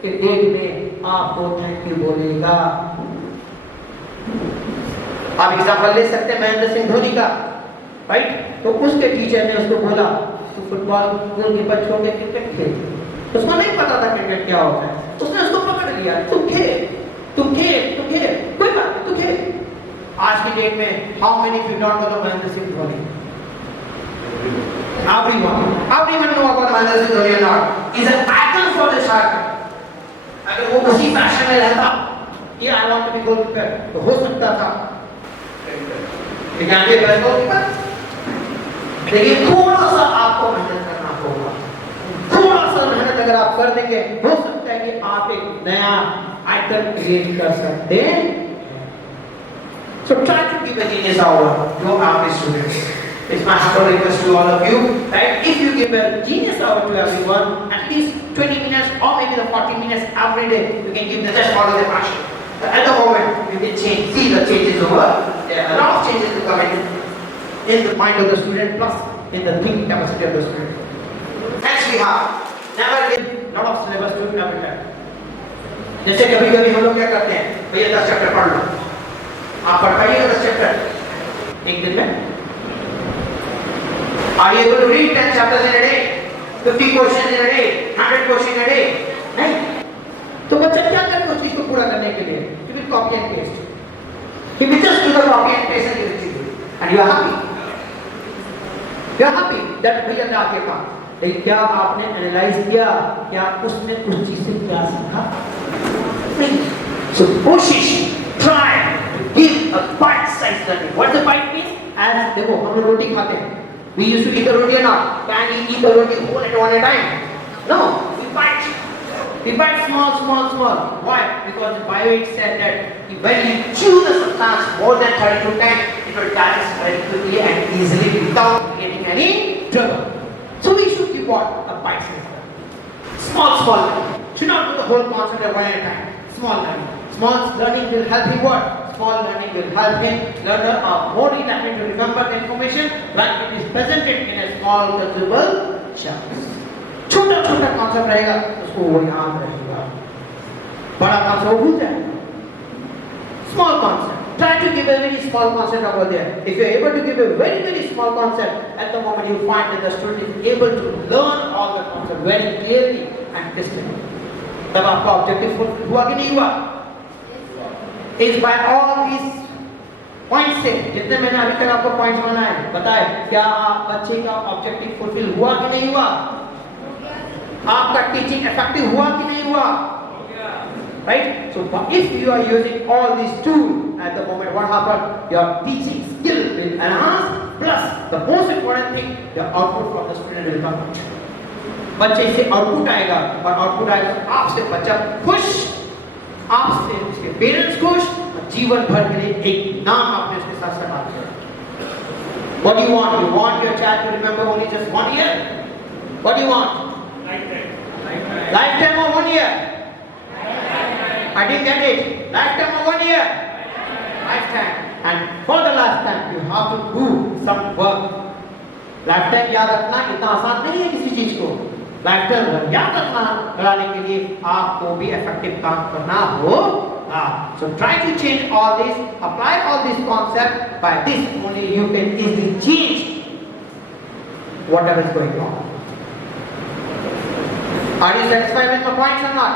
के डेट में आपको थैंक यू बोलेगा. आप एग्जांपल ले सकते हैं महेंद्र सिंह धोनी का, राइट? तो उसके टीचर ने उसको बोला तू फुटबॉल गोलकीपर छोड़ के क्रिकेट खेल. उसको नहीं पता था क्रिकेट क्या होता है. उसने उसको पकड़ लिया, तुम खेल, कोई बात नहीं, तू खेल. आज की डेट में how many of you don't know Mahendra Singh Dhoni? Everyone know about Mahendra Singh Dhoni or not? He's an icon for this country. अगर वो उसी पैशन में रहता, ये I want to be goalkeeper, तो हो सकता था. लेकिन ये गोलकीपर. लेकिन थोड़ा सा आपको मेहनत करना होगा. थोड़ा सा मेहनत अगर आप कर देंगे, हो सकता है कि आप एक नया आइकन क्रिएट कर सकते हैं. So try to give a genius hour to our students. It's my humble request to all of you, right? If you give a genius hour to everyone, at least 20 minutes or maybe the 40 minutes every day, you can give them just follow their passion. At the moment, you can see the changes over. There are a lot of changes to come in the mind of the student plus in the thinking capacity of the student. Next we have never give lot of syllabus to every time. जैसे कभी-कभी हम लोग क्या करते हैं? भैया 10 chapter पढ़ लो. आप पढ़ पाइए 10 चैप्टर एक दिन में? Are you able to read 10 chapters in a day? 50 questions in a day? 100 questions in a day? नहीं. तो बच्चा क्या करेगा उस चीज को पूरा करने के लिए? He will copy and paste. He will just do the copy and paste and give it to you. And you are happy. You are happy that we are आपके काम. लेकिन क्या आपने एनालाइज किया क्या उसने उस चीज से क्या सीखा? नहीं. So कोशिश, try to give a bite-sized learning. What does a bite mean? As देखो हम लोग रोटी खाते हैं. We used to eat the roti or not? Can we eat the roti whole at one time? No, we bite. We bite small. Why? Because the bioid said that when you chew the substance more than 32 times, it will digest very quickly and easily without creating any trouble. So we should give what? A bite size. Small. Should not do the whole concept at one at a time. Small learning. Small learning will help him what? Small learning will help him learner more likely to remember the information when it is presented in a small consumable chunks. छोटा concept रहेगा उसको वो याद रहेगा. बड़ा concept भूल जाएगा. Small concept. Try to give a very small concept over there. If you are able to give a very small concept, at the moment you find that the student is able to learn all the concept very clearly and crisply. तब आपका objective fulfil हुआ कि नहीं हुआ? Is by all these points से जितने मैंने अभी तक आपको पॉइंट्स बनाए बताए, क्या आप बच्चे का ऑब्जेक्टिव फुलफिल हुआ कि नहीं हुआ? आपका टीचिंग इफेक्टिव हुआ कि नहीं हुआ? Right? So if you are using all these tools at the moment, what happened? Your teaching skill will enhance. Plus, the most important thing, the output from the student will come. बच्चे से output आएगा और output आएगा तो आपसे बच्चा खुश, आपसे उसके पेरेंट्स खुश, जीवन भर के लिए एक नाम आपने उसके साथ समाप्त किया. What do you want? You want your child to remember only just 1 year? What do you want? Lifetime or 1 year? I didn't get it. Lifetime or 1 year? Lifetime. and for the lifetime you have to do some work. Lifetime याद रखना इतना आसान नहीं है किसी चीज को. Lifetime याद रखना कराने के लिए आपको भी इफेक्टिव काम करना होगा. So try to change all this, apply all these concepts. By this only you can easily change whatever is going on. Are you satisfied with my points or not?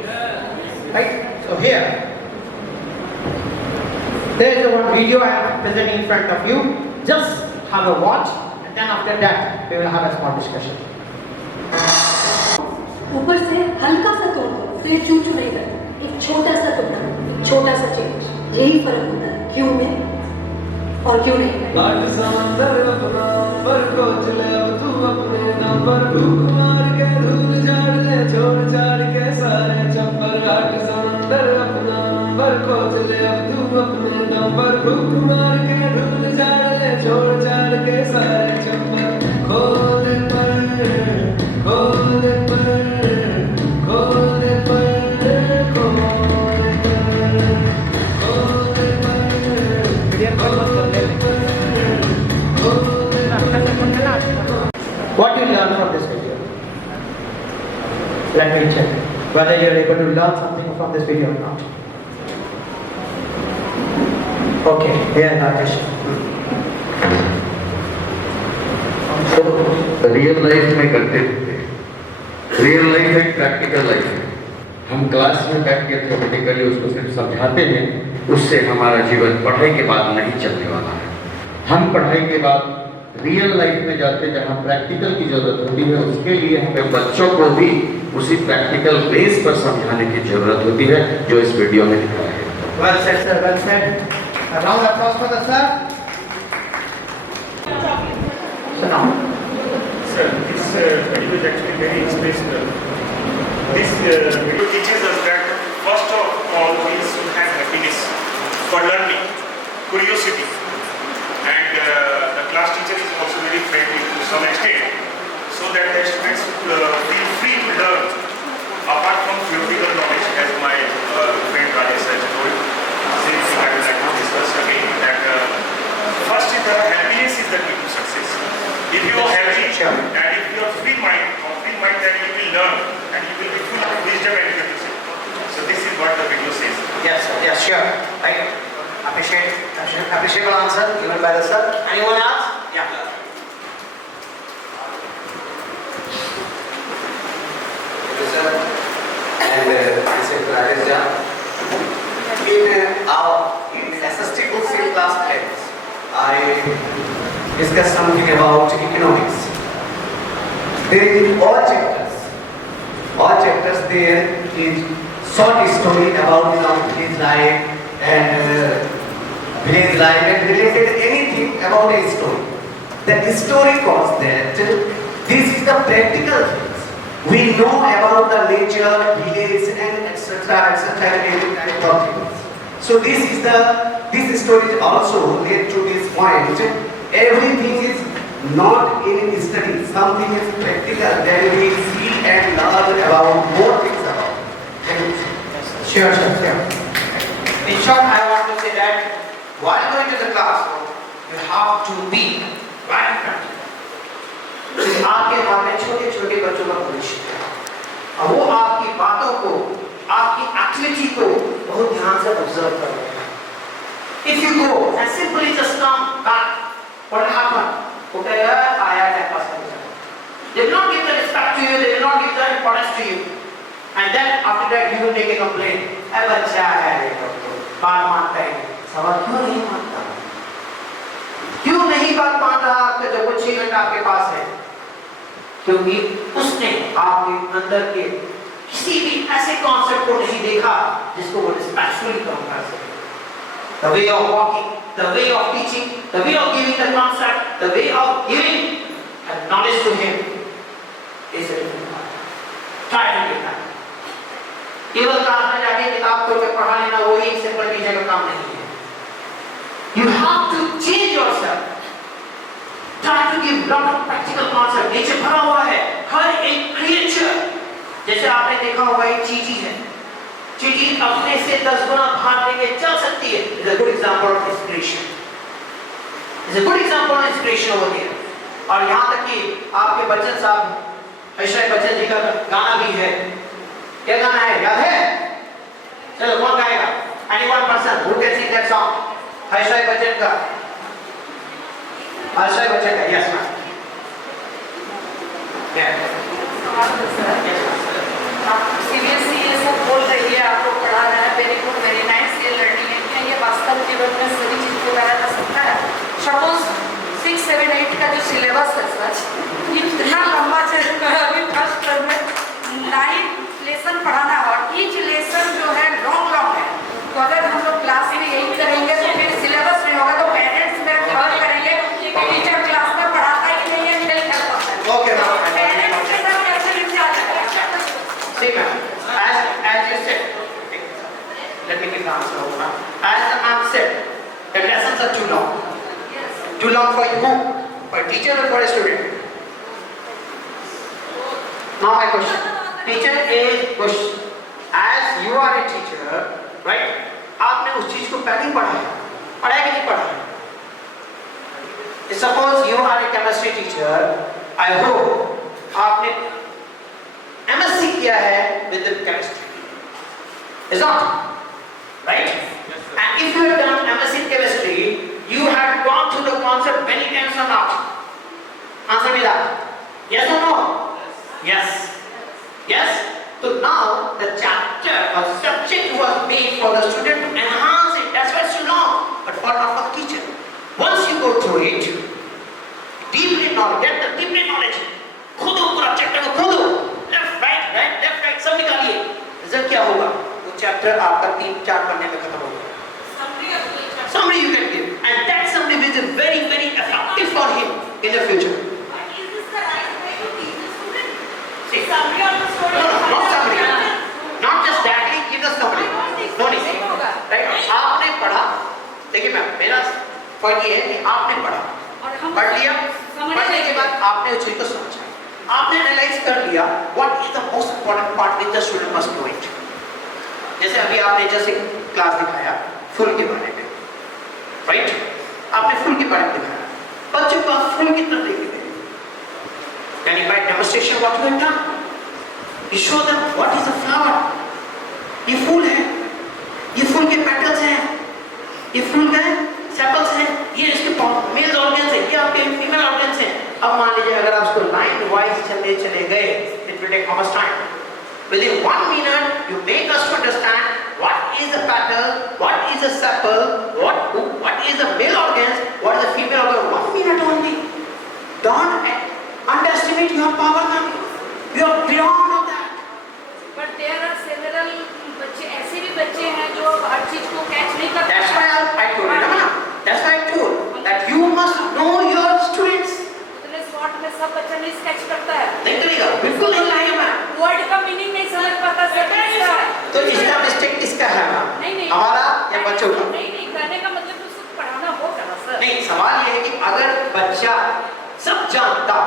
Yes. Right? So here, there is one video I am presenting in front of you. Just have a watch. Then after that, we will have a small discussion. ऊपर से हल्का सा तोड़ फिर चूचू नहीं करना. एक छोटा सा टुकड़ा, एक छोटा सा चेंज, यही फर्क होता है क्यों में और क्यों नहीं. बाट समंदर अपना पर को चले अब तू अपने नंबर भूख मार के धूल झाड़ ले छोड़ छाड़ के सारे चंपर. बाट समंदर अपना पर को चले अब तू अपने नंबर भूख मार के धूल झाड़ ले छोड़ छाड़ के सारे चंपर. खोल पर खोल पर खोल पर खोल What you learn from this video? Let me check whether you are able to learn something from this video or not. Okay, here Rajesh. तो रियल लाइफ में करते थे. रियल लाइफ एक प्रैक्टिकल लाइफ है. हम क्लास में बैठ के थ्योरेटिकली उसको सिर्फ समझाते हैं, उससे हमारा जीवन पढ़ाई के बाद नहीं चलने वाला है. हम पढ़ाई के बाद रियल लाइफ में जाते जहाँ प्रैक्टिकल की जरूरत होती है, उसके लिए हमें बच्चों को भी उसी प्रैक्टिकल बेस पर समझाने की जरूरत होती है जो इस वीडियो में दिखाया है. Well said, sir. Well said. A round of applause for the sir. So now, Sir, this video is actually very inspirational. This video teaches us that first of all we should have happiness for learning, curiosity, and the class teacher is also very friendly to some extent, so that the students feel free to learn apart from theoretical knowledge, as my friend Rajesh has told. Since I would like to discuss again that first is the happiness is the key to success. If you are happy and if you are free mind, then you will learn and you will be full of wisdom and creativity. So this is what the video says. yes, sir. Yes, sure. Right. Appreciable answer given by the sir. Anyone else? Yeah. Sir, and this is Rajesh. In SST books in class 10, I discussed something about economics. There is all chapters there is short story about village life and village life and related anything about a story. The story calls that this is the practical things. We know about the nature, village and etc. and type of things. So this story also led to this point. Everything is not in study. Something is practical. Then we see and learn about more things about. Sure. In short, I want to say that while going to the classroom, you have to be right practical. आपके मन में छोटे छोटे बच्चों का भविष्य है और वो आपकी बातों को, आपकी एक्टिविटी को बहुत ध्यान से ऑब्जर्व कर रहे हैं. If you go and simply just come back, what will happen? वो कहेगा आया टाइम पास करने का. They will not give the respect to you. They will not give the importance to you. And then after that you will make a complaint. अरे बच्चा है ये तो बात मानता है. सवाल क्यों नहीं मानता? क्यों नहीं बात मान रहा आपका जब वो 6 घंटा आपके पास है? क्योंकि उसने आपके अंदर के किसी भी ऐसे कॉन्सेप्ट को नहीं देखा जिसको वो रिस्पेक्टफुली काम कर सके. The way of walking, the way of teaching, the way of giving the concept, the way of giving knowledge to him is a different part. Try to get that. केवल class में जाके किताब खोल के पढ़ा लेना वही एक सिंपल टीचर का काम नहीं है. You have to change yourself. Try to give lot of practical concept. नीचे भरा हुआ है हर एक creature. जैसे आपने देखा होगा एक चींटी है. चीटी अपने से 10 गुना भाग लेके चल सकती है. Is a good example of inspiration. Is a good example of inspiration over here. और यहाँ तक कि आपके बच्चन साहब ऐश्वर्या बच्चन जी का गाना भी है. क्या गाना है? याद है? चलो कौन गाएगा? Anyone person who can sing that song? Aishwarya Bachchan का. ऐश्वर्या बच्चन का. Yes ma'am. Yeah. सीरियसली ये सब बोल रही है, आपको पढ़ा रहा है, वेरी गुड, वेरी नाइस, ये लर्निंग है. क्या ये वास्तव जीवन में सभी चीज को लाया जा सकता है? सपोज 6, 7, 8 का जो सिलेबस है सर, इतना लंबा चलेगा. अभी फर्स्ट टर्म में 9 लेसन पढ़ाना और ईच लेसन जो है लॉन्ग है. तो अगर हम लोग क्लास में यही करेंगे तो फिर सिलेबस नहीं होगा. तो पेरेंट्स में खबर करेंगे कि टीचर क्लास में पढ़ाता ही नहीं है, फेल करता है. Okay ma'am. पेरेंट्स के साथ कैसे नीचे आ जाएगा? See ma'am, as you said, let me give the answer over ma'am. As the ma'am said, the lessons are too long. Too long for who? For a teacher or for a student? Now my question. Teacher is question. As you are a teacher, right? आपने उस चीज को पहले ही पढ़ा है, पढ़ा है कि नहीं पढ़ा है? Suppose you are a chemistry teacher. I hope आपने MSc किया है with the chemistry. Is not? Right? And if you have done MSc chemistry, you have gone through the concept many times or not? Answer me that. Yes or no? Yes. Yes? So now the chapter or subject was made for the student to enhance it. That's why it's too long. But for not for the teacher. Once you go through it, deeply knowledge, get the deeply knowledge. खुदो पूरा chapter को खुदो. Left, right, सब निकालिए. Result क्या होगा? वो chapter आपका 3-4 पन्ने में खत्म होगा. Summary you can give, and that summary is very, very effective for him in the future. See, summary on the story. No, not summary. Not just directly give the summary. No need. Right? आपने पढ़ा. देखिए ma'am, मेरा point ये है कि आपने पढ़ा, पढ़ लिया, पढ़ने के बाद आपने उस चीज को समझा, आपने एनालाइज कर लिया what is the most important part which the student must know it. जैसे अभी आपने जैसे क्लास दिखाया फूल के बारे में, राइट? आपने फूल के बारे में दिखाया, बच्चों को फूल की तरफ देखते हैं. यानी by demonstration what you have done, you show them what is a flower. ये फूल है, ये फूल के petals हैं, ये फूल के sepals हैं, ये इसके मेल ऑर्गन्स हैं, ये आपके फीमेल ऑर्गन्स हैं. अब मान लीजिए अगर आप उसको लाइन वाइज चले गए, it will take how much time? Within 1 minute, you make us to understand what is the petal, what is the sepal, what is the male organs, what is the female organ. 1 minute only. Don't underestimate your power now. You are beyond of that. But there are several बच्चे, ऐसे भी बच्चे हैं जो हर चीज को catch नहीं करते. That's why I told you, ना? That's why I told that you must know your students. इतने शॉर्ट में सब बच्चा नहीं स्केच करता है. नहीं करेगा, बिल्कुल नहीं लाएगा. वर्ड का मीनिंग नहीं समझ पाता सर. तो इसका मिस्टेक किसका है मैम? नहीं हमारा या बच्चों का? नहीं करने का मतलब तो सिर्फ पढ़ाना होगा ना सर. नहीं, सवाल ये है कि अगर बच्चा सब जानता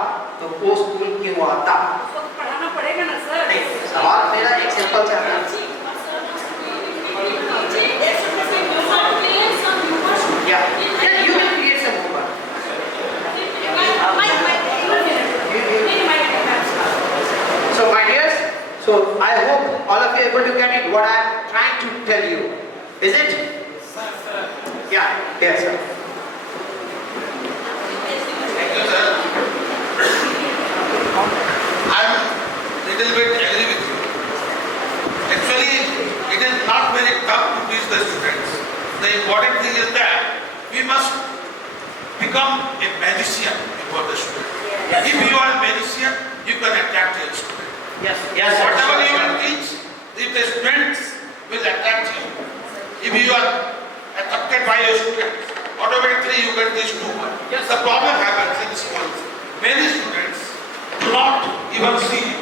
तो वो स्कूल क्यों आता? उसको तो पढ़ाना पड़ेगा ना सर. नहीं, सवाल मेरा एक सिंपल सा है. Yeah, you can create some homework. So my dears, so I hope all of you are able to get it what I am trying to tell you. Is it? Yeah, yes sir. Thank you sir. I am little bit agree with you. Actually, it is not very tough to teach the students. The important thing is that we must become a magician before the student. Yes. If you are a magician, you can attract your student. Yes, yes. Whatever you will teach, if the students will attract you, if you are attracted by your students, automatically you can teach too much. Yes. The problem happens in schools. Many students do not even see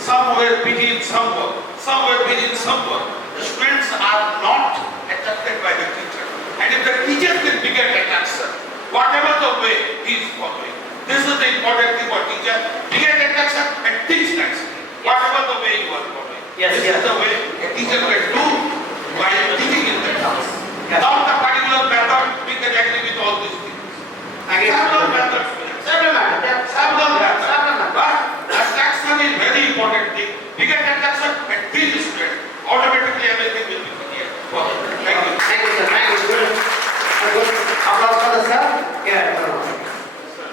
somewhere begin some work, somewhere begin some work. The students are not attracted by the teacher. And if the teacher can beget attraction, whatever the way he is following, this is the important thing for teacher, beget attraction and teach next. Whatever the way you are following. Yes, this yes. is the way a teacher can do while teaching in the class. Not the particular method, we can agree with all these things. Several methods. But attraction is very important thing. We get attraction and teach students. Automatically everything will be clear. Thank you. Thank you, sir. Thank you. Good. Good. Applause for the sir. Yeah.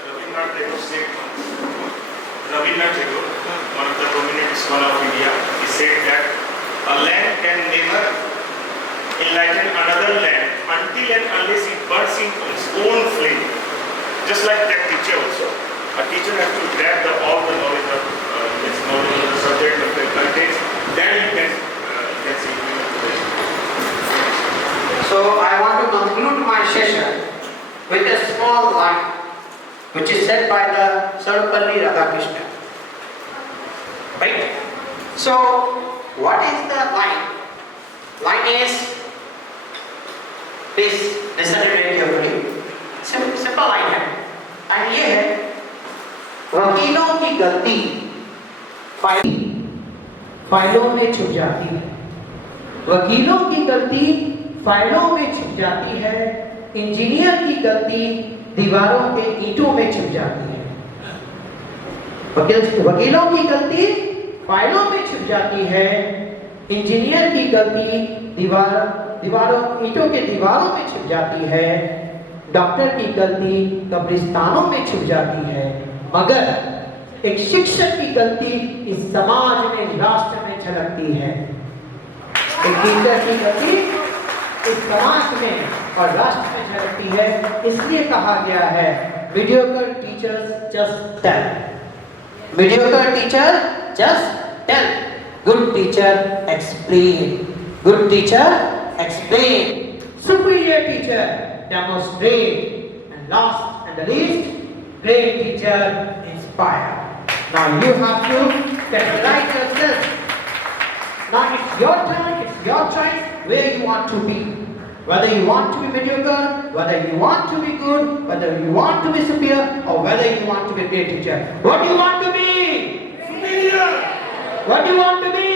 Rabindranath Tagore said once. Rabindranath Tagore, one of the prominent scholars of India, he said that a land can never enlighten another land until and unless it burns into its own flame. Just like that teacher also. A teacher has to grab all the knowledge of the subject of the context, then you can see. So I want to conclude my session with a small line which is said by the Sarvapalli Radhakrishnan. Right? So what is the line? Line is, please listen to it carefully. Simple line है. And ये है, वकीलों की गलती फाइलों में छुप जाती है. वकीलों की गलती फाइलों में छुप जाती है. इंजीनियर की गलती दीवारों के ईंटों में छुप जाती है. वकीलों की गलती फाइलों में छुप जाती है. इंजीनियर की गलती ईंटों के दीवारों में छुप जाती है. डॉक्टर की गलती कब्रिस्तानों में छुप जाती है. मगर एक शिक्षक की गलती इस समाज में, राष्ट्र में झलकती है. एक टीचर की गलती इस समाज में और राष्ट्र में झलकती है. इसलिए कहा गया है, mediocre teachers just tell. Mediocre teacher just tell. Good teacher explain. Good teacher explain. Superior teacher demonstrate. And last and the least, great teacher inspire. Now you have to categorize yourself. Now it's your turn, it's your choice where you want to be. Whether you want to be mediocre, whether you want to be good, whether you want to be superior, or whether you want to be a great teacher. What do you want to be? Superior. What do you want to be?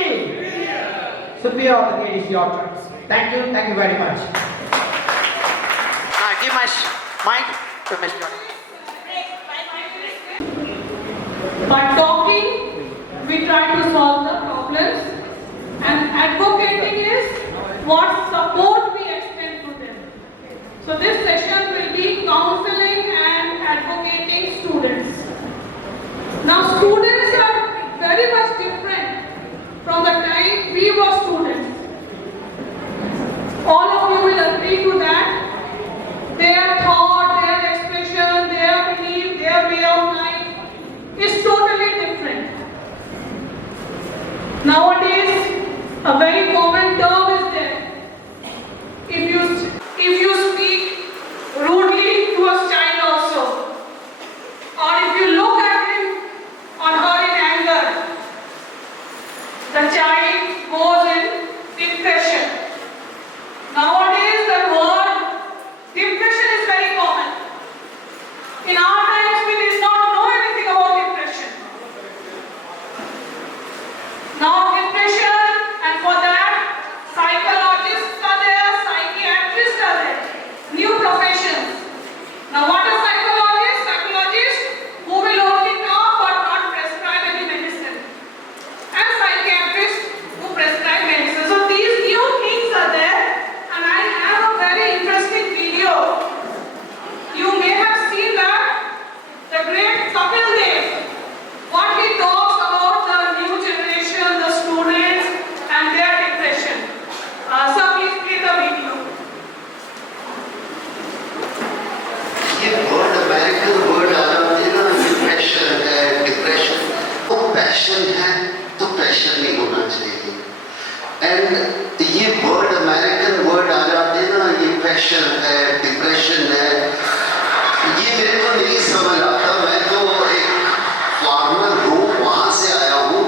Superior or the great is your choice. Thank you very much. Now give my mic to Mr. By talking, we try to solve the problems, and advocating is what support we extend to them. So this session will be counseling and advocating students. Now students are very much different from the time we were students. All of you will agree to that. Their thought, their expression, their belief, their way of life is totally different. Nowadays, a very common term is there. If you speak rudely to a child also, or if you look at him or her in anger, the child goes in depression. Nowadays, the word depression is very common. In our times, we did not know anything about depression. Now depression, and for that, psychologists are there, psychiatrists are there, new professions. Now what are psychologists? Psychologists who will only talk but not prescribe any medicine. And psychiatrists who prescribe medicine. So these new things are there, and I have a very interesting video. You may have seen that, the great Kapil Dev, what he talks about the new generation, the students and their depression. So please play the video. ये word American word आ रहा है ना, depression है, depression. तो passion है तो pressure नहीं होना चाहिए. एंड ये वर्ड अमेरिकन वर्ड आ जाते हैं ना, ये पैशन है, डिप्रेशन है, ये मेरे को नहीं समझ आता. मैं तो एक फार्मर हूँ, वहाँ से आया हूँ.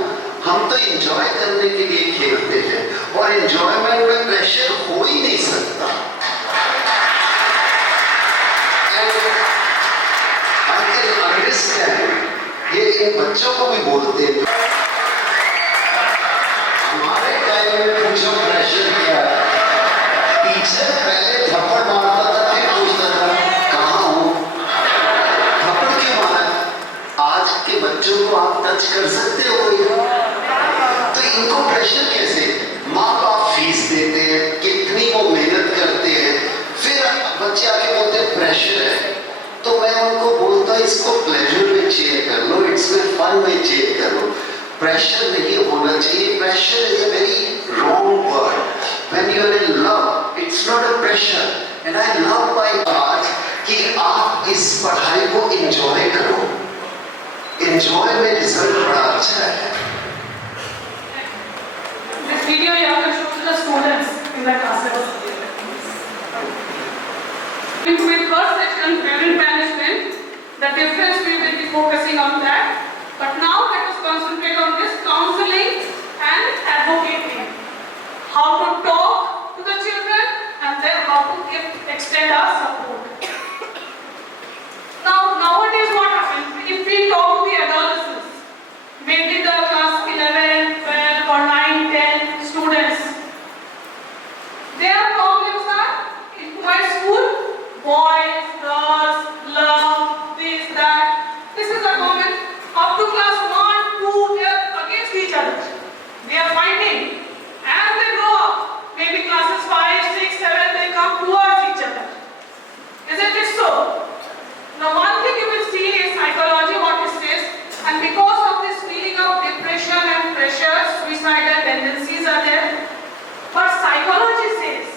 हम तो एंजॉय करने के लिए खेलते हैं, और एंजॉयमेंट में प्रेशर हो ही नहीं सकता. ये इन बच्चों को भी बोलते हैं. हमारे टाइम में पूछो प्रेशर क्या है? टीचर पहले थप्पड़ मारता था फिर पूछता था कहाँ हो? थप्पड़ क्यों मारा? आज के बच्चों को आप टच कर सकते हो कोई? तो इनको प्रेशर कैसे? माँ बाप फीस देते हैं, कितनी वो मेहनत करते हैं, फिर बच्चे आके बोलते हैं प्रेशर है। तो मैं उनको बोलता हूँ इसको प्लेजर में चेंज कर लो, इसमें फन में चेंज कर लो। प्रेशर नहीं होना चाहिए। Pressure is a very wrong word. When you are in love it's not a pressure. And I love my art कि आप इस पढ़ाई को एंजॉय करो। एंजॉय में रिजल्ट बड़ा अच्छा है। This video you have to show to the students in the classes. With first section, parent management, the difference we will be focusing on that. But now let us concentrate on this counseling and advocating. How to talk to the children and then how to extend our support. Now, nowadays what happens? If we talk to the adolescents, maybe the class 11, 12 or 9, 10 students, their problems are in my school, boys, girls, love, this, that. This is a common. Up to class 1, 2, they are against each other. They are fighting. As they grow up, maybe classes 5, 6, 7, they come towards each other. Isn't it so? Now one thing you will see is psychology, what it says, and because of this feeling of depression and pressure, suicidal tendencies are there. But psychology says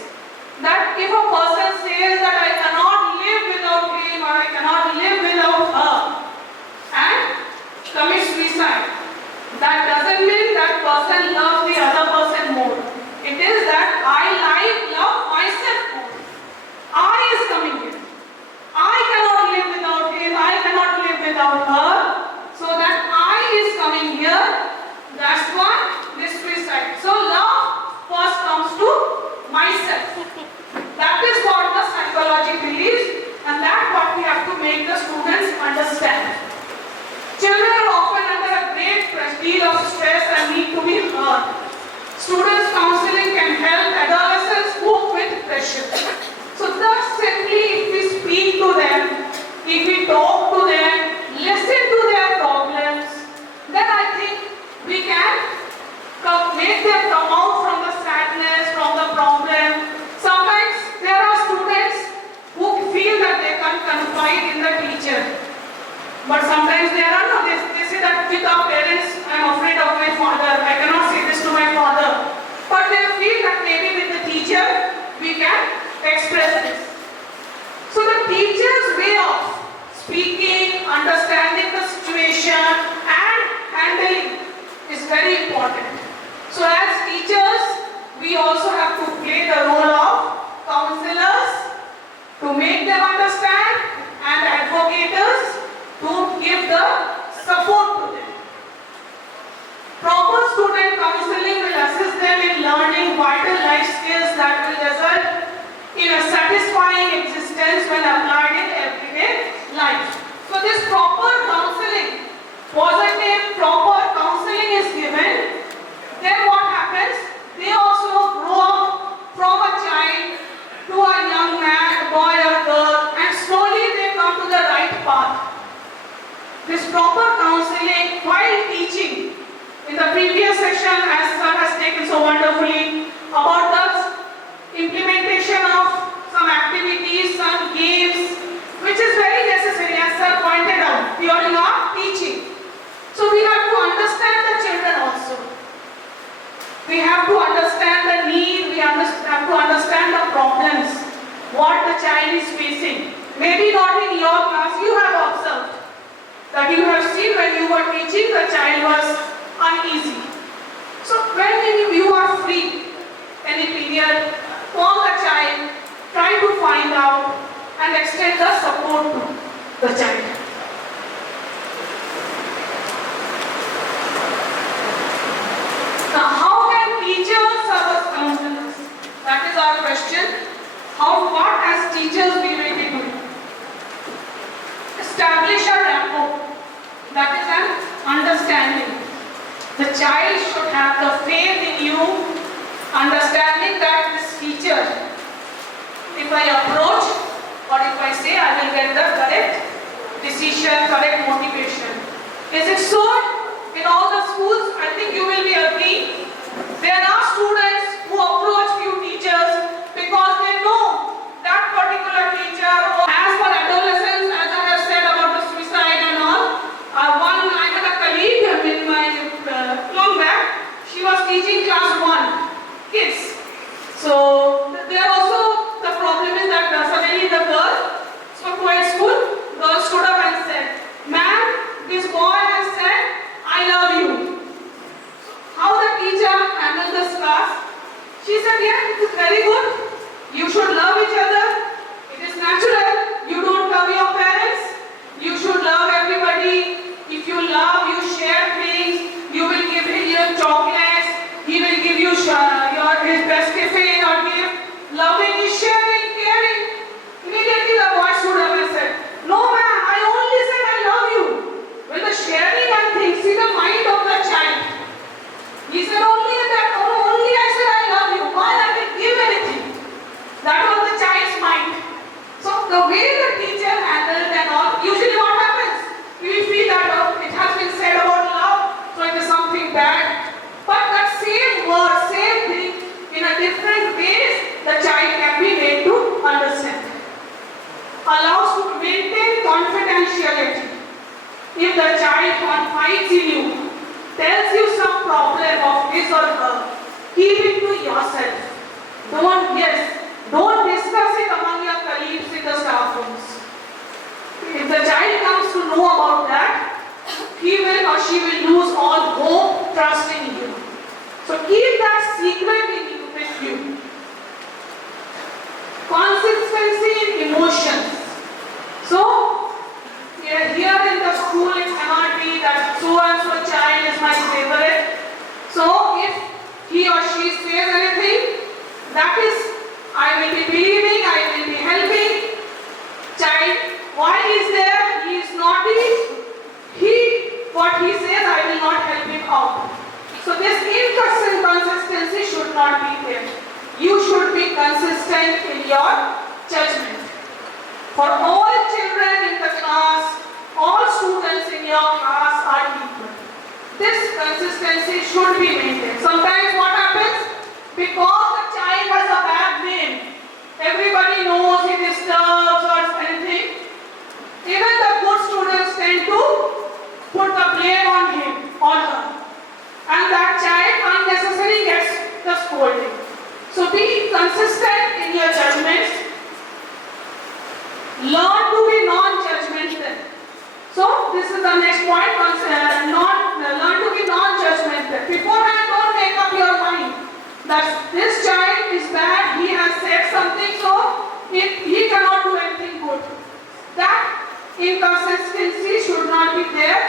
that if a person says that I cannot live without him or I cannot live without her and commits suicide, that doesn't mean that person loves the other person more. It is that I love myself more. I is coming here. I cannot live without him, I cannot live without her. So that I is coming here. That's why this suicide. So love first comes to myself. That is what the psychology believes, and that's what we have to make the students understand. Children are often under a great deal of stress and need to be heard. Students counseling can help adolescents cope with pressure. So thus simply if we speak to them, if we talk to them, listen to their problems, then I think we can make them come out from the sadness, from the problem. Sometimes there are students who feel that they can't confide in the teacher. But sometimes there are no, they say that with our parents, I am afraid of my father, I cannot say this to my father. But they feel that maybe with the teacher, we can express this. So the teacher's way of speaking, understanding the situation and handling is very important. So as teachers, we also have to play the role of counselors to make them understand and advocates to give the support to them. Proper student counseling will assist them in learning vital life skills that will result in a satisfying existence when applied in everyday life. So this proper counseling, positive proper counseling is given, then what happens? They also grow up from a child to a young man, boy or girl, and slowly they come to the right path. This proper counseling while teaching, in the previous session as Sir has taken so wonderfully about the implementation of some activities, some games, which is very necessary as Sir pointed out during our teaching. So we have to understand the children also. We have to understand the need, we have to understand the problems, what the child is facing. Maybe not in your class, you have observed that you have seen when you were teaching, the child was uneasy. So when you are free, any period, call the child, try to find out and extend the support to the child. Now how can teachers serve as counselors? That is our question. What as teachers we will be doing? Establish a rapport, that is an understanding. The child should have the faith in you, understanding that this teacher, if I approach or if I say, I will get the correct decision, correct motivation. Is it so? In all the schools, I think you will be agreeing. There are students who approach few teachers because they know that particular teacher. As for adolescents, as I have said about the suicide and all, I had a colleague in my long back. She was teaching class 1 kids. So there also the problem is that suddenly the girl, so co-ed school, girl stood up and said, "Ma'am, this boy has said, I love you." How the teacher handled this class? She said, "Yeah, it is very good. You should love each other. It is natural. You don't love your parents. You should love everybody. If you love, you share things. You will give him chocolates. He will give you his best tiffin or gift. Loving is sharing, caring." Immediately the boy stood up and said, "No ma'am, I only said I love you." When the sharing and things, see the mind of the child. He said, "Only that, only I said I love you. Why I will give anything?" That was the child's mind. So the way the teacher handled and all, usually what happens? We feel that it has been said about love, so it is something bad. But that same word, same thing, in a different ways, the child can be made to understand. Allows to maintain confidentiality. If the child confides in you, tells you some problem of his or her, keep it to yourself. Don't discuss it among your colleagues in the staff rooms. If the child comes to know about that, he will or she will lose all hope, trust in you. So keep that secret with you. Consistency in emotions. So, here in the school it cannot be that so and so child is my favorite. So if he or she says anything, that is, I will be believing, I will be helping. Child, why is there? He is naughty. What he says, I will not help him out. So this inconsistency should not be there. You should be consistent in your judgment. For all children in the class, all students in your class are equal. This consistency should be maintained. Sometimes what happens? Because the child has a bad name, everybody knows he disturbs or anything, even the good students tend to put the blame on him, on her. And that child unnecessarily gets the scolding. So be consistent in your judgments. Learn to be non-judgmental. So this is the next point. Learn to be non-judgmental. Beforehand, don't make up your mind that this child is bad, he has said something, so he cannot do anything good. That inconsistency should not be there.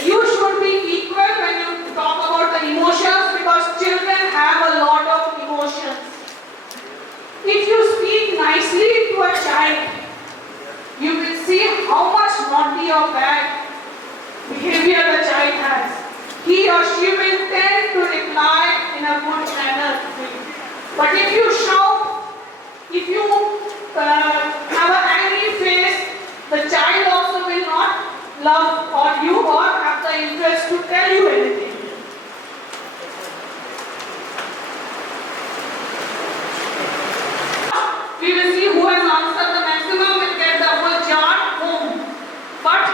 You should be equal when you talk about the emotions, because children have a lot of emotions. If you speak nicely to a child, you will see how much naughty or bad behavior the child has. He or she will tend to reply in a good manner. But if you shout, if you have an angry face, the child also will not love or you or have the interest to tell you anything. We will see who has answered the maximum will get the whole jar home. But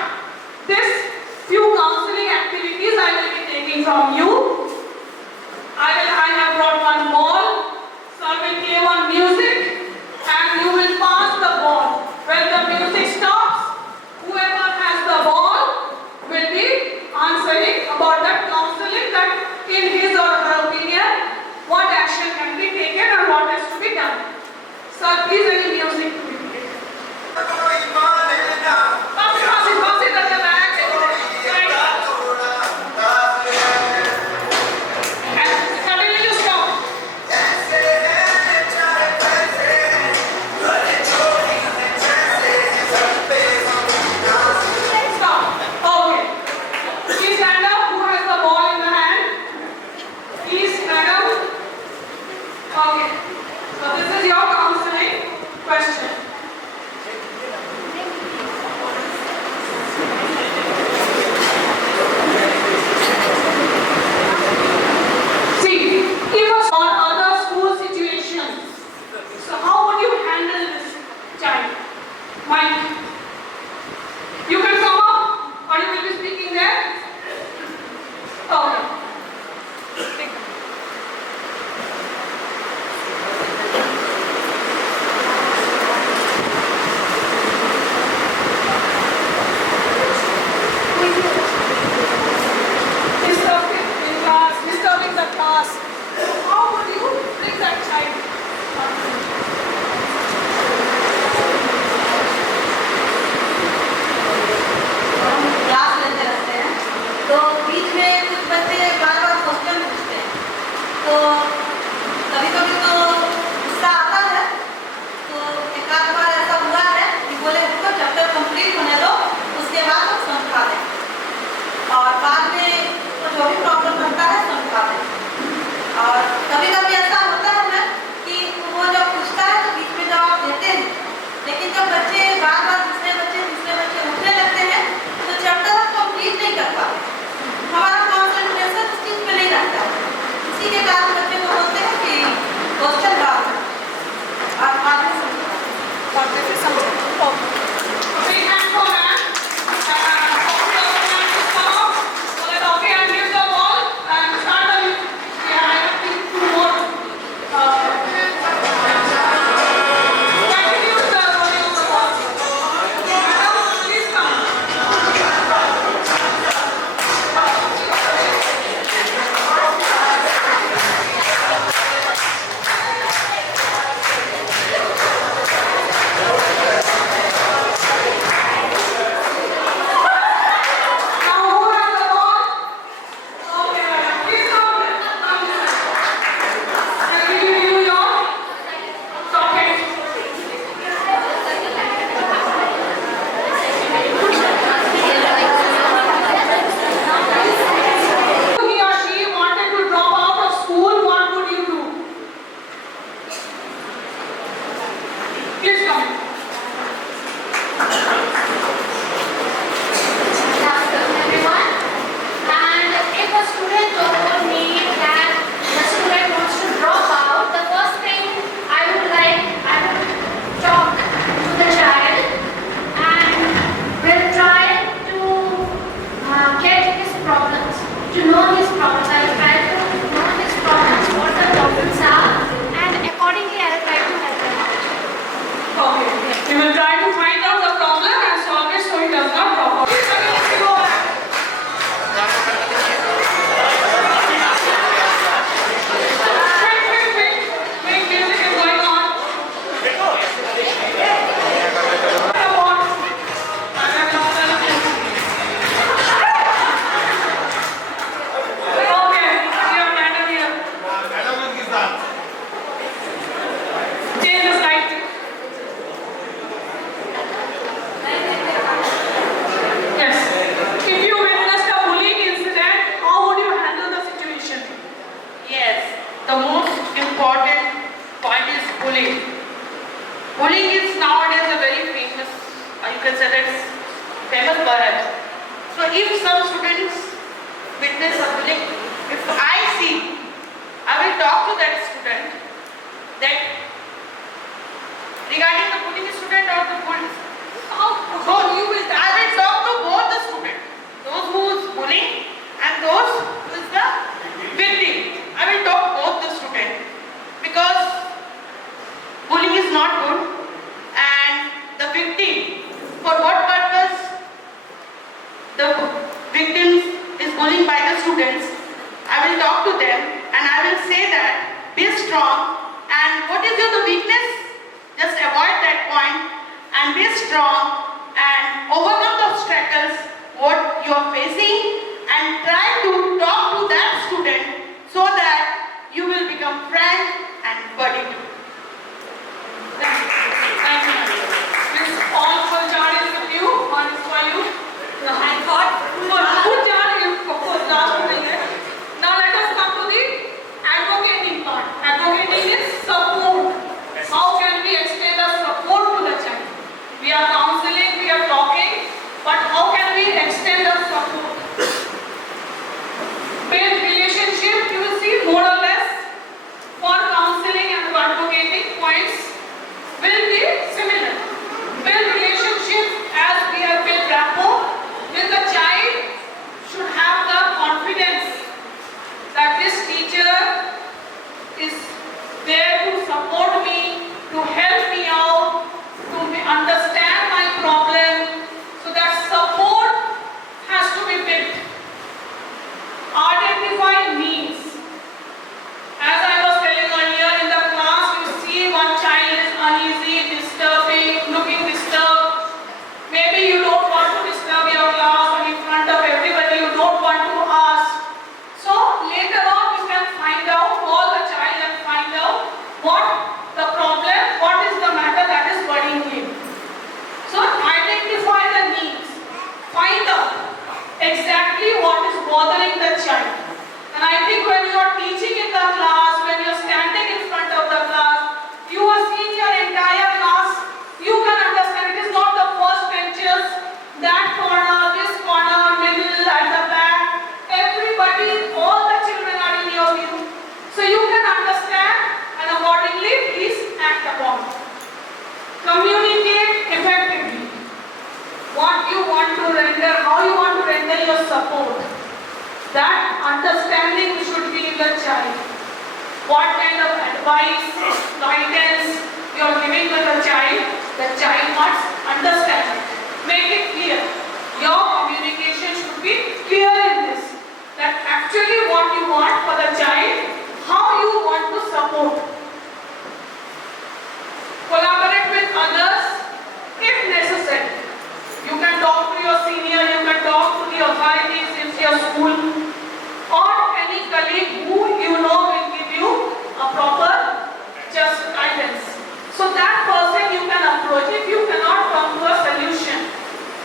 this few counseling activities I will be taking from you. I have brought one ball. Sir will play one music and you will pass the ball. When the music stops, whoever has the ball will be answering about that counseling, that in his or her opinion, what action can be taken and what has to be done. Sir, please any music. Pass it at the back. And suddenly you stop. Stop. Okay. Please stand up. Who has the ball in the hand? bullying. Bullying is nowadays a very famous, you can say that's famous word. So if some students witness a bullying, if I see, I will talk to that student that regarding the bullying student or the bullies. I will talk to both the students, those who is bullying and those who is the victim. I will talk both the students because bullying is not good, and the victim, for what purpose the victim is bullied by the students, I will talk to them and I will say that be strong, and what is your weakness, just avoid that point and be strong and overcome the obstacles what you are facing, and try to talk to that student so that you will become friend and buddy too. Thank you. Miss Paul Fuljar is with you. One is for you. I thought Fuljar is proposed last minute. Now let us come to the advocating part. Advocating is support. How can we extend our support to the child? We are counseling, we are talking, but how can we extend our support? Build relationship, you will see more or less for counseling and advocating points will be similar. Build relationship as we have built rapport with the child, should have the confidence that this teacher is there to support me, to help me out, to understand my problem. So that support has to be built. Identify needs. As I was telling earlier in the class, you see one child is uneasy, disturbing, looking disturbed. Maybe you don't want to disturb your class or in front of everybody, you don't want to ask. So later on you can find out, call the child and find out what the problem, what is the matter that is worrying him. So identify the needs. Find out exactly what is bothering the child. And I think when you are teaching in the class, when you are standing in front of the class, you are seeing your entire class, you can understand it is not the first benches, that corner, this corner, middle, at the back. Everybody, all the children are in your view. So you can understand and accordingly please act upon. Communicate effectively. What you want to render, how you want to render your support. That understanding should be in the child. What kind of advice, guidance you are giving to the child must understand it. Make it clear. Your communication should be clear in this. That actually what you want for the child, how you want to support. Collaborate with others if necessary. You can talk to your senior, you can talk to the authorities in your school, or any colleague who you know will give you a proper just guidance. So that person you can approach if you cannot come to a solution.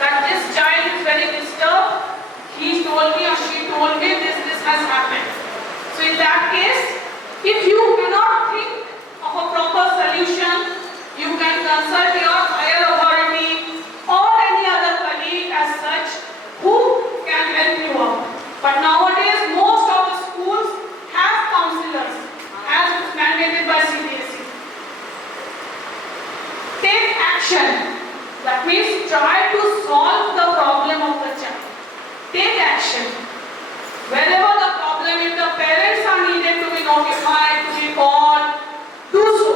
That this child is very disturbed, he told me or she told me this has happened. So in that case, if you cannot think of a proper solution, you can consult your higher authority or any other colleague as such who can help you out. But nowadays most of the schools have counselors as mandated by CBSE. Take action. That means try to solve the problem of the child. Take action. Wherever the problem, if the parents are needed to be notified, to be called, do so.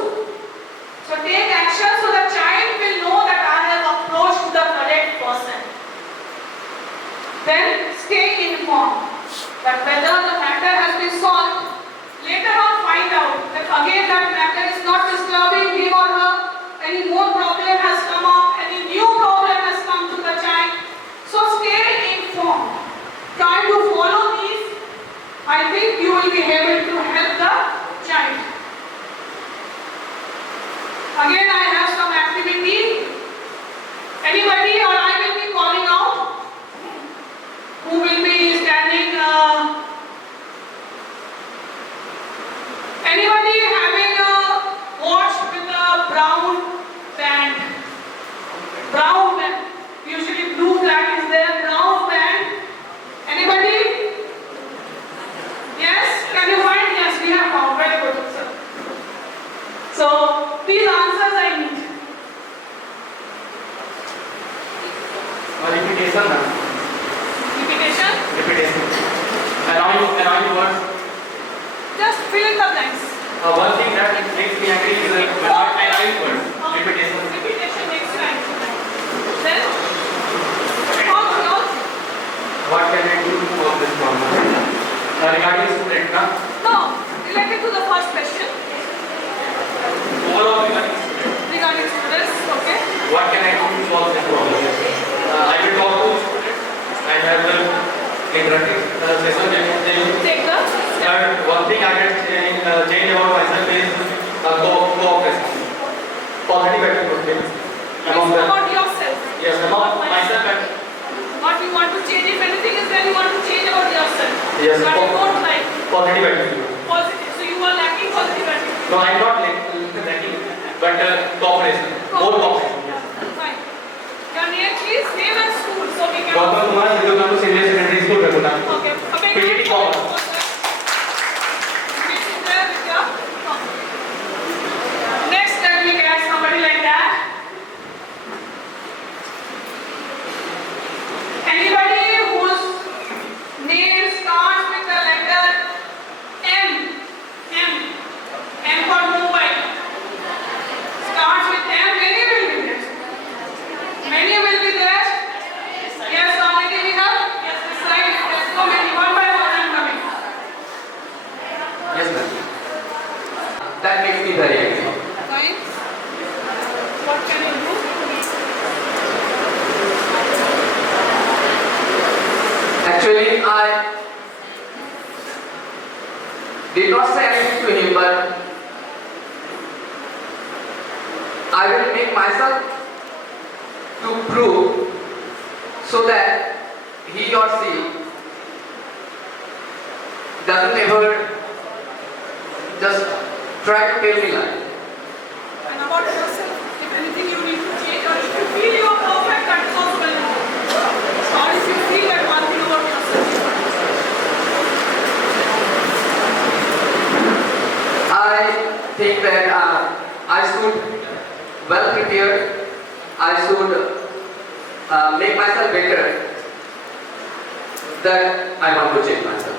So take action so the child will know that I have approached the correct person. Then stay informed that whether the matter has been solved. Later on find out that again that matter is not disturbing him or her, any more problem has come up, any new problem has come to the child. So stay informed. Try to follow these Repetition, ma'am. Repetition? Repetition. Annoying words. Just fill in the blanks. One thing that makes me angry is annoying words. Repetition. Repetition makes you angry. Then? Also. What can I do to solve this problem? Regarding student, na? No, related to the first question. Overall regarding student. Regarding students, okay. What can I do to solve this problem? I will talk to students. I have the interactive session. Take the One thing I can change about myself is cooperation. Positive attitude. about yourself. Yes, about myself and What you want to change, if anything is there, you want to change about yourself. yes, What you don't like. positive attitude. Positive. So you are lacking positive attitude. No, I am not lacking, but cooperation. More cooperation. Fine. Your name please, name and school, so we can. Gautam Kumar, Sidhu Senior Secondary School, Raguna. Okay. Okay. PGT Commerce. Next, let me get somebody like that. Anybody whose name starts with the letter M. M. M for mobile. Starts with M. Many will be there. Many will be there. Yes, already we have. Yes, this side. Let's go many. One by one I'm coming. Yes, ma'am. That makes me very angry. Fine. What can you do? Actually, I did not say anything to him, but I will make myself to prove so that he or she doesn't ever just try to tell me lie. And about yourself, if anything you need to change, or if you feel you are perfect, that is also very good. Or if you feel that one thing about yourself. I think that I should well prepared. I should make myself better. That I want to change myself.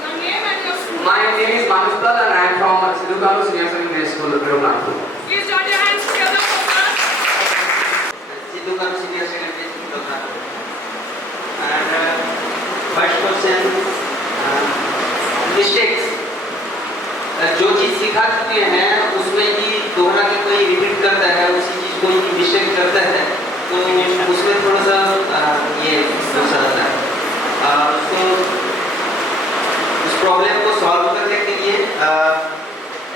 Your name and your school. My name is Manus and I am from Sidhu Senior Secondary School, Raghunathpur. Please join your hands together for us. Sidhu Senior Secondary School, Raghunathpur. And first question, mistakes. जो चीज सिखा चुके हैं उसमें ही दोहरा के कोई repeat करता है, उसी चीज को ही मिस्टेक करता है, तो उसमें थोड़ा सा ये गुस्सा आता है। उसको उस प्रॉब्लम को सॉल्व करने के लिए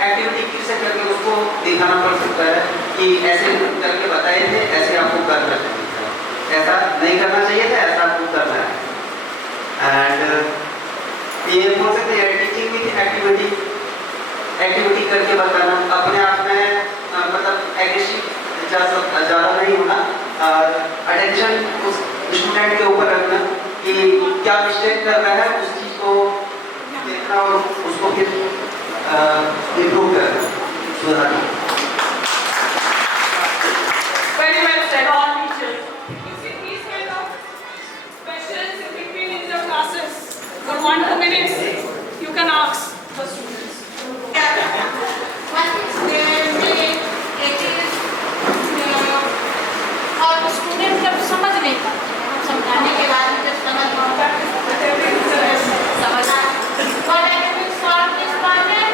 एक्टिविटी किस से करके उसको दिखाना पड़ सकता है कि ऐसे करके बताए थे, ऐसे आपको करना चाहिए था, ऐसा नहीं करना चाहिए था, ऐसा आपको करना है। एंड ये बोल सकते हैं टीचिंग विद एक्टिविटी करके बताना, अपने आप में मतलब एग्रेसिव ज़्यादा नहीं होना, अटेंशन उस स्टूडेंट के ऊपर रखना कि क्या मिस्टेक कर रहा है, उस चीज़ को देखना और उसको फिर इम्प्रूव करना, सुधारना। Very well said, all teachers. You see these kind of specials in between in your classes for 1-2 minutes, you can ask the students. और स्टूडेंट जब समझ नहीं पाते, समझाने के बाद जब समझ what academic solve this problem,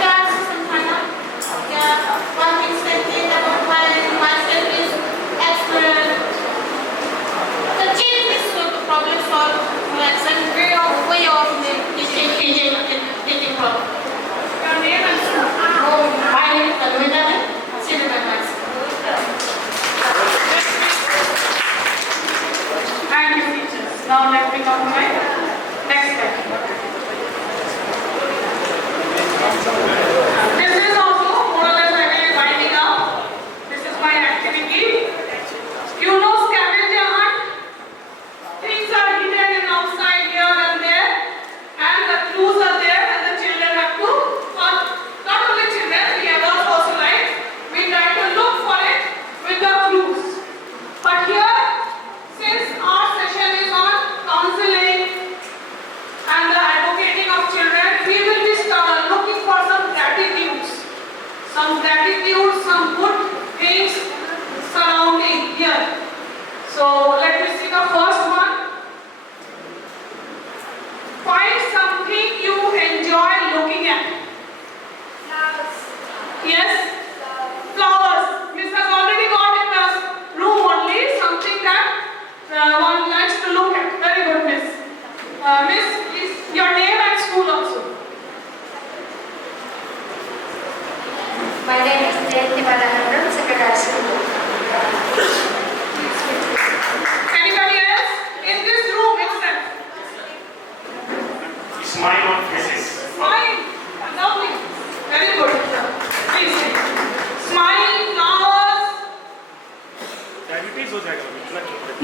class समझाना, या one thing saying about myself is expert, so change this problem solve way of thinking problem. Your name and school. My name is Millennium, senior mathematics. Thank you, teachers. Now let me come to my next step. This is also more or less I will winding up. This is my activity. You know scavenger hunt? Things are hidden in outside here and there, and the clues are there, and the children have to, or not only children, we adults also like, we try to look for it with the clues.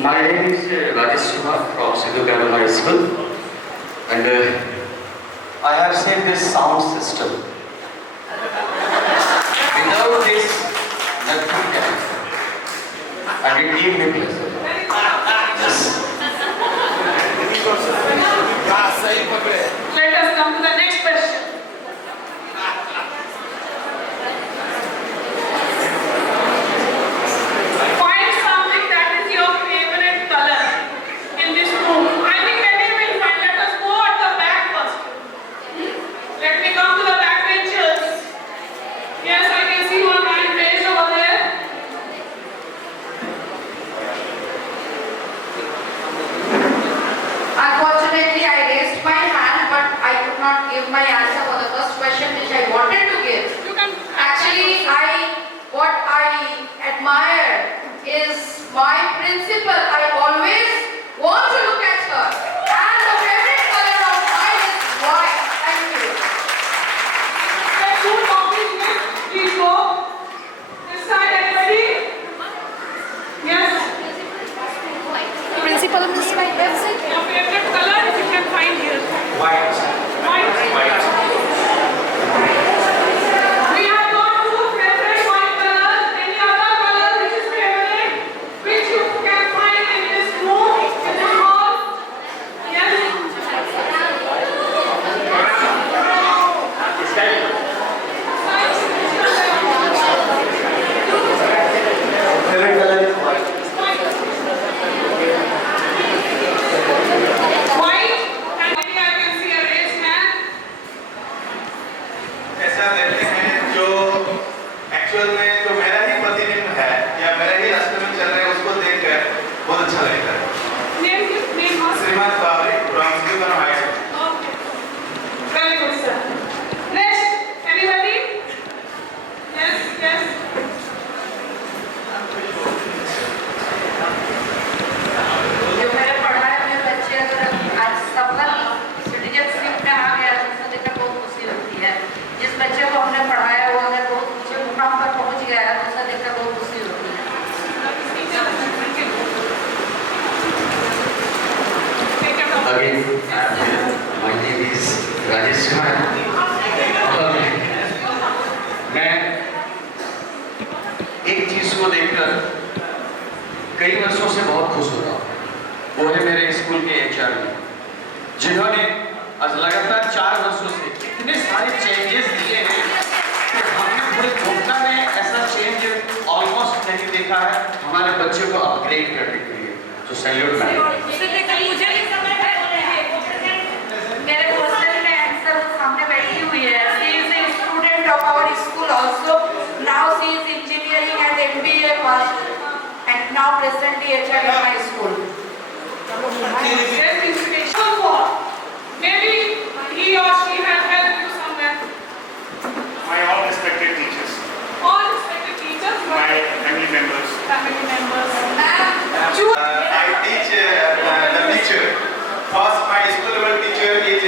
My name is Rajesh Kumar from Sidhu Carroll High School, and I have seen this sound system. Without this, nothing can. And it gave me pleasure. Yes. Let us come to the next question. Find something that is your favorite color in this room. I think maybe we will find. Let us go at the back first. Let me come to the back benches. Yes, I can see one hand raised over there. Unfortunately, I raised my hand, but I could not give my answer for the first question which I wanted to give. Actually, what I admire is my principal. I always want to look at her. And the favorite color of mine is white. Thank you. Let's do copies here. Please go. This side, everybody. Yes. Principal is my favorite. Your favorite color, if you can find here. White. White. We have got two favorite white colors. Any other color which is favorite, which you can find in this room, in this hall? Yes. Favorite color is white. White, and maybe I can see a raised hand. ऐसा देखते हैं जो actual में जो मेरा ही प्रतिबिंब है या मेरे ही रास्ते में चल रहे हैं उसको देखकर बहुत अच्छा लगता है। Name was? श्रीमान Babri from Sidhu Carroll High School. Okay. Very good, sir. Next, anybody? Yes, yes. जो मैंने पढ़ा है मेरे बच्चे अगर आज सफल सिटीजनशिप में आ गया तो उससे देखकर बहुत खुशी होती है। जिस बच्चे को हमने पढ़ाया वो अगर बहुत ऊंचे मुकाम पर पहुंच गया है तो उससे देखकर बहुत खुशी होती है। Again, my name is Rajesh Kumar. मैं एक चीज को देखकर कई वर्षों से बहुत खुश हो रहा हूँ। वो है मेरे स्कूल के एचआर जिन्होंने आज लगातार 4 वर्षों से इतने सारे चेंजेस दिए हैं कि हमने पूरे घटना में ऐसा चेंज ऑलमोस्ट नहीं देखा है हमारे बच्चे को अपग्रेड करने के लिए। तो सैल्यूट मैम। मेरे हॉस्टल में आंसर सामने बैठी हुई है। She is a student of our school also. Now she is engineering and MBA passed and now presently HR in my school. Yes, inspiration for. Maybe he or she has helped you somewhere. My all respected teachers, All respected teachers, my family members. family members. I teach the teacher. First, my school level teacher is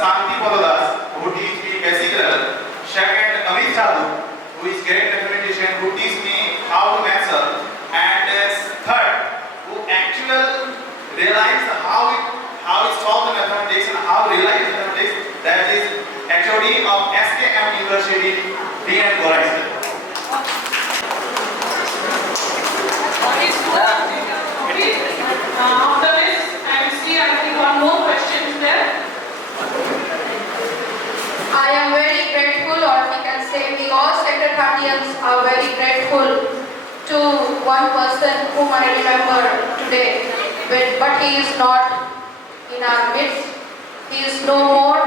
Santi Padadas, who teach me basic level. Second, Amit Sadhu, who is great mathematician, who teach me how to answer. And third, who actually realize how it solve the mathematics and how realize mathematics. That is HOD of SKM University, D.N. Gorai. On the list, I see, I think one more question is there. I am very grateful, or we can say we all secretarians are very grateful to one person whom I remember today, but he is not in our midst. He is no more.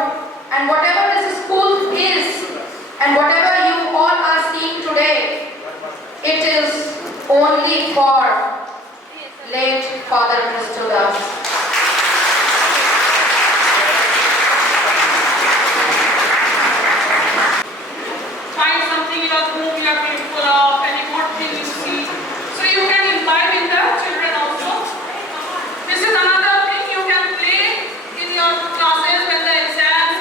And whatever this school is, and whatever you all are seeing today, it is only for late Father Christodas. Find something in your room you are grateful of, any good thing you see. So you can imbibe in the children also. This is another thing you can play in your classes when the exams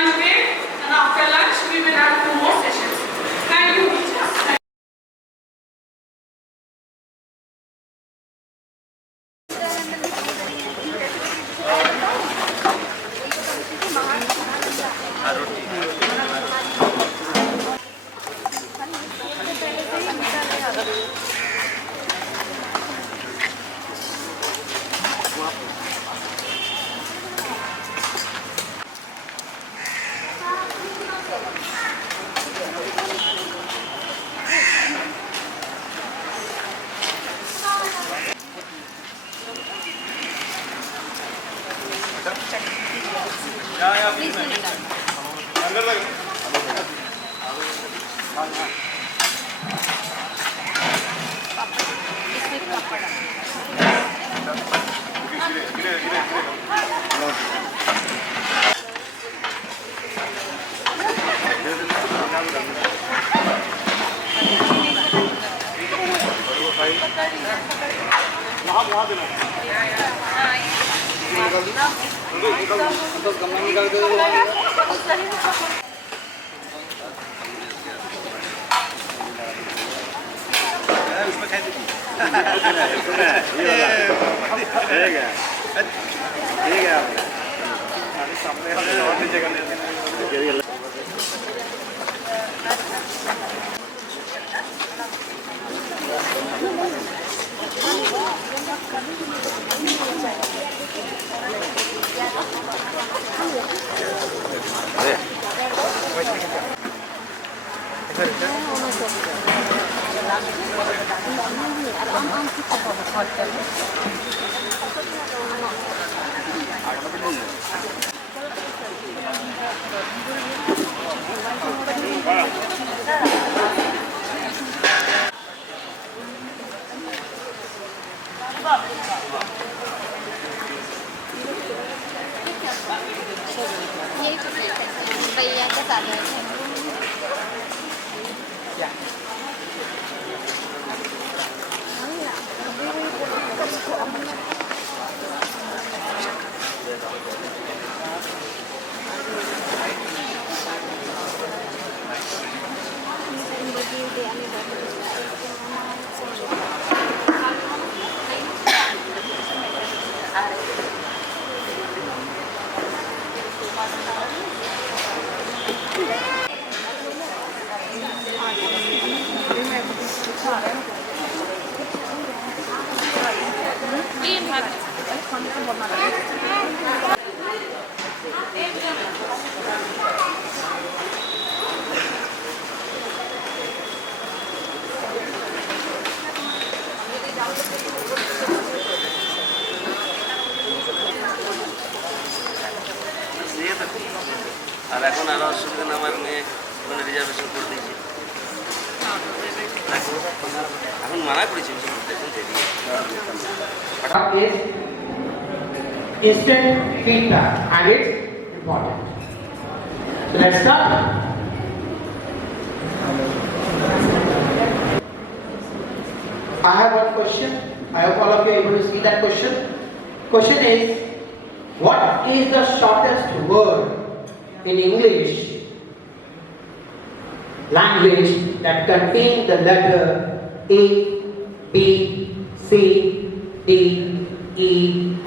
lunch break, and after lunch we will have 2 more sessions. Thank you, teachers. আর এখন আরো অসুবিধা নামার নিয়ে ওখানে reservation করে দিয়েছি এখন মানা করেছি Instant feedback and it's important. So let's start. I have one question. I hope all of you are able to see that question. Question is, what is the shortest word in English language that contains the letter A, B, C, D, E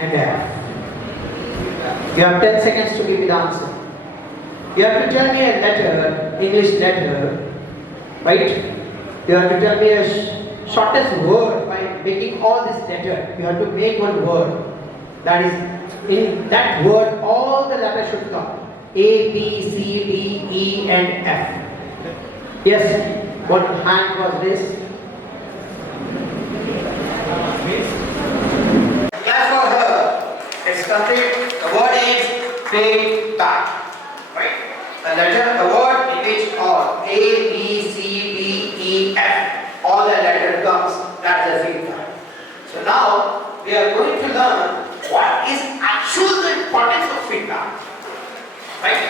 and F? You have 10 seconds to give me the answer. You have to tell me a letter, English letter, right? You have to tell me a shortest word by making all this letter. You have to make one word. That is, in that word, all the letters should come. A, B, C, D, E and F. Yes, what hand was this? Clap for her. It's complete. The word is feedback. Right? The letter, the word in which all A, B, C, D, E, F, all the letter comes. That's the feedback. So now we are going to learn what is actually the importance of feedback. Right?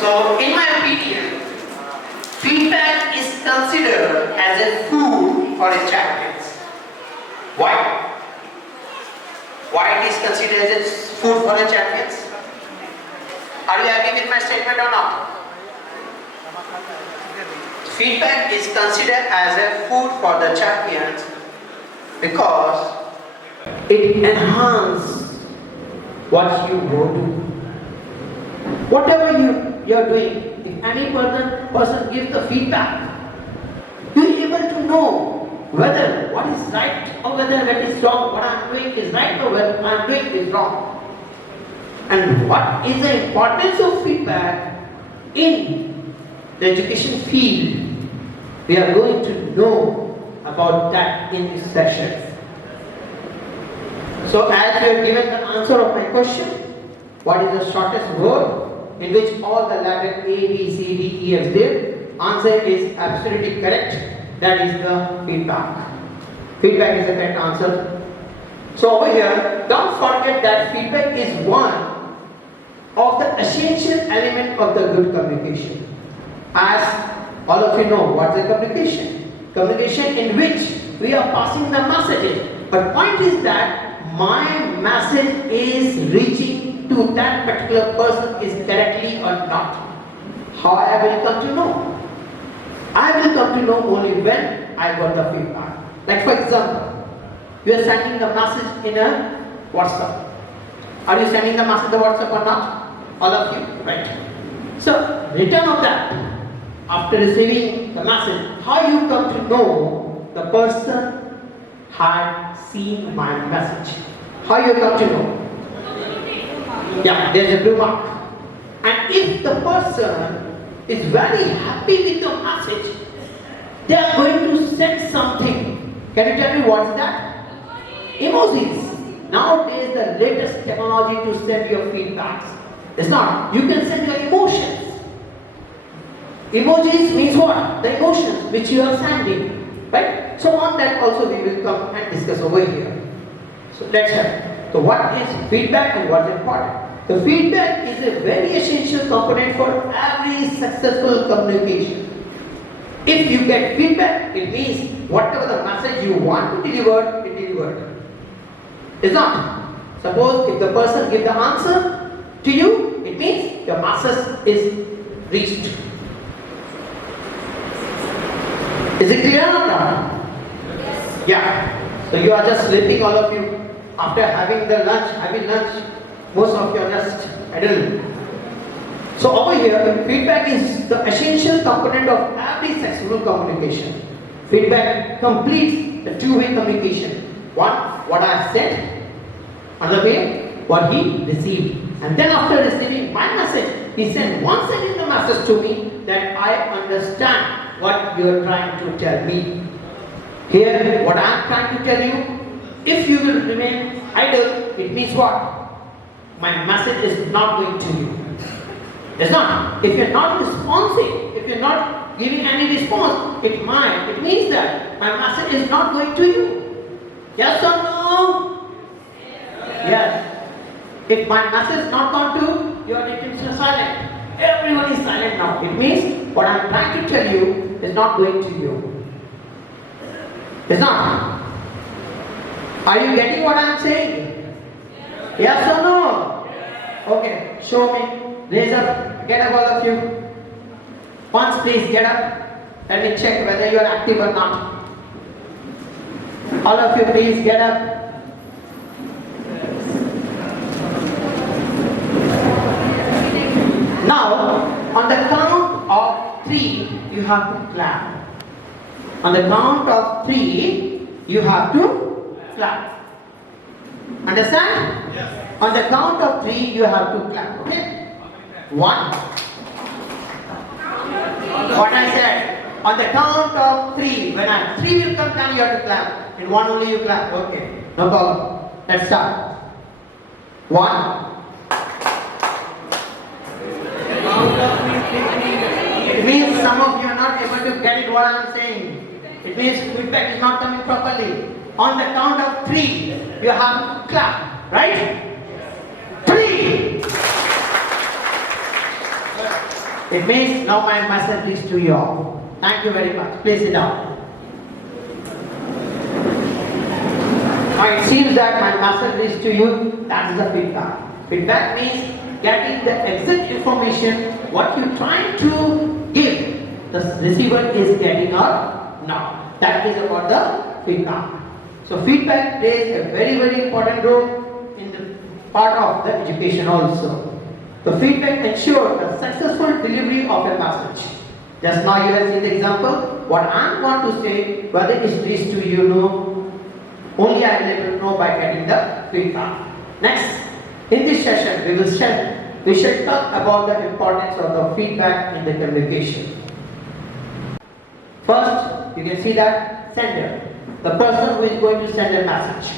So in my opinion, feedback is considered as a food for the champions. Why? Why it is considered as a food for the champions? Are you agree with my statement or not? Feedback is considered as a food for the champions because it enhances what you want to do. Whatever you are doing, if any person gives the feedback, you are able to know whether what is right or whether what is wrong, what I am doing is right or what I am doing is wrong. And what is the importance of feedback in the education field? We are going to know about that in this session. So as you have given the answer of my question, what is the shortest word in which all the letters A, B, C, D, E, F there? Answer is absolutely correct. That is the feedback. Feedback is the correct answer. So over here, don't forget that feedback is one of the essential element of the good communication. As all of you know, what is the communication? Communication in which we are passing the messages. But point is that my message is reaching to that particular person is correctly or not. How I will come to know? I will come to know only when I got the feedback. Like for example, you are sending the message in a WhatsApp. Are you sending the message in the WhatsApp or not? All of you, right? So, return of that. After receiving the message, how you come to know the person had seen my message? How you come to know? Yeah, there's a blue mark. And if the person is very happy with the message, they are going to send something. Can you tell me what is that? Emojis. Nowadays, the latest technology to send your feedbacks. It's not. You can send your emotions. Emojis means what? The emotions which you are sending. Right? So on that also we will come and discuss over here. So let's have. So what is feedback and what is important? The feedback is a very essential component for every successful communication. If you get feedback, it means whatever the message you want to deliver, it delivered. It's not. Suppose if the person gives the answer to you, it means your message is reached. Is it clear or not? Yes. Yeah. So you are just sleeping, all of you. After having lunch, most of you are just idle. So over here, feedback is the essential component of every successful communication. Feedback completes the two-way communication. One, what I have said. Another way, what he received. And then after receiving my message, he sent once again the message to me that I understand what you are trying to tell me. Here, what I am trying to tell you, if you will remain idle, it means what? My message is not going to you. It's not. If you're not responsive, if you're not giving any response, it means that my message is not going to you. Yes or no? Yes. If my message is not gone to, you are getting silent. Everyone is silent now. It means what I'm trying to tell you is not going to you. It's not. Are you getting what I'm saying? Yes or no? Okay, show me. Raise up. Get up, all of you. Once, please get up. Let me check whether you are active or not. All of you, please get up. Now, on the count of 3, you have to clap. On the count of 3, you have to clap. Understand? Yes. On the count of 3, you have to clap. Okay? 1. What I said. On the count of 3, when 3 will come down, you have to clap. In 1 only you clap. Okay. No problem. Let's start. 1. It means some of you are not able to get it what I am saying. It means feedback is not coming properly. On the count of 3, you have to clap. Right? 3. It means now my message is to you all. Thank you very much. Please sit down. Now it seems that my message is to you. That is the feedback. Feedback means getting the exact information what you trying to give, the receiver is getting or not. That is about the feedback. So feedback plays a very important role in the part of the education also. The feedback ensures the successful delivery of a message. Just now you have seen the example. What I am going to say, whether it reaches to you know, only I will able to know by getting the feedback. Next, in this session we shall talk about the importance of the feedback in the communication. First, you can see that sender, the person who is going to send a message,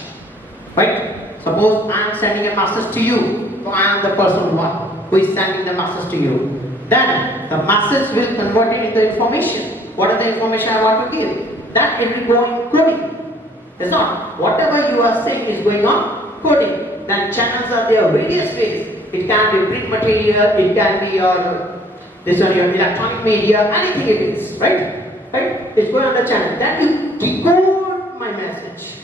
right? Suppose I am sending a message to you, so I am the person who is sending the message to you. Then the message will convert it into information. What is the information I want to give? Then it will go in coding. It's not. Whatever you are saying is going on coding. Then channels are there various ways. It can be print material, it can be your electronic media, anything it is, right? Right? It's going on the channel. Then you decode my message.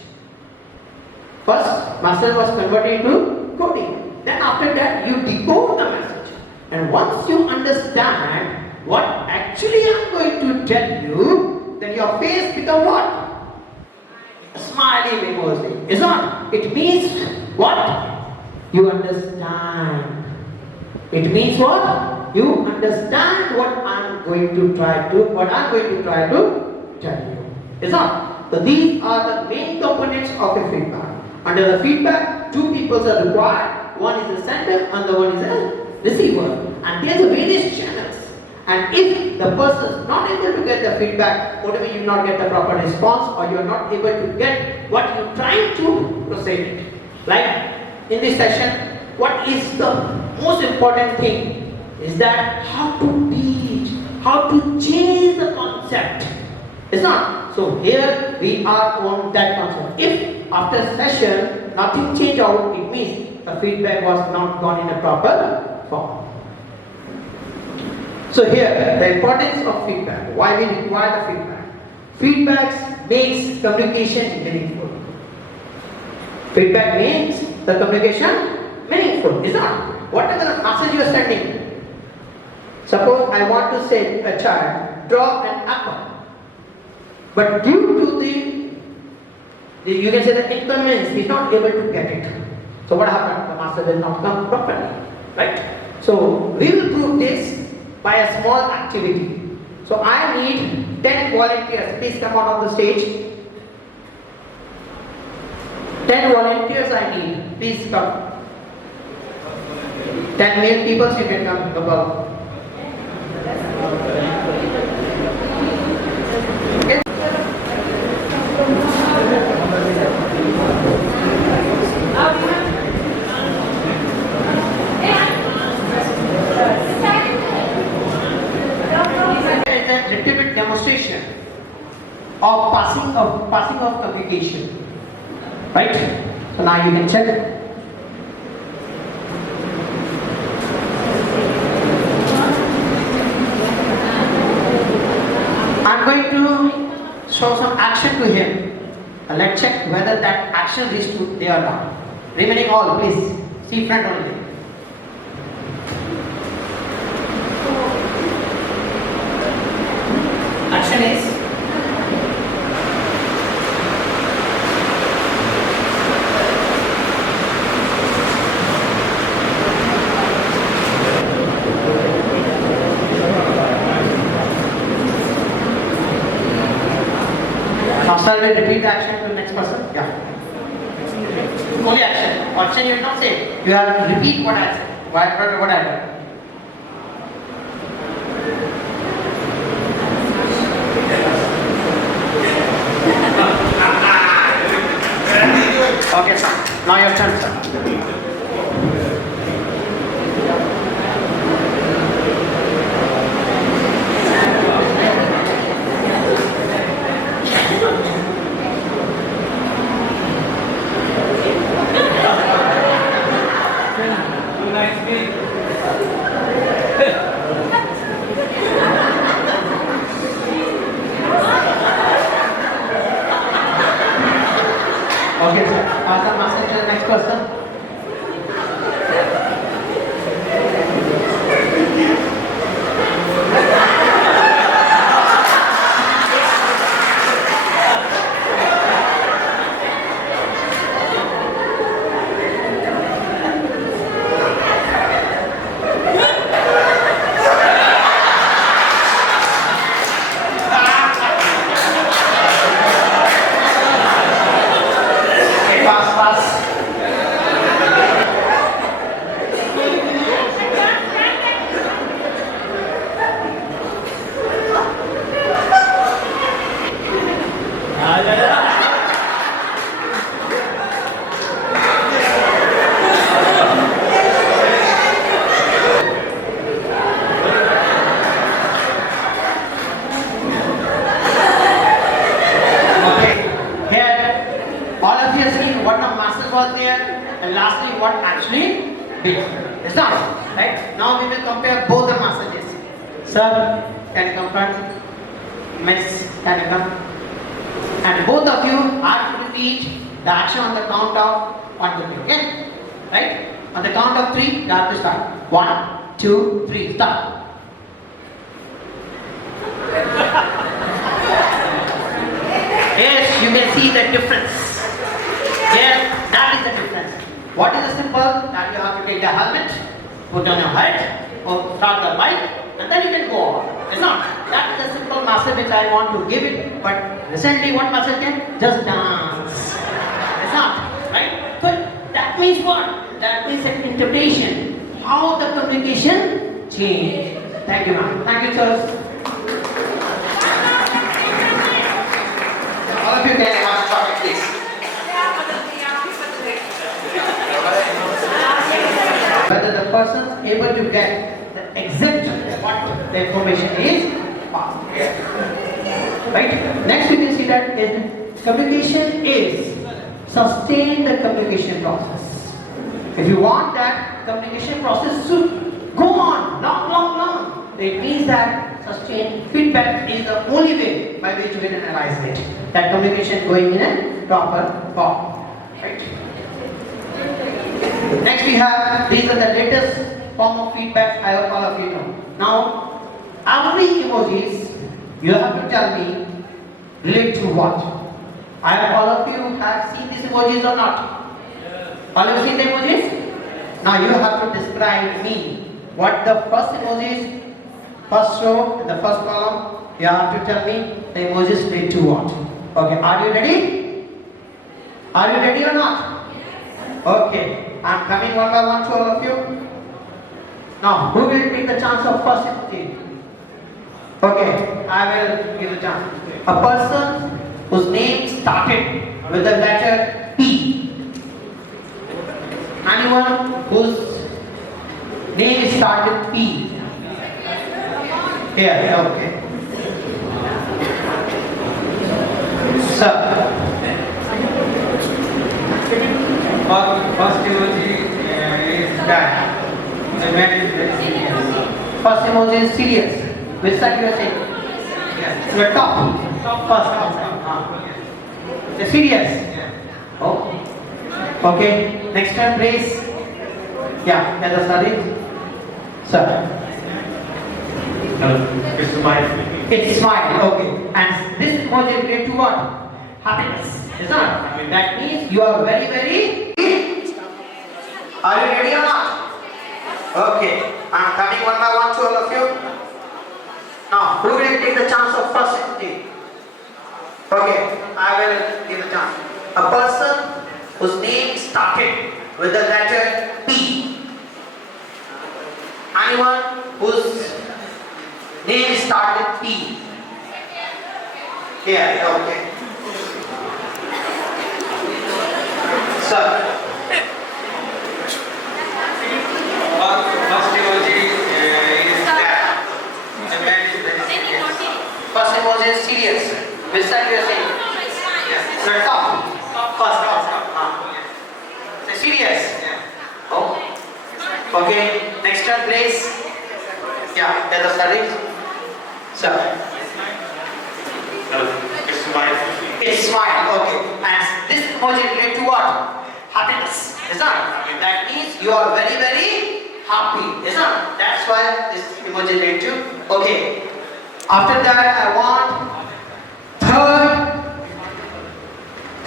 First, message was converted into coding. Then after that, you decode the message. And once you understand what actually I'm going to tell you, then your face becomes what? A smiley emoji. Is not? It means what? You understand. It means what? You understand what I'm going to try to tell you. Is not? So these are the main components of a feedback. Under the feedback, two people are required. One is the sender and the one is the receiver. And there are various channels. And if the person is not able to get the feedback, whatever you not get the proper response, or you are not able to get what you are trying to proceed it. Like in this session, what is the most important thing is that how to teach, how to change the concept. It's not. So here we are on that concept. If after session nothing changed out, it means the feedback was not gone in a proper form. So here the importance of feedback. Why we require the feedback? Feedback makes communication meaningful. Feedback makes the communication meaningful. Is not. Whatever the message you are sending. Suppose I want to say a child draw an apple. But due to the you can say the inconvenience, he is not able to get it. So what happened? The master will not come properly. Right? So we will prove this by a small activity. So I need 10 volunteers. Please come out on the stage. 10 volunteers I need. Please come. 10 male people, you can come above. Demonstration of passing of communication, right? So now you can check. I'm going to show some action to him. Let's check whether that action is to there or not. Remaining all, please see front only. Action is now sir will repeat the action to the next person. Yeah. Only action. Action you will not say. You have to repeat what I said. What I did. Okay, sir. Now your turn, sir. Okay, sir. Pass the master to the next person. and lastly what actually did. It's not right. Now we will compare both the messages. Sir, can you come front? Miss, can you come? And both of you are to repeat the action on the count of 1 to 3. Okay? Right? On the count of 3, you have to start. 1, 2, 3, start. Yes, you can see the difference. Yes, that is the difference. What is the symbol? That you have to take the helmet, put on your head, or start the bike, and then you can go on. It's not. That is the simple message which I want to give it. But recently, what message came? Just dance. It's not. Right? So that means what? That means an interpretation. How the communication changed. Thank you, ma'am. Thank you, sirs. All of you can have chocolate, please. Whether the person is able to get the exact what the information is passed. Right? Next we can see that is communication is sustain the communication process. If you want that communication process to go on long, it means that sustained feedback is the only way by which we can analyze it. That communication going in a proper form. Right? Next we have, these are the latest form of feedback I hope all of you know. Now, every emojis, you have to tell me relate to what. I hope all of you have seen these emojis or not? All of you seen the emojis? Now you have to describe me what the first emojis, first row, in the first column, you have to tell me the emojis relate to what. Okay, are you ready? Are you ready or not? Okay, I'm coming one by one to all of you. Now, who will take the chance of first emoji? Okay, I will give the chance. A person whose name started with the letter P. Anyone whose name started P? Here, okay. Sir. First emoji is that. The man is very serious. First emoji is serious. Which side you are saying? Yes. The top. First. The serious. Oh. Okay. Next turn, please. Yeah. Let us start it. Sir. It's smile. It's smile. Okay. And this emoji related to what? Happiness. Is not. That means you are very, very. Are you ready or not? Okay. I'm coming one by one to all of you. Now, who will take the chance of first emoji? Okay. I will give the chance. A person whose name started with the letter P. Anyone whose name started P? Yeah, okay. Sir. First emoji is that. The man is very serious. First emoji is serious. Which side you are saying? Yes. The top. First top. The serious. Oh. Okay. Next turn, please. Yeah. Let us start it. Sir. It's smile. It's smile. Okay. And this emoji related to what? Happiness. Is not. That means you are very, very happy. Is not. That's why this emoji related to. Okay. After that, I want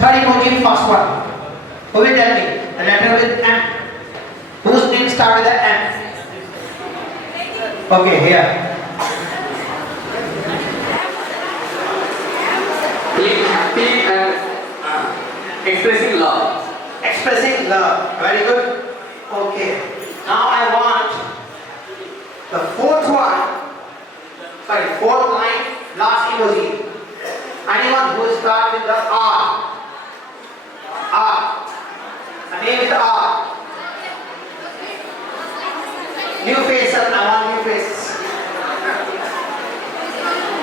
third emoji, first one. Who will tell me? The letter with M. Whose name starts with the M? Okay, here. Being happy and expressing love. Expressing love. Very good. Okay. Now I want the fourth line, last emoji. Anyone who starts with the R. R. The name is R. New faces. I want new faces.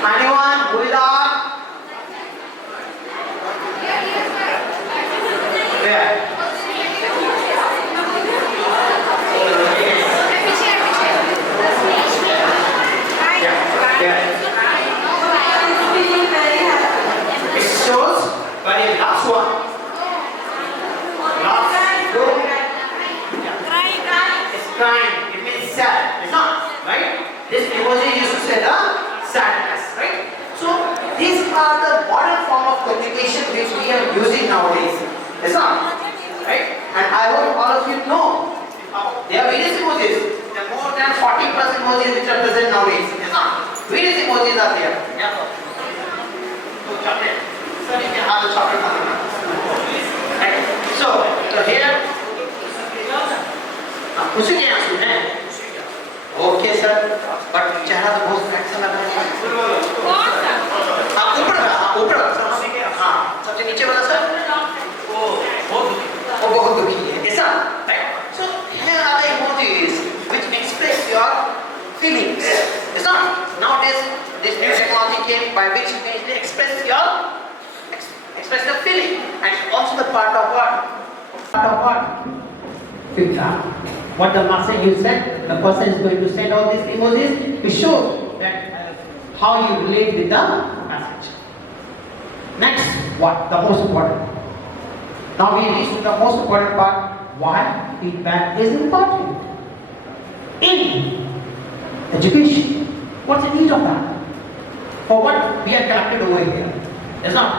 Anyone who is R? There. emoji used to say the sadness, right? So these are the modern form of communication which we are using nowadays. It's not, right? And I hope all of you know there are various emojis. There are more than 40 plus emojis which are present nowadays. It's not. Various emojis are there. Yeah. So chocolate. So you can have the chocolate on the map. Right? So here. उसी के यहाँ सुने okay sir but चेहरा तो बहुत flexion लग रहा है आप ऊपर हाँ सबसे नीचे वाला सर वो बहुत दुखी है ऐसा right so here are the emojis which express your feelings it's not nowadays this new technology came by which you can express the feeling and also the part of what feedback. What the master you said, the person is going to send all these emojis to show that how you relate with the message. Next, what? The most important. Now we reach to the most important part. Why feedback is important in education? What's the need of that? For what we are collected over here? It's not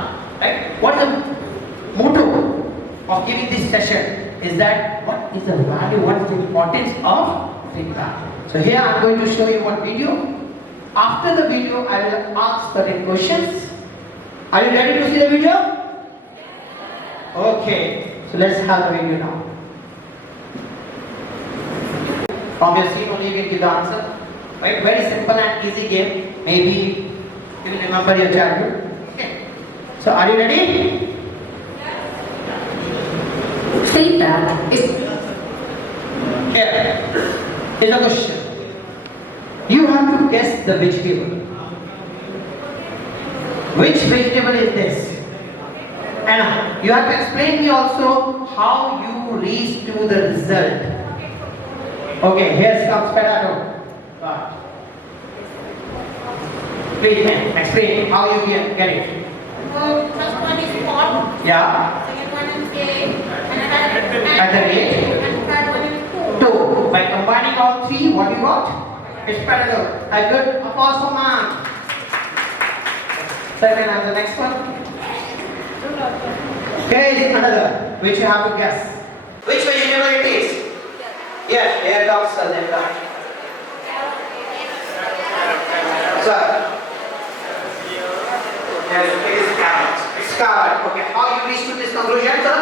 right. What is the motto of giving this session? Is that what is the value, what is the importance of feedback? So here I am going to show you one video. After the video, I will ask certain questions. Are you ready to see the video? Okay, so let's have the video now. From your scene only you can give the answer. Right? Very simple and easy game. Maybe you will remember your childhood. Okay. So are you ready? Feedback is here. Here's the question. You have to guess the vegetable. Which vegetable is this? And you have to explain me also how you reach to the result. Okay, here comes potato. Please explain how you get it. first one is pot. Yeah. Second one is egg. At the rate? And third one is 2. By combining all 3, what you got? It's potato. A good applause for man. Second and the next one. Here is another which you have to guess. Which vegetable it is? Yes, here comes the name. Sir. Yes, it is carrot. It's carrot. Okay, how you reach to this conclusion, sir?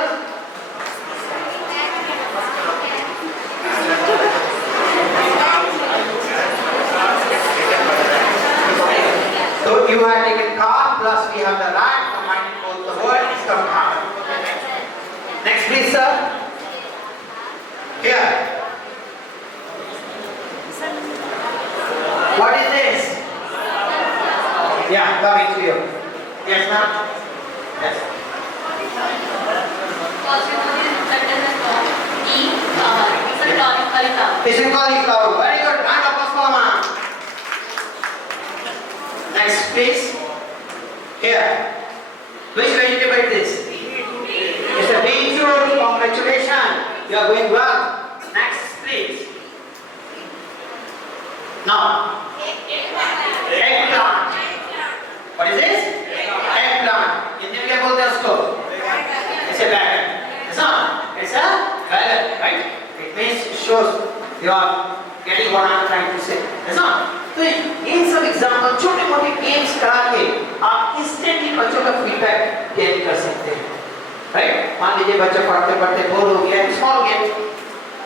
So you have taken car plus we have the rat, combining both the word is come car. Next please sir. Here. What is this? Yeah, coming to you. Yes ma'am? Yes. It's a cauliflower. Very good. Round of applause for ma'am. Next please. Here. Which vegetable is this? It's a beetroot. Congratulations. You are going well. Next please. Now. Eggplant. What is this? Eggplant. In Hindi क्या बोलते हैं उसको? It's a wagon. It's not. It's a wagon, right? It means shows you are getting what I am trying to say. It's not. तो इन सब example छोटे मोटे games करा के आप इंस्टेंटली बच्चों का फीडबैक गेन कर सकते हैं, राइट? मान लीजिए बच्चा पढ़ते पढ़ते बोर हो गया, small game,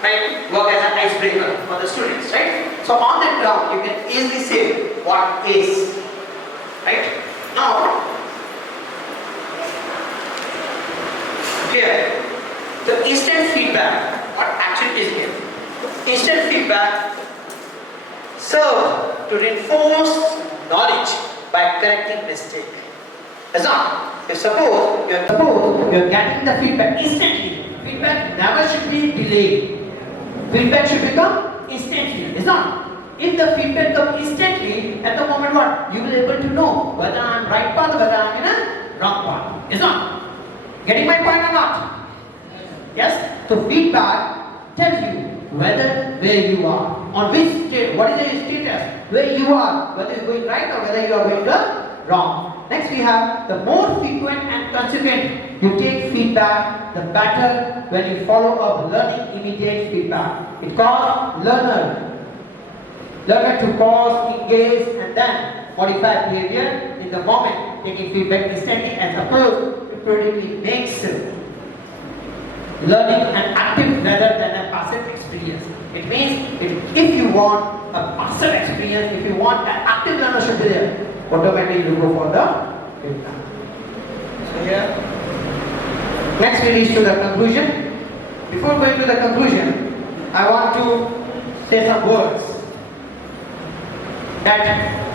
right? Work as an icebreaker for the students, right? So on the ground you can easily say what is, right? Now here the instant feedback, what actually is here? Instant feedback serve to reinforce knowledge by correcting mistake. That's not. If suppose you're getting the feedback instantly, feedback never should be delayed. Feedback should become instantly. It's not. If the feedback comes instantly, at the moment what? You will be able to know whether I'm right path or whether I'm in a wrong path. It's not. Getting my point or not? Yes? So feedback tells you whether where you are. On which state, what is your status? Where you are, whether you're going right or whether you are going wrong. Next we have the more frequent and consequent you take feedback, the better when you follow up learning immediate feedback. It calls learner to pause, engage and then modify behavior in the moment, taking feedback instantly and suppose it productively makes learning an active rather than a passive experience. It means if you want a passive experience, if you want an active learner should be there, automatically you go for the feedback. So here, next we reach to the conclusion. Before going to the conclusion, I want to say some words. And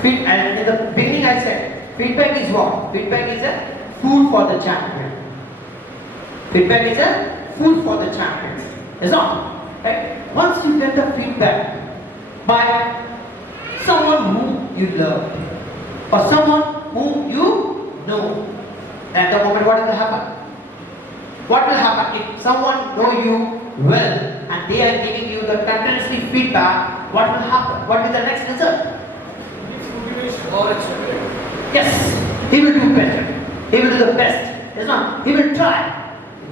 in the beginning I said, feedback is what? Feedback is a food for the champion. Feedback is a food for the champion. It's not. Right? Once you get the feedback by someone whom you love or someone whom you know, at the moment what will happen? What will happen if someone know you well and they are giving you the continuously feedback? What will happen? What will be the next result? Yes, he will do better. He will do the best. It's not. He will try.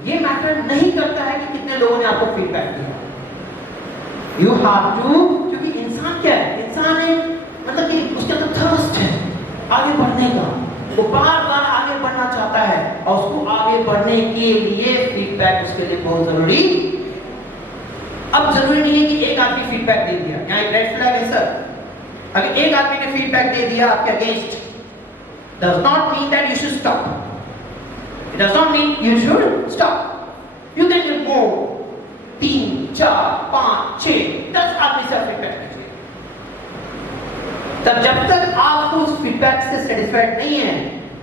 ये matter नहीं करता है कि कितने लोगों ने आपको feedback दिया. You have to, क्योंकि इंसान क्या है? इंसान है मतलब कि उसका तो थर्स्ट है आगे बढ़ने का. वो बार-बार आगे बढ़ना चाहता है और उसको आगे बढ़ने के लिए फीडबैक उसके लिए बहुत जरूरी. अब जरूरी नहीं है कि एक आदमी फीडबैक दे दिया. यहाँ एक रेड फ्लैग है सर. अगर एक आदमी ने फीडबैक दे दिया आपके against, does not mean that you should stop. It does not mean you should stop. You can go 3, 4, 5, 6, 10 आदमी से फीडबैक कीजिए. तब जब तक आप उस फीडबैक से सेटिस्फाइड नहीं है,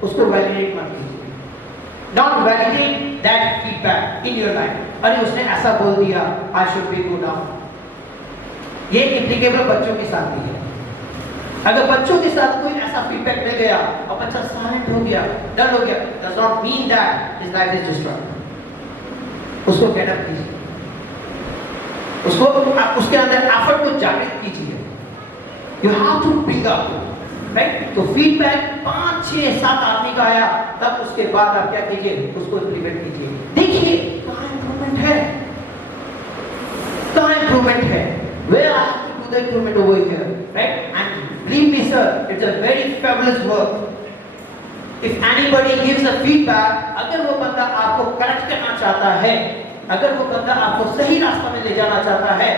उसको वैलिडेट मत कीजिए. Don't validate that feedback in your life. अरे उसने ऐसा बोल दिया, I should be good now. ये एप्लीकेबल बच्चों के साथ भी है. अगर बच्चों के साथ कोई ऐसा फीडबैक दे गया और बच्चा साइलेंट हो गया, डल हो गया, does not mean that his life is destroyed. उसको गेट अप कीजिए, उसको उसके अंदर एफर्ट को जागृत कीजिए. You have to bring up, right? तो फीडबैक 5, 6, 7 आदमी का आया, तब उसके बाद आप क्या कीजिए, उसको इम्प्लीमेंट कीजिए. देखिए कहाँ इम्प्रूवमेंट है, कहाँ इम्प्रूवमेंट है. Where I have to do the improvement over here, right? And believe me, sir, it's a very fabulous work. If anybody gives a feedback, अगर वो बंदा आपको करेक्ट करना चाहता है, अगर वो बंदा आपको सही रास्ता में ले जाना चाहता है,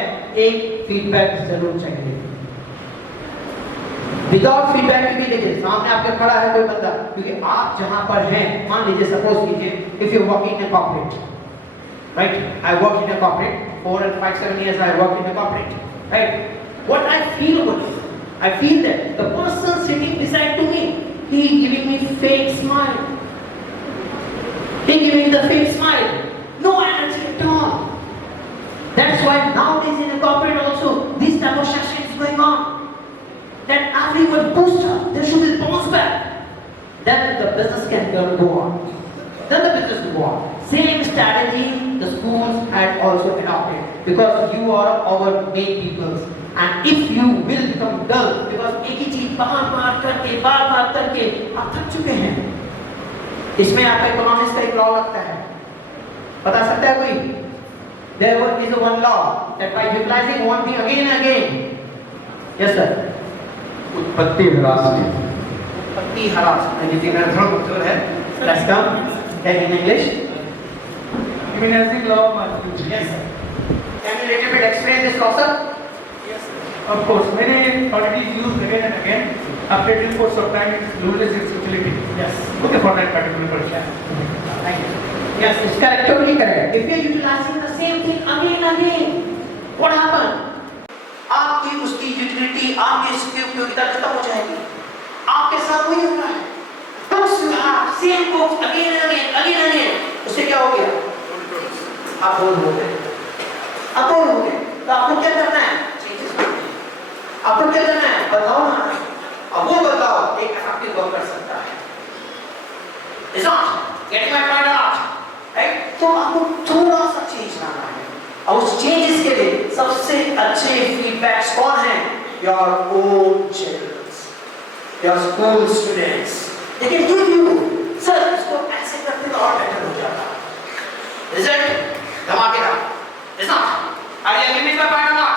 एक फीडबैक जरूर चाहिए. विदाउट फीडबैक भी देखिए, सामने आपके खड़ा है कोई बंदा, क्योंकि आप जहां पर हैं, मान लीजिए सपोज कीजिए, if you work in a corporate, right? I work in a corporate, 4 and 5, 7 years I work in a corporate, right? What I feel about it, I feel that the person sitting beside to me, he giving me fake smile. He giving the fake smile. No energy at all. That's why nowadays in a corporate also, this type of session is going on. That everyone boost up, there should be bounce back. Then the business can go on. Then the business will go on. Same strategy the schools had also adopted, because you are our main peoples. And if you will become dull, because एक ही चीज बार-बार करके आप थक चुके हैं. इसमें आपका इकोनॉमिक्स का एक लॉ लगता है, बता सकता है कोई? There is one law that by utilizing one thing again and again, yes sir, उत्पत्ति ह्रास में. उत्पत्ति ह्रास. anything else wrong? Sure है. Let's come. Can in English? Immunizing law of multiplication. Yes sir. Can you little bit explain this concept? Of course, many already used again and again. After a course of time, it loses its utility. Yes. Okay, for that particular question. Thank you. Yes, it's correct, totally correct. If you are utilizing the same thing again and again, what happen? आपकी उसकी utility, आपकी उसकी उपयोगिता खत्म हो जाएगी. आपके साथ वही हो रहा है. Books you have, same books again and again. उससे क्या हो गया? आप बोर हो गए. आप बोर हो गए. तो आपको क्या करना है? आपको क्या करना है? बताओ ना. अब वो बताओ एक इफेक्टिव वर्क कर सकता है. Is not getting my point or not? Right? तो आपको थोड़ा सा चेंज लाना है. और उस चेंजेस के लिए सबसे अच्छे फीडबैक्स कौन हैं? Your own children, your school students. They can give you, sir, इसको ऐसे करते तो और बेटर हो जाता. Result धमाकेदार. Is not? Are you agree with my point or not?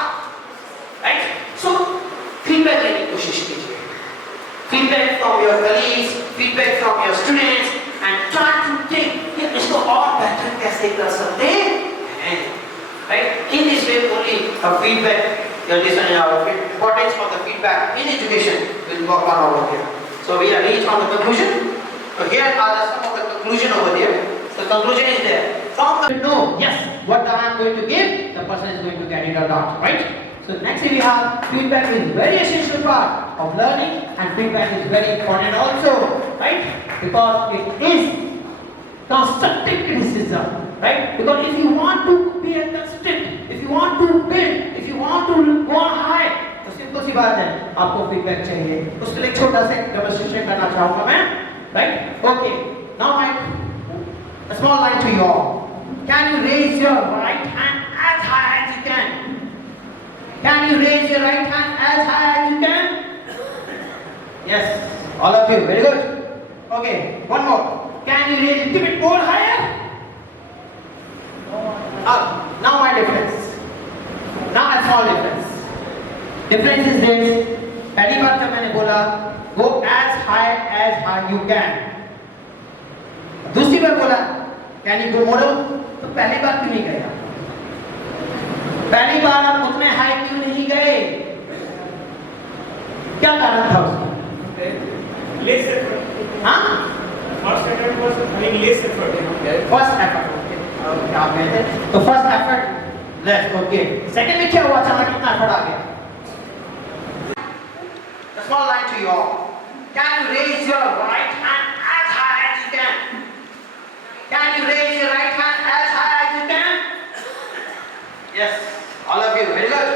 Right? So feedback लेने की कोशिश कीजिए. Feedback from your colleagues, feedback from your students, and try to think कि इसको और बेटर कैसे कर सकते हैं. Right? In this way only a feedback, importance of the feedback in education will work on over here. So we are reached on the conclusion. So here are the some of the conclusion over there. The conclusion is there. From the know, yes, what I am going to give, the person is going to get it or not, right? So next we have feedback is very essential part of learning, and feedback is very important also, right? Because it is constructive criticism, right? Because if you want to be a consistent, if you want to build, if you want to go high, तो simple सी बात है, आपको feedback चाहिए. उसके लिए छोटा सा demonstration करना चाहूँगा मैं, right? Okay. Now a small line to you all. Can you raise your right hand as high as you can? Can you raise your right hand as high as you can? Yes, all of you. Very good. Okay, one more. Can you raise a little bit more higher? Now my difference. Now a small difference. Difference is this. पहली बार जब मैंने बोला go as high you can. दूसरी बार बोला can you go more? तो पहली बार क्यों नहीं गया? पहली बार आप उतने हाई क्यों नहीं गए? क्या कारण था उसका? Less effort. हाँ? First attempt was having less effort. First effort. क्या आप कहते हैं? तो first effort less. Okay. Second में क्या हुआ? अचानक कितना effort आ गया? A small line to you all. Can you raise your right hand as high as you can? Can you raise your right hand as high as you can? Yes, all of you. Very good.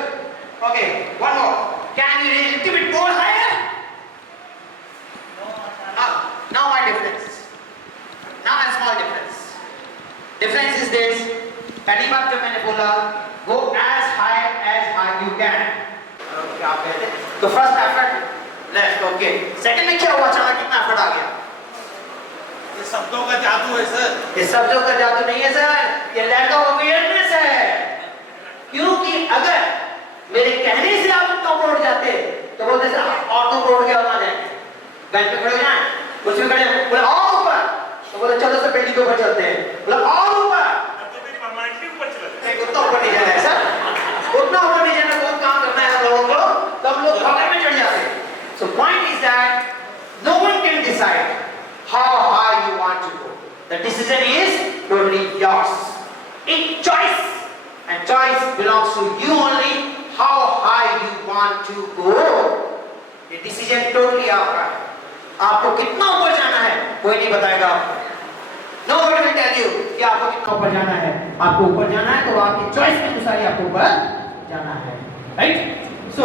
Okay, one more. Can you raise a little bit more higher? Now my difference. Now a small difference. Difference is this. पहली बार जब मैंने बोला go as high you can. क्या आप कहते हैं? तो first effort less. Okay. Second में क्या हुआ? अचानक कितना effort आ गया? ये शब्दों का जादू है सर. ये शब्दों का जादू नहीं है सर. ये lack of awareness है. क्योंकि अगर मेरे कहने से आप ऊपर उठ जाते तो बोलते सर और ऊपर उठ के और ना जाए. बेंच पे खड़े हो जाए. कुछ भी खड़े बोले और ऊपर. तो बोले चलो सर बिल्डिंग के ऊपर चलते हैं. बोले और ऊपर. तो मेरी परमानेंटली ऊपर चला. नहीं उतना ऊपर नहीं जाना है सर. उतना ऊपर नहीं जाना. बहुत काम करना है हम लोगों को. तो हम लोग हवा में चढ़ जाते हैं. So point is that no one can decide how high you want to go. The decision is totally yours. It's choice. And choice belongs to you only. How high you want to go. ये decision totally आपका है. आपको कितना ऊपर जाना है कोई नहीं बताएगा आपको. Nobody will tell you कि आपको कितना ऊपर जाना है. आपको ऊपर जाना है तो आपकी choice के अनुसार ही आपको ऊपर जाना है. Right? So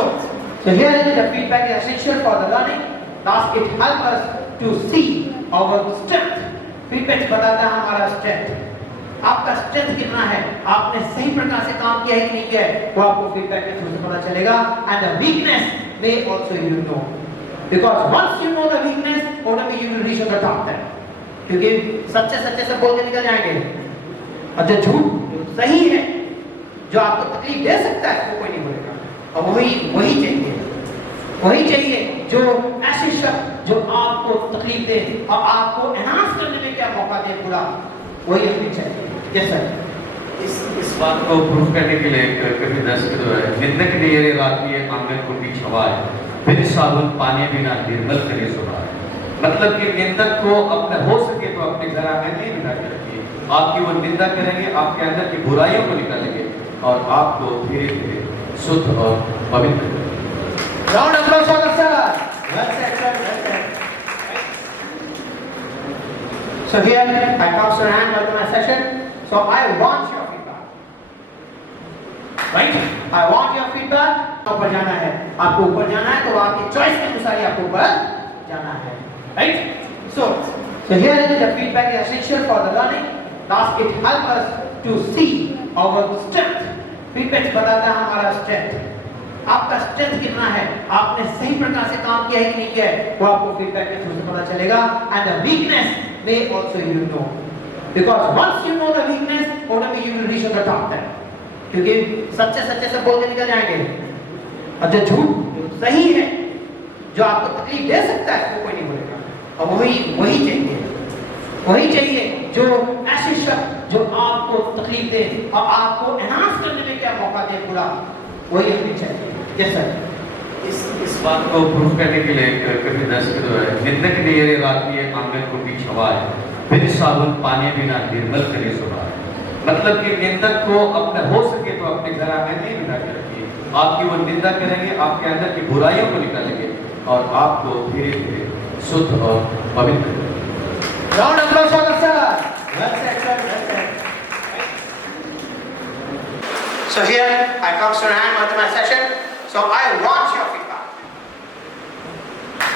here is the feedback is essential for the learning. Last it helps us to see our strength. Feedback बताता है हमारा strength. आपका स्ट्रेंथ कितना है, आपने सही प्रकार से काम किया है कि नहीं किया है, वो आपको फीडबैक के थ्रू से पता चलेगा. And the weakness may also you know, because once you know the weakness automatically you will reach the top there. क्योंकि सच्चे सच्चे से बोल के निकल जाएंगे और जो झूठ सही है जो आपको तकलीफ दे सकता है वो कोई नहीं बोलेगा. और वही चाहिए जो ऐसे शब्द जो आपको तकलीफ दे और आपको एनहांस करने में क्या मौका दे पूरा, वही हमें चाहिए. Yes sir. इस बात को प्रूफ करने के लिए कभी दर्शक जो है निंदक ने ये रात ये आंगन को भी छवाए बिन साबुन पानी बिना निर्मल करे सुनाए. मतलब कि निंदक को अपने हो सके तो अपने घर आंगन में बिठा के रखिए. आपकी वो निंदा करेंगे, आपके अंदर की बुराइयों को निकालेंगे और आपको धीरे धीरे शुद्ध और पवित्र करेंगे. Round of applause for the sir. Well said, sir. Well said. So here I come to hand of my session. So I want your feedback. Right? I want your feedback. ऊपर जाना है. आपको ऊपर जाना है तो आपकी चॉइस के अनुसार ही आपको ऊपर जाना है. Right? So here is the feedback is essential for the learning. Last it helps us to see our strength. Feedback बताता है हमारा स्ट्रेंथ। आपका स्ट्रेंथ कितना है, आपने सही प्रकार से काम किया है कि नहीं किया है, वो आपको फीडबैक के थ्रू से पता चलेगा। And the weakness may also you know, because once you know the weakness automatically you will reach the top then, क्योंकि सच्चे सच्चे से बोल के निकल जाएंगे, और जो झूठ सही है जो आपको तकलीफ दे सकता है वो कोई नहीं बोलेगा। और वही चाहिए जो ऐसे शब्द जो आपको तकलीफ दे और आपको एनहांस करने में क्या मौका दे पूरा, वही हमें चाहिए। Yes sir. इस बात को प्रूव करने के लिए कभी दर्शक जो है, निंदक ने ये रात में आंगन को बीच हवाए, बिन साबुन पानी बिना निर्मल करे सुबह। मतलब कि निंदक को अपने हो सके तो अपने घर आंगन में बिठा के रखिए, आपकी वो निंदा करेंगे, आपके अंदर की बुराइयों को निकालेंगे और आपको धीरे धीरे शुद्ध और पवित्र करेंगे। Round of applause for the sir. Well said, sir. Well said. So here I comes to an end with my session. So I want your feedback.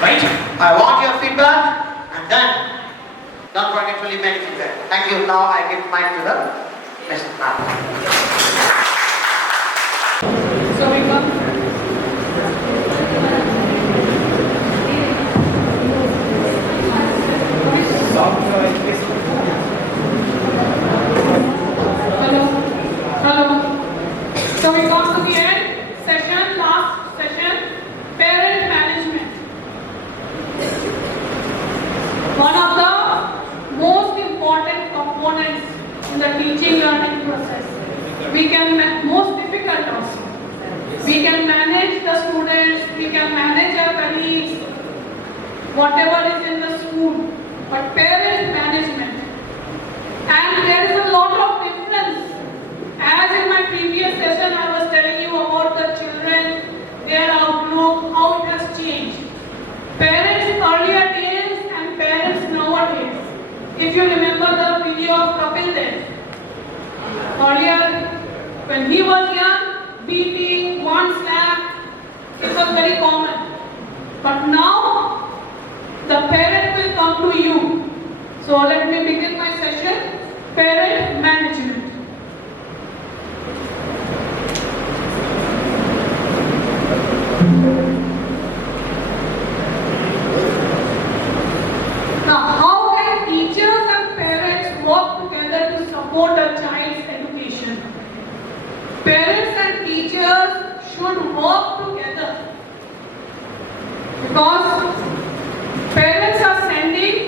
Right? I want your feedback, and then don't forget to leave me any feedback. Thank you. Now I give mic to the Mr. Ma'am. So we come. Hello. So we come to the end session, last session, parent management. One of the most important components in the teaching learning process. We can most difficult also. We can manage the students, we can manage our colleagues, whatever is in the school, but parent management. And there is a lot of difference. As in my previous session, I was telling you about the children, their outlook, how it has changed. Parents earlier days and parents nowadays. If you remember the video of Kapil Dev, earlier when he was young, beating, one slap, it was very common. But now, the parent will come to you. So let me begin my session, parent management. Now, how can teachers and parents work together to support a child's education? Parents and teachers should work together because parents are sending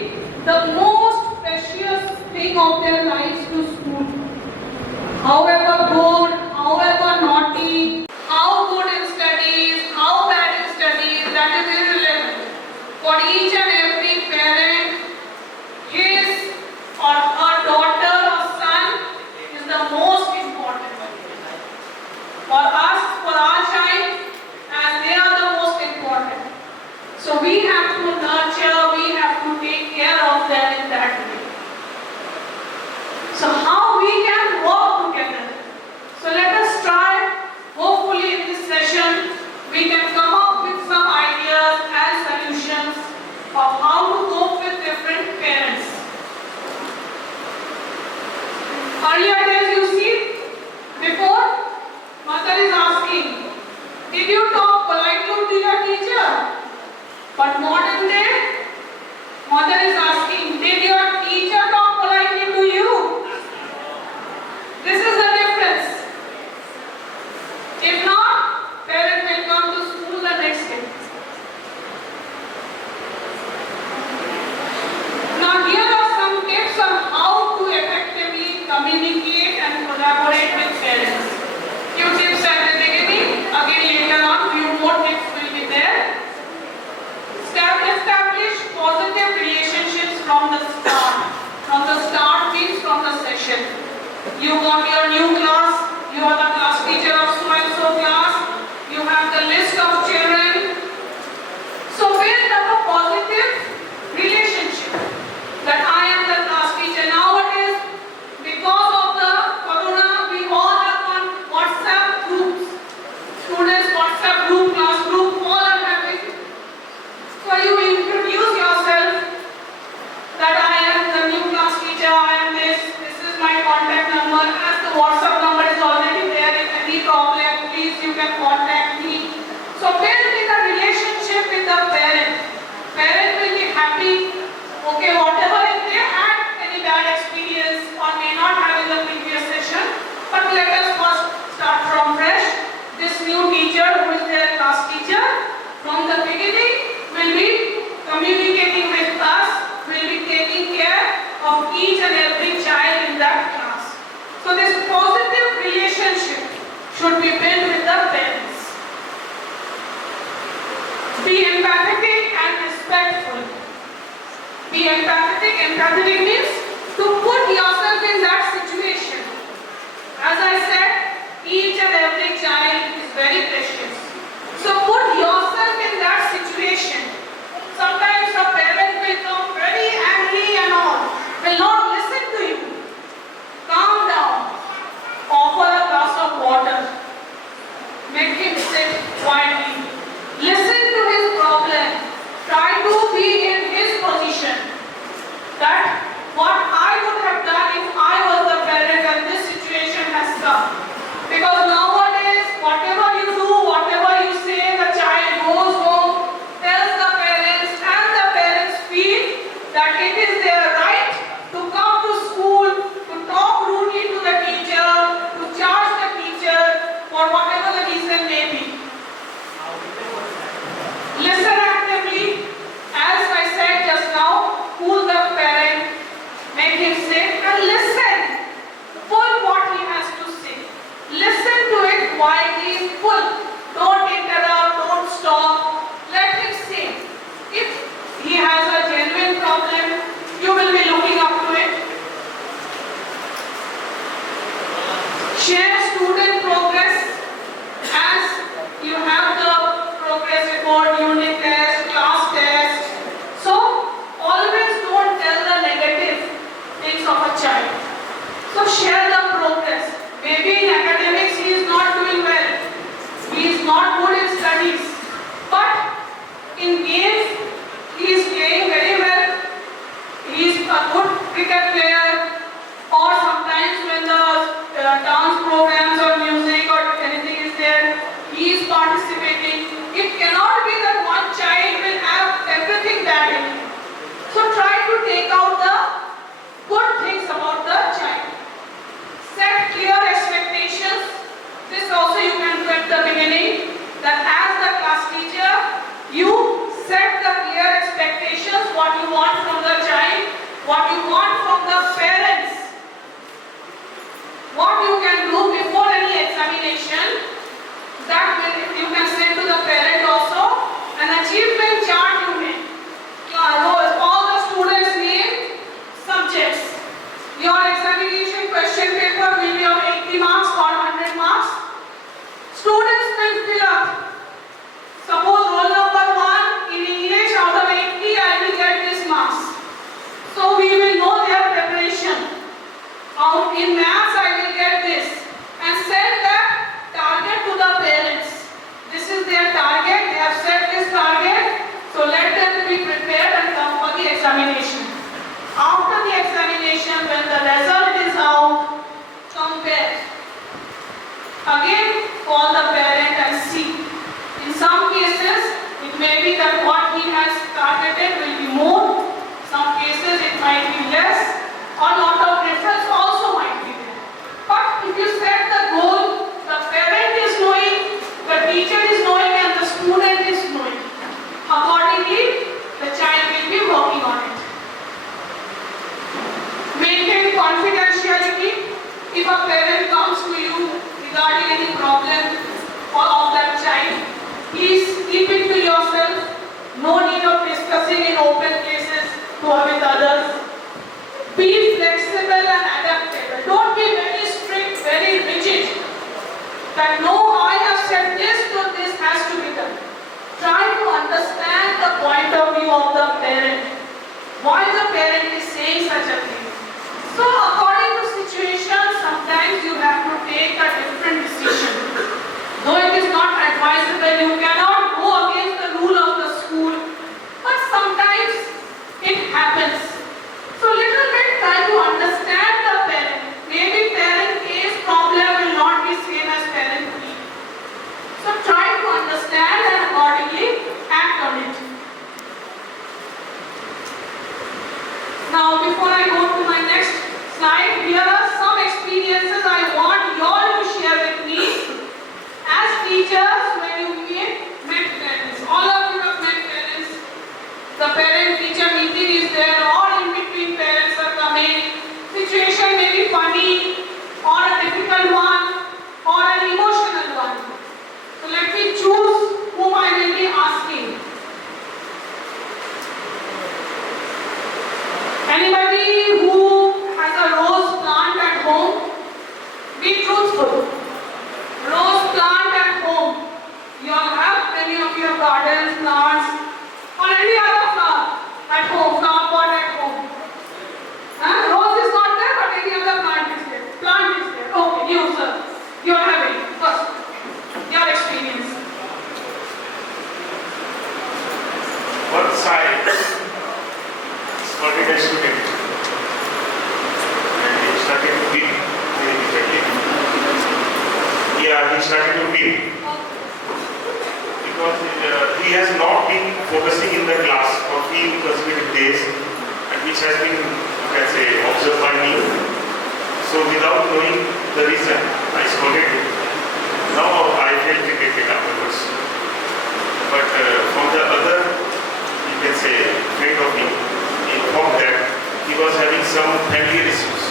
the most precious thing of their lives to school. However good, however naughty, how good in studies, how bad in studies, that is irrelevant. For each and every parent, his or her daughter or son is the most important. For us, for our child, as they are the most important. So we have to nurture, we have to take care of them in that way. So how we can work together? So let us try, hopefully in this session, we can come up with some ideas and solutions of how to cope with different parents. Earlier days you see, before, mother is asking, did you talk politely to your teacher? But modern day, mother is asking, did your teacher talk politely to you? This is the difference. If not, parent will come to school the next day. Now here are some tips on how to effectively communicate and collaborate with parents. Few tips at the beginning, again later on few more tips will be there. Establish positive relationships from the start. From the start means from the session. You got your new class, you are the class teacher of so and so class, you have the list of children. So build up a positive relationship that I am the class teacher. Nowadays, because of the corona, we all have on WhatsApp groups. Students WhatsApp group, class group, all are having. So you introduce yourself that I am the new class teacher, I am this is my contact number, as the WhatsApp number. queries, you can contact me. So build in a relationship with the parent. Parent will be happy. Okay, whatever if they had any bad experience or may not have in the previous session, but let us first start from fresh. This new teacher who is their class teacher from the beginning will be communicating with us, will be taking care of each and every child in that class. So this positive relationship should be built with the parents. Be empathetic and respectful. Be empathetic. Empathetic means to put yourself in that situation. As I said, each and every child is very precious. So put yourself in that situation. Sometimes a parent will come very angry and all, will not listen to you. Calm down. Offer a glass of water. Make him sit quietly. Listen to his problem. Try to be in his position. That what I would have done if I was the parent and this situation has come. Because nowadays, whatever you do, whatever you say, the child goes home, tells the parents, and the parents feel that it is their right to come to school, to talk rudely to the teacher, to charge the teacher for whatever the reason may be. Listen actively. As I said just now, cool the parent, make him sit and listen. Full what he has to say. Listen to it quietly, full. Don't interrupt, don't stop. Let him say. If he has a genuine problem, you will be looking up to it. Share student progress as you have the progress report, unit test, class test. So always don't tell the negative things of a child. So share the progress. Maybe in academics he is not doing well. He is not good in studies. But in games he is playing very well. He is a good cricket player. Or sometimes when the dance programs or music or anything is there, he is participating. It cannot be that one child will have everything bad in him. So try to take out the good things about the child. Set clear expectations. This also you can do at the beginning. That as the class teacher, you set the clear expectations, what you want from the child, what you want from the parents, what you can do before any examination. That will, you can say to the parent also, an achievement chart you make. All the students name subjects. Your examination question paper will be of 80 marks or 100 marks. Students will fill up. Suppose roll number 1 in English out of 80 I will get this marks. So we will know their preparation. Out in maths I will get this. And send that target to the parents. This is their target. They have set this target. So let them be prepared and come for the examination. After the examination, when the result is out, compare. Again, call the parent and see. In some cases, it may be that what he has targeted will be more. Some cases it might be less. Or lot of difference also might be there. But if you set the goal, the parent is knowing, the teacher is knowing, and the student is knowing. Accordingly, the child will be working on it. Maintain confidentiality. If a parent comes to you regarding any problem of that child, please keep it to yourself. No need of discussing in open places with others. Be flexible and adaptable. Don't be very strict, very rigid. That no, I have said this, so this has to be done. Try to understand the point of view of the parent. Why the parent is saying such a thing. So according to situation, sometimes you have to take a different decision. Though it is not advisable, you cannot go against the rule of the school. But sometimes it happens. So little bit try to understand the parent. Maybe parent A's problem will not be same as parent B. Anybody who has a rose plant at home, be truthful. Rose plant at home. You all have many of your gardens, plants, or any other flower at home, flower pot at home. Rose is not there, but any other plant is there. Plant is there. Okay, you sir, you are having first your experience. One side spotted a student and he started to weep very differently. Yeah, he started to weep because he has not been focusing in the class for few consecutive days, and which has been, let's say, observed by me. So without knowing the reason, I scolded him. Now I felt irritated afterwards. But from the other, you can say, friend of me, he informed that he was having some family issues.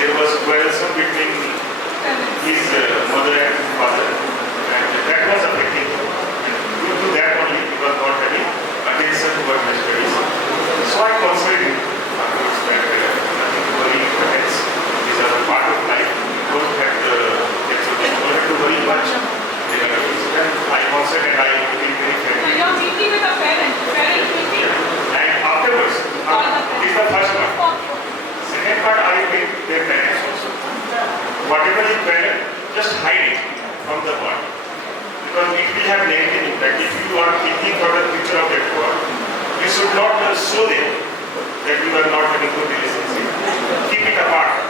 There was quarrelsome between his mother and father, and that was affecting him. And due to that only, he was not having attention towards his studies. So I counseled him afterwards that nothing to worry, friends. These are a part of life. Don't have to worry much. And I counseled and I feel very friendly. You are meeting with a parent, meeting. And afterwards, this is the first part. Second part, I meet their parents also. Whatever you parent, just hide it from the world. Because it will have negative impact. If you are thinking for the future of that world, you should not show them that you are not having good relationship. Keep it apart.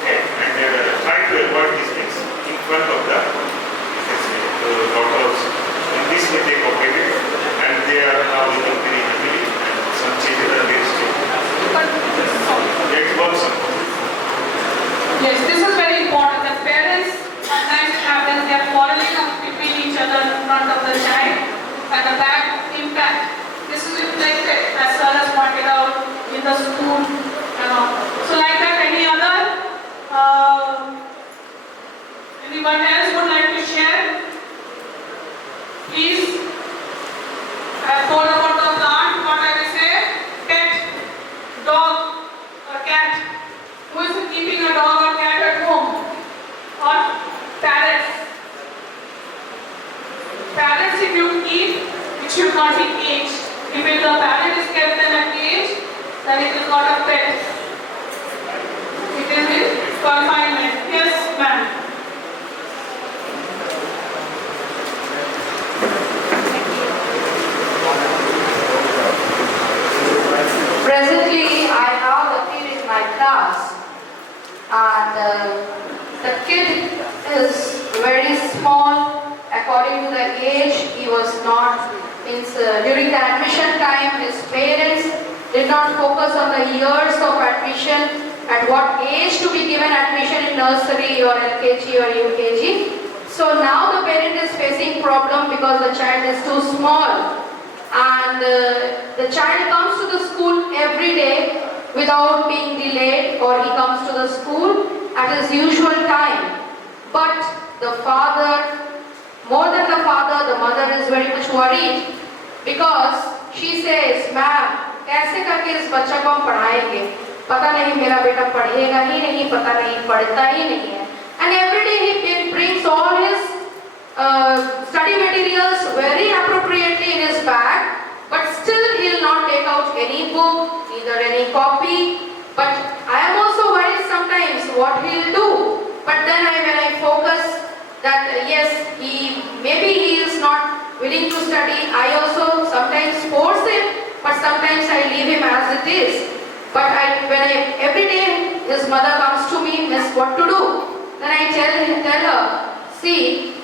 Okay? And try to avoid these things in front of the daughters. In this way they cooperated and they are now living very happily and some changes are very strong. It works. Yes, this is very important. The parents, sometimes it happens, they are quarreling between each other in front of the child, and a bad impact. This is reflected, as Sir has pointed out, in the school and all. So like that, any other, anyone else would like to share? Please. I told about the plant, what I will say, pet, dog, or cat. Who is keeping a dog or cat at home? Or parrots? Parrots, if you keep, it should not be caged. If the parrot is kept in a cage, then it is not a pet. It is in confinement. Yes, ma'am. Presently, I have a kid in my class, and the kid is very small. According to the age, he was not, during the admission time, his parents did not focus on the years of admission, at what age to be given admission in nursery or LKG or UKG. So now the parent is facing problem because the child is too small. And the child comes to the school every day without being delayed, or he comes to the school at his usual time. But the father, more than the father, the mother is very much worried because she says, "Ma'am, कैसे करके इस बच्चा को हम पढ़ाएंगे? पता नहीं मेरा बेटा पढ़ेगा ही नहीं, पता नहीं पढ़ता ही नहीं है." And every day he brings all his study materials very appropriately in his bag, but still he will not take out any book, neither any copy. But I am also worried sometimes what he will do. But then when I focus that yes, maybe he is not willing to study, I also sometimes force him, but sometimes I leave him as it is. But every day his mother comes to me, "Miss, what to do?" Then I tell her, "See,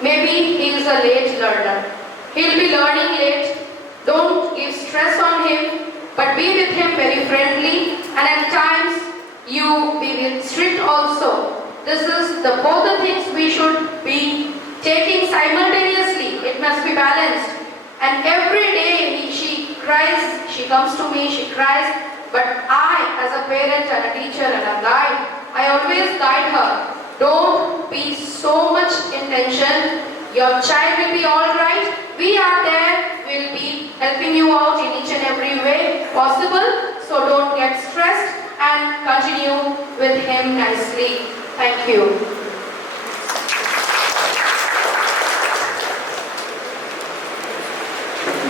maybe he is a late learner. He'll be learning late. Don't give stress on him, but be with him very friendly, and at times you be strict also." This is both the things we should be taking simultaneously. It must be balanced. And every day she cries, she comes to me, she cries. But I, as a parent and a teacher and a guide, I always guide her. Don't be so much in tension. Your child will be all right. We are there. We'll be helping you out in each and every way possible. So don't get stressed and continue with him nicely. Thank you.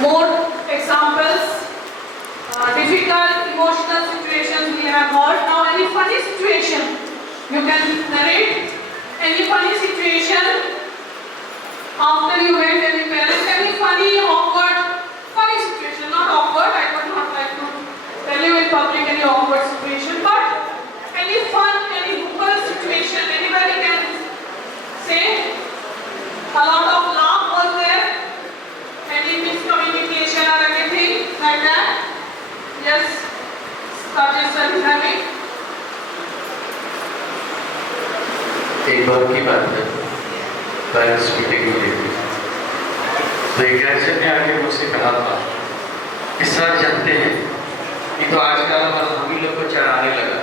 More examples, difficult emotional situations we have heard. Now any funny situation, you can narrate any funny situation after you met any parent, any funny, awkward, funny situation, not awkward, I would not like to tell you in public any awkward situation, but any fun, any humorous situation, anybody can say. A lot of laugh was there, any miscommunication or anything like that. Yes, Rajesh sir is having. एक बार की बात है, parents meeting हुई थी, तो एक graduate ने आके मुझसे कहा था कि सर जानते हैं कि तो आजकल बस हम ही लोग को चढ़ाने लगा,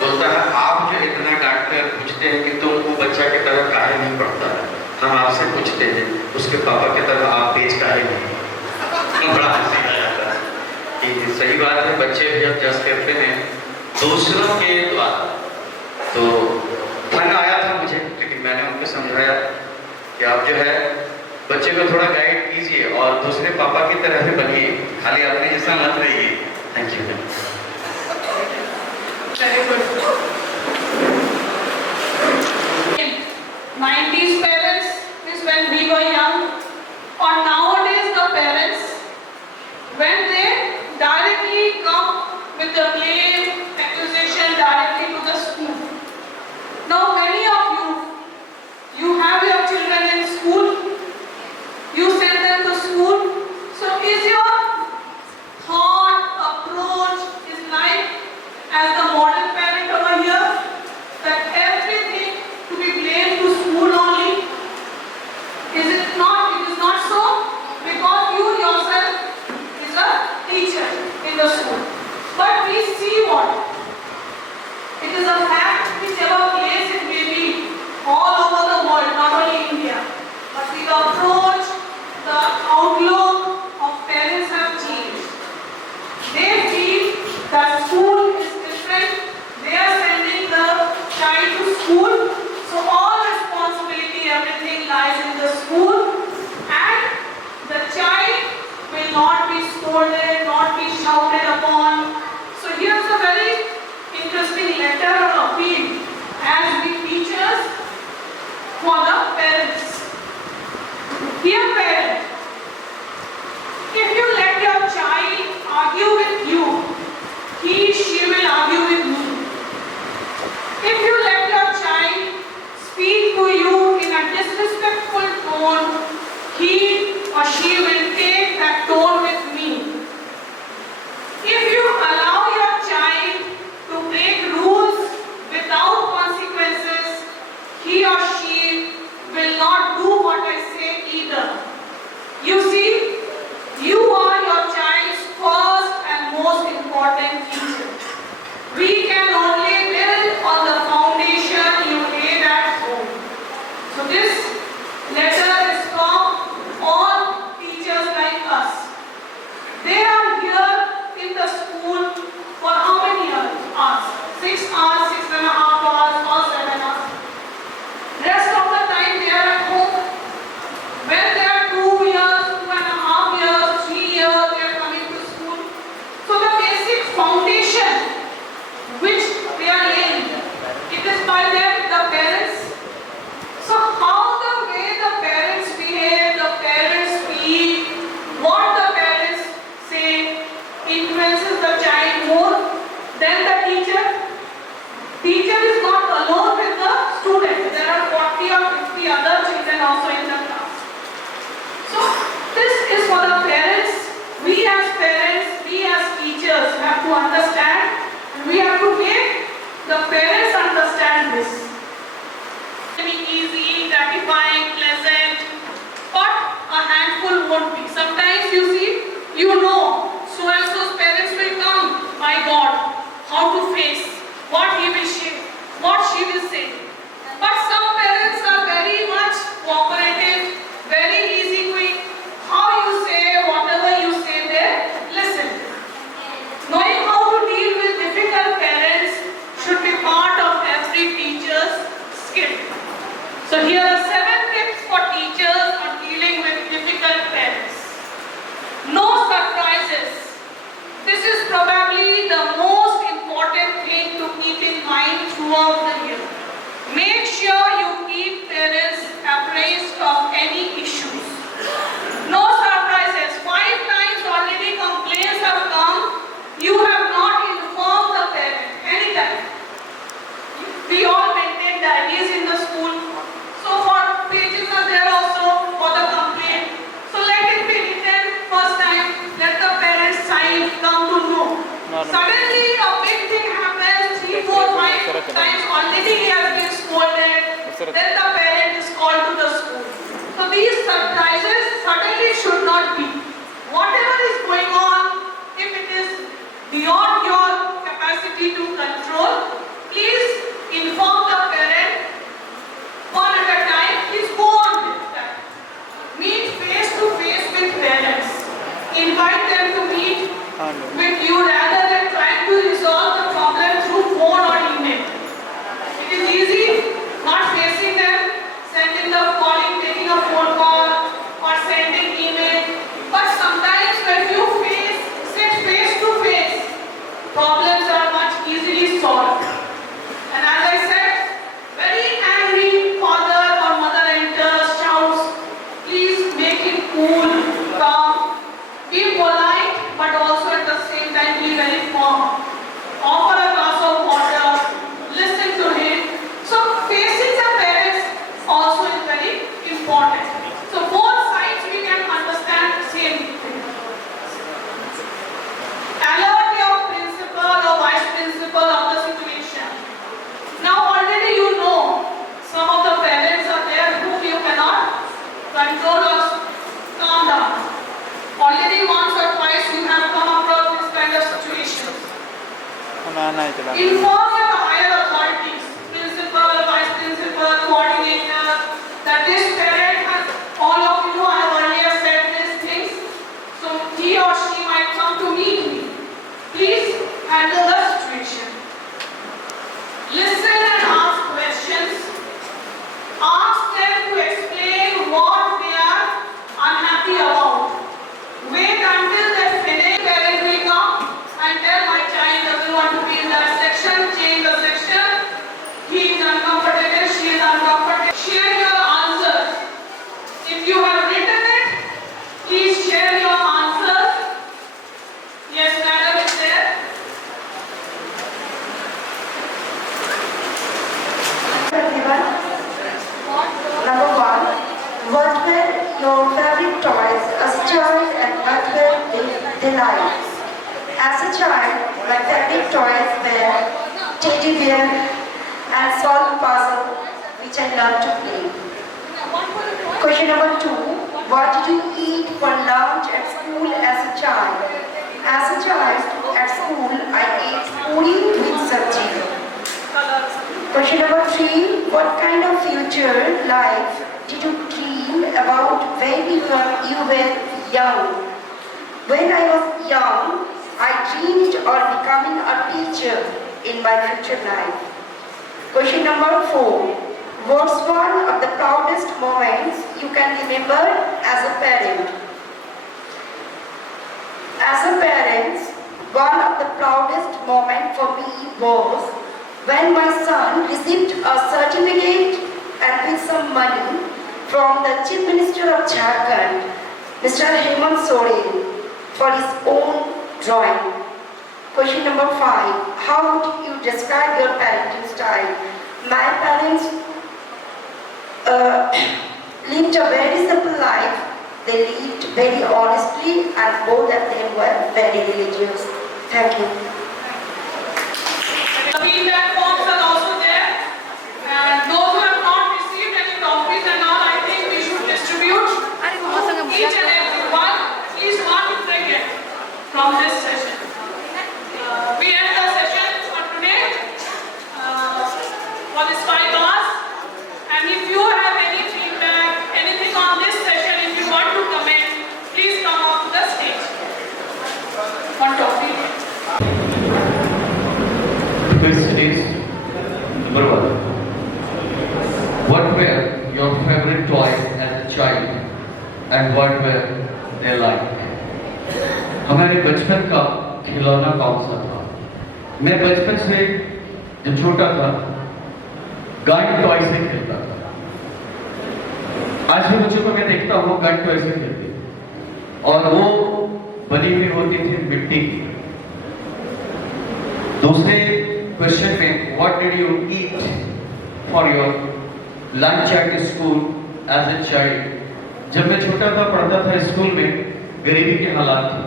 बोलता है आप जो इतना डांटते हैं पूछते हैं कि तुम वो बच्चा की तरह काहे नहीं पढ़ता है, हम आपसे पूछते हैं उसके पापा की तरह आप तेज काहे नहीं। तो बड़ा हंसी आया था कि सही बात है, बच्चे भी जब जज करते हैं दूसरों के द्वारा, तो फन आया था मुझे, लेकिन मैंने उनको समझाया कि आप जो है बच्चे को थोड़ा गाइड कीजिए और दूसरे पापा की तरह भी बनिए, खाली अपने जैसा मत रहिए। Thank you. 90s parents is when we were young, or nowadays the parents, when they directly come with the blame, accusation directly to the school. Now many of you have your children in school, you send them to school, so is your thought, approach, is like as the model parent over here, that everything to be blamed to school only? Is it not? It is not so, because you yourself is a teacher in the school. But we see what? It is a fact, whichever place it may be, all over the world, not only India, but the approach, the outlook of parents have changed. They feel that school is different. They are sending the child to school, so all responsibility, everything lies in the school, and the child will not be scolded, not be shouted upon. So here's a very interesting letter or appeal as we teachers for the parents. Dear parent, if you let your child argue with you, she will argue with me. If you let your child speak to you in a disrespectful tone, he or she will take that tone with me. If you allow your child to break rules without consequences, he or she will not do what I say either. You see, you are your child's first and most important teacher. We can only build on the foundation you laid at home. So this letter is from all teachers like us. They are here in the school for how many hours? 6 hours, 6.5 hours, or 7 hours. Rest of the time they are at home. When they are 2 years, 2.5 years, 3 years, they are coming to school. So the basic foundation which they are laying, it is by them, the parents. So how the way the parents behave, the parents speak, what the parents say, influences the child more than the teacher. Teacher is not alone with the student. There are 40 or 50 other children also in the class. So this is for the parents. We as teachers have to understand, and we have to make the parents understand this. It will be easy, gratifying, pleasant, but a handful won't be. Sometimes you see, you know, so and so's parents will come, my God, how to face, what he will say, what she will say. But some parents are very much cooperative, very easy going. How you say, whatever you say, with you rather than trying to resolve the problem through phone or email. It is easy not facing them, sending the calling, taking a phone call or sending email. But sometimes when you sit face to face, problems are much easily solved. And as I said, very angry father or mother enters, shouts, please make it cool, calm, be polite, but also at the same time be very firm. Offer a glass of water, listen to him. So facing the parents also is very important. So both sides we can understand the same thing. Alert your principal or vice principal of the situation. Now already you know some of the parents are there whom you cannot control or calm down. Already once or twice you have come across this kind of situation. Inform your higher authorities, principal, vice principal, coordinator, that this parent has, all of you I have earlier said these things, so he or she might come to meet me. Please handle the situation. Listen and ask questions. Ask them to explain what they are unhappy about. Wait until they finish. Parent will come and tell my child doesn't want to be in that section, change the section. He is uncomfortable, she is uncomfortable. Share your answers. If you have written it, please share your answers. Yes, madam is there. Everyone. Number 1. What were your favorite toys as a child and what were they like? As a child, my favorite toys were teddy bear and solve puzzle, which I love to play. Question number 2. What did you eat for lunch at school as a child? As a child, at school, I ate puri with sabji. Question number 3. What kind of future life did you dream about when you were young? When I was young, I dreamed of becoming a teacher in my future life. Question number 4. What's one of the proudest moments you can remember as a parent? As a parent, one of the proudest moments for me was when my son received a certificate and with some money from the Chief Minister of Jharkhand, Mr. Hemant Soren, for his own drawing. Question number 5. How would you describe your parenting style? My parents lived a very simple life. They lived very honestly and both of them were very religious. Thank you. The feedback forms are also there, and those who have not received any copies and all, I think we should distribute each and every one, at least one ticket from this session. We end the session for today for this 5 hours, and if you have any feedback, anything on this session, if you want to comment, please come up to the stage. One topic. Question is, number 1. What were your favorite toys as a child and what were they like? हमारे बचपन का खिलौना कौन सा था? मैं बचपन से जब छोटा था गन टॉय से खेलता था. आज भी बच्चों को मैं देखता हूँ गन टॉय से खेलते और वो बनी हुई होती थी मिट्टी की. दूसरे क्वेश्चन में what did you eat for your lunch at school as a child? जब मैं छोटा था पढ़ता था स्कूल में गरीबी के हालात थे.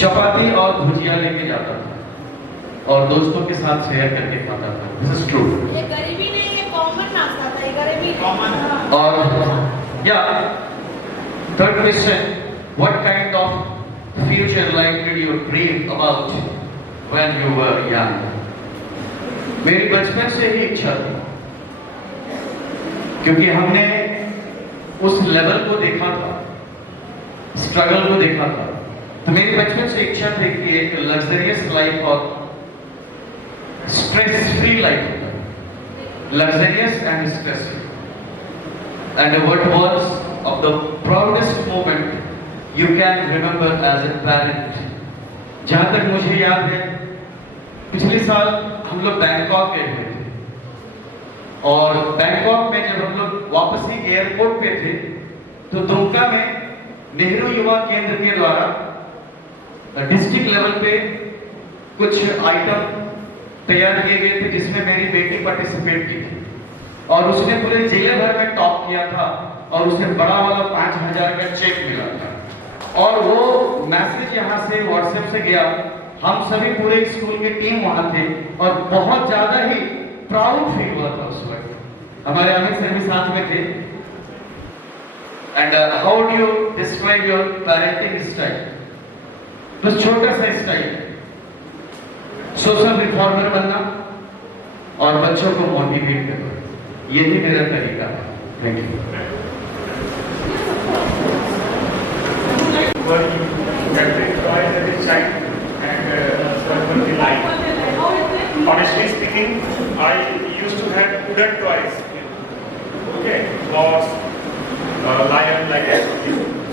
चपाती और भुजिया लेके जाता था और दोस्तों के साथ शेयर करके खाता था. This is true. ये गरीबी नहीं, ये कॉमन नाश्ता था, ये गरीबी कॉमन. और या third question, what kind of future life did you dream about when you were young? मेरी बचपन से ही इच्छा थी क्योंकि हमने उस लेवल को देखा था, स्ट्रगल को देखा था, तो मेरी बचपन से इच्छा थी कि एक लग्जरियस लाइफ और stress free life, luxurious and stress free, and what was of the proudest moment you can remember as a parent. जहां तक मुझे याद है, पिछले साल हम लोग बैंकॉक गए थे और बैंकॉक में जब हम लोग वापसी एयरपोर्ट पे थे तो दुमका में नेहरू युवा केंद्र के द्वारा डिस्ट्रिक्ट लेवल पे कुछ आइटम तैयार किए गए थे जिसमें मेरी बेटी पार्टिसिपेट की थी और उसने पूरे जिले भर में टॉप किया था और उसे बड़ा वाला 5,000 का चेक मिला था। और वो मैसेज यहाँ से व्हाट्सएप से गया, हम सभी पूरे स्कूल के टीम वहाँ थे और बहुत ज्यादा ही प्राउड फील हुआ था उस वक्त। हमारे अमित सर भी साथ में थे। And how do you describe your parenting style? बस छोटा सा स्टाइल, सोशल रिफॉर्मर बनना और बच्चों को मोटिवेट करना, यही मेरा तरीका है। Thank you. Honestly speaking, I used to have wooden toys. Okay, horse, lion, like that.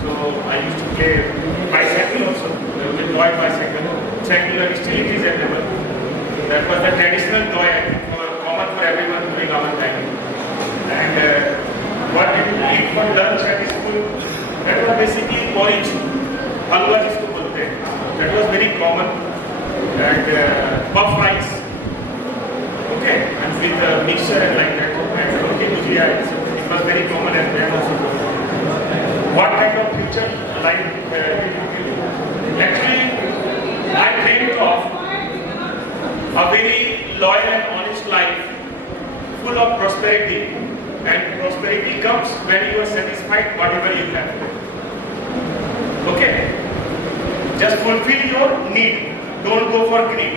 So I used to play bicycle also, with toy bicycle. Triangular, still it is available. That was the traditional toy, I think, common for everyone during our time. And what did you eat for lunch at school? That was basically porridge, halwa jisko bolte hain. That was very common. And puff rice. Okay, and with mixture and like that. And okay, gujia, it was very common as well also. What kind of future life actually, I dreamed of a very loyal and honest life, full of prosperity. And prosperity comes when you are satisfied whatever you have. Okay? Just fulfill your need. Don't go for greed.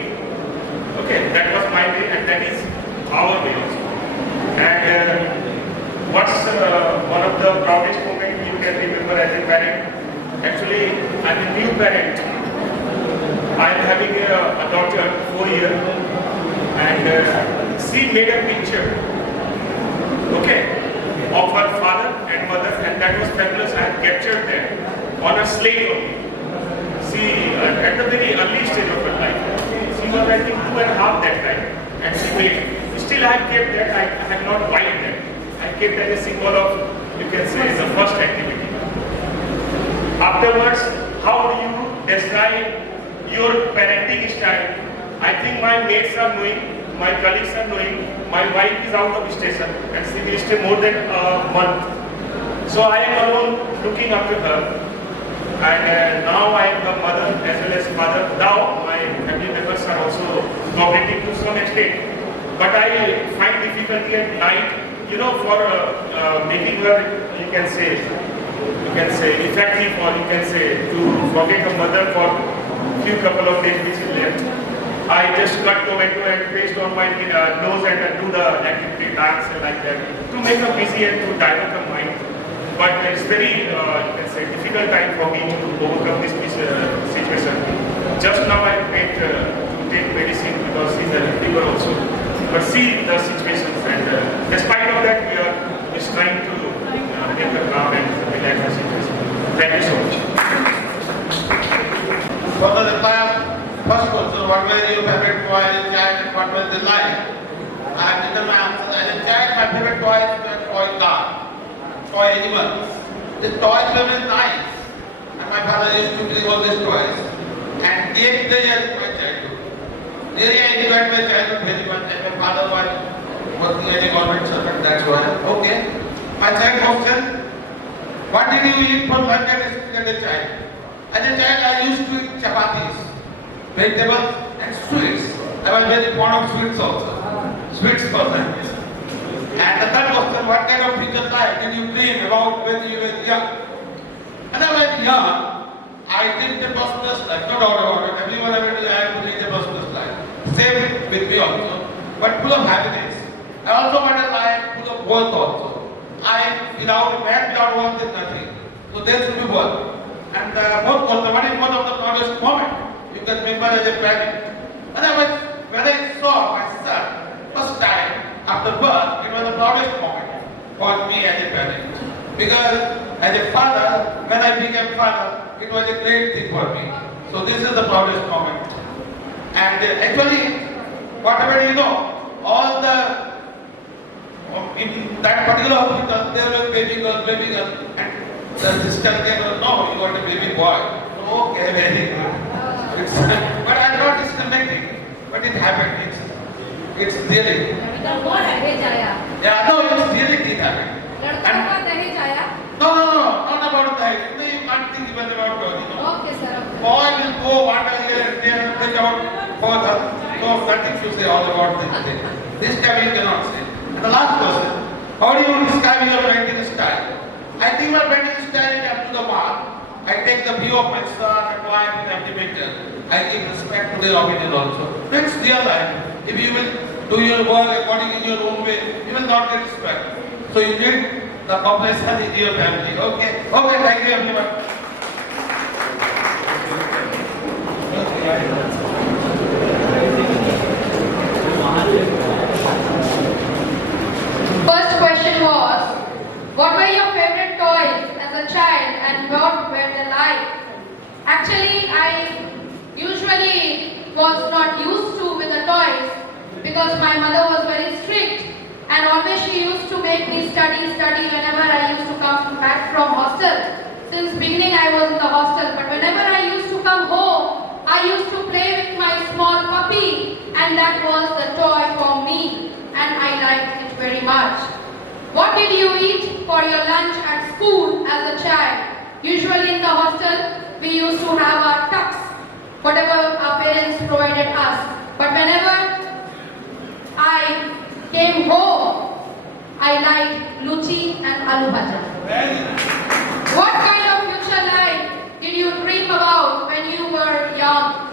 Okay? That was my way and that is our way also. And what's one of the proudest moments you can remember as a parent? Actually, I'm a new parent. I'm having a daughter, 4 years, and she made a picture, okay, of her father and mother, and that was fabulous. I have captured that on a slate only. She, at the very early stage of her life, she was, I think, 2.5 that time, and she made. Still, I have kept that. I have not wiped that. I kept that as a symbol of, you can say, the first activity. Afterwards, how do you describe your parenting style? I think my mates are knowing, my colleagues are knowing, my wife is out of station and she will stay more than a month. So I am alone looking after her. And now I am the mother as well as father. Now my family members are also cooperating to some extent. But I find difficulty at night, you know, for making her, you can say effective, or you can say to forget a mother for few couple of days which is left. I just cut tomato and paste on my nose and do the activity dance and like that to make her busy and to divert her mind. But it's very, you can say, difficult time for me to overcome this situation. Just now I went to take medicine because she's a fever also. But see the situations, and despite of that, we are just trying to make her calm and relax the situation. Thank you so much. For the class, first question, what were your favorite toy as a child and what was the life? I did the math. As a child, my favorite toy is the toy car, toy animals. The toys were very nice, and my father used to bring all these toys. And 8 years my childhood. Really, I enjoyed my childhood very much, and my father was working as a government servant, that's why. Okay. My second question, what did you eat for lunch as a child? As a child, I used to eat chapatis, vegetables and sweets. I was very fond of sweets also. Sweets person. And the third question, what kind of future life did you dream about when you were young? When I was young, I did the prosperous life, no doubt about it. Everyone ever did, I have to lead a prosperous life. Same with me also, but full of happiness. I also want a life full of wealth also. Without wealth is nothing. So there should be wealth. And what is one of the proudest moment you can remember as a parent? Otherwise, when I saw my son first time after birth, it was the proudest moment for me as a parent. Because as a father, when I became father, it was a great thing for me. So this is the proudest moment. And actually, whatever you know, all the in that particular hospital, there were baby girl, and the sister came, no, you got a baby boy. Okay, very good. But I'm not discriminating, but it happened. It's really. Yeah, no, it's really did happen. No, not about that. You can't think even about girl, you know. Okay, sir. Boy will go water here and there and take out further. No, nothing to say all about this. This time you cannot say. And the last question, how do you describe your painting style? I think my painting style is up to the mark. I take the view of my son and wife and everything. I give respect to their opinion also. It's their life. If you will do your work according in your own way, you will not get respect. So you need the cooperation in your family. Okay? Okay, thank you everyone. First question was, what were your favorite toys as a child and what were they like? Actually, I usually was not used to with the toys because my mother was very strict and always she used to make me study whenever I used to come back from hostel. Since beginning I was in the hostel, but whenever I used to come home, I used to play with my small puppy and that was the toy for me and I liked it very much. What did you eat for your lunch at school as a child? Usually in the hostel, we used to have our tux, whatever our parents provided us. But whenever I came home, I liked luchi and aloo bhaja. What kind of future life did you dream about when you were young?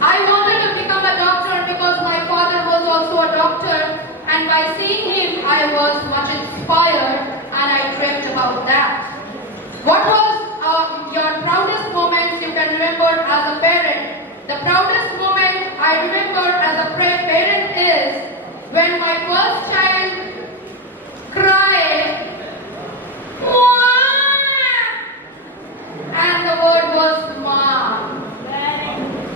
I wanted to become a doctor because my father was also a doctor and by seeing him I was much inspired and I dreamt about that. What was your proudest moment you can remember as a parent? The proudest moment I remember as a parent is when my first child cried and the word was mom.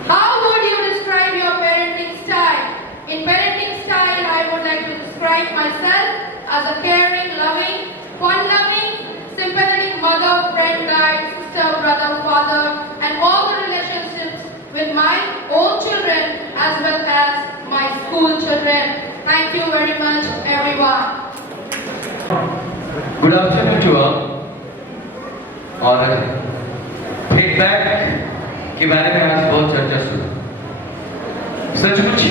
How would you describe your parenting style? In parenting style, I would like to describe myself as a caring, loving, fun-loving, sympathetic mother, friend, guide, sister, brother, father, and all the relationships with my own children as well as my school children. Thank you very much, everyone. Good afternoon to all. और feedback के बारे में आज बहुत चर्चा सुनी। सचमुच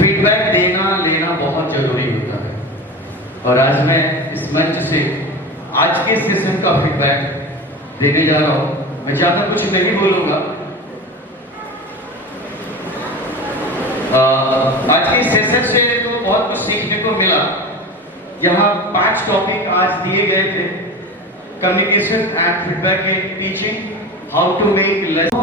feedback देना लेना बहुत जरूरी होता है और आज मैं इस मंच से आज के सेशन का फीडबैक देने जा रहा हूँ। मैं ज़्यादा कुछ नहीं बोलूँगा। आज के सेशन से तो बहुत कुछ सीखने को मिला। यहाँ 5 टॉपिक आज दिए गए थे, communication and feedback in teaching, how to make lesson.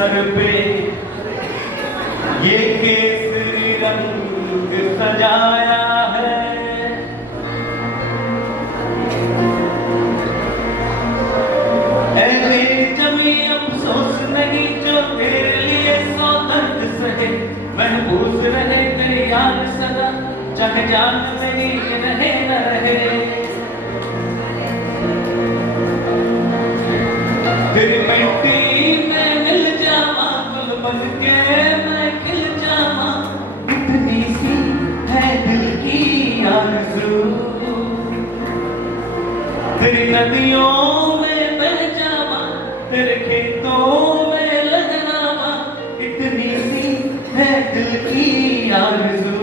Sir पे ये केसरी रंग सजाया है। ऐ मेरी जमी अफसोस नहीं जो तेरे लिए सौ दर्द सहे, महबूस रहे तेरी याद सदा, चाहे जान मेरी रहे न रहे। तेरी मिट्टी में मिल जावा, गुल बन के मैं खिल जावा, इतनी सी है दिल की आरज़ू। तेरी नदियों में बह जावा, तेरे खेतों में लहरावा, इतनी सी है दिल की आरज़ू।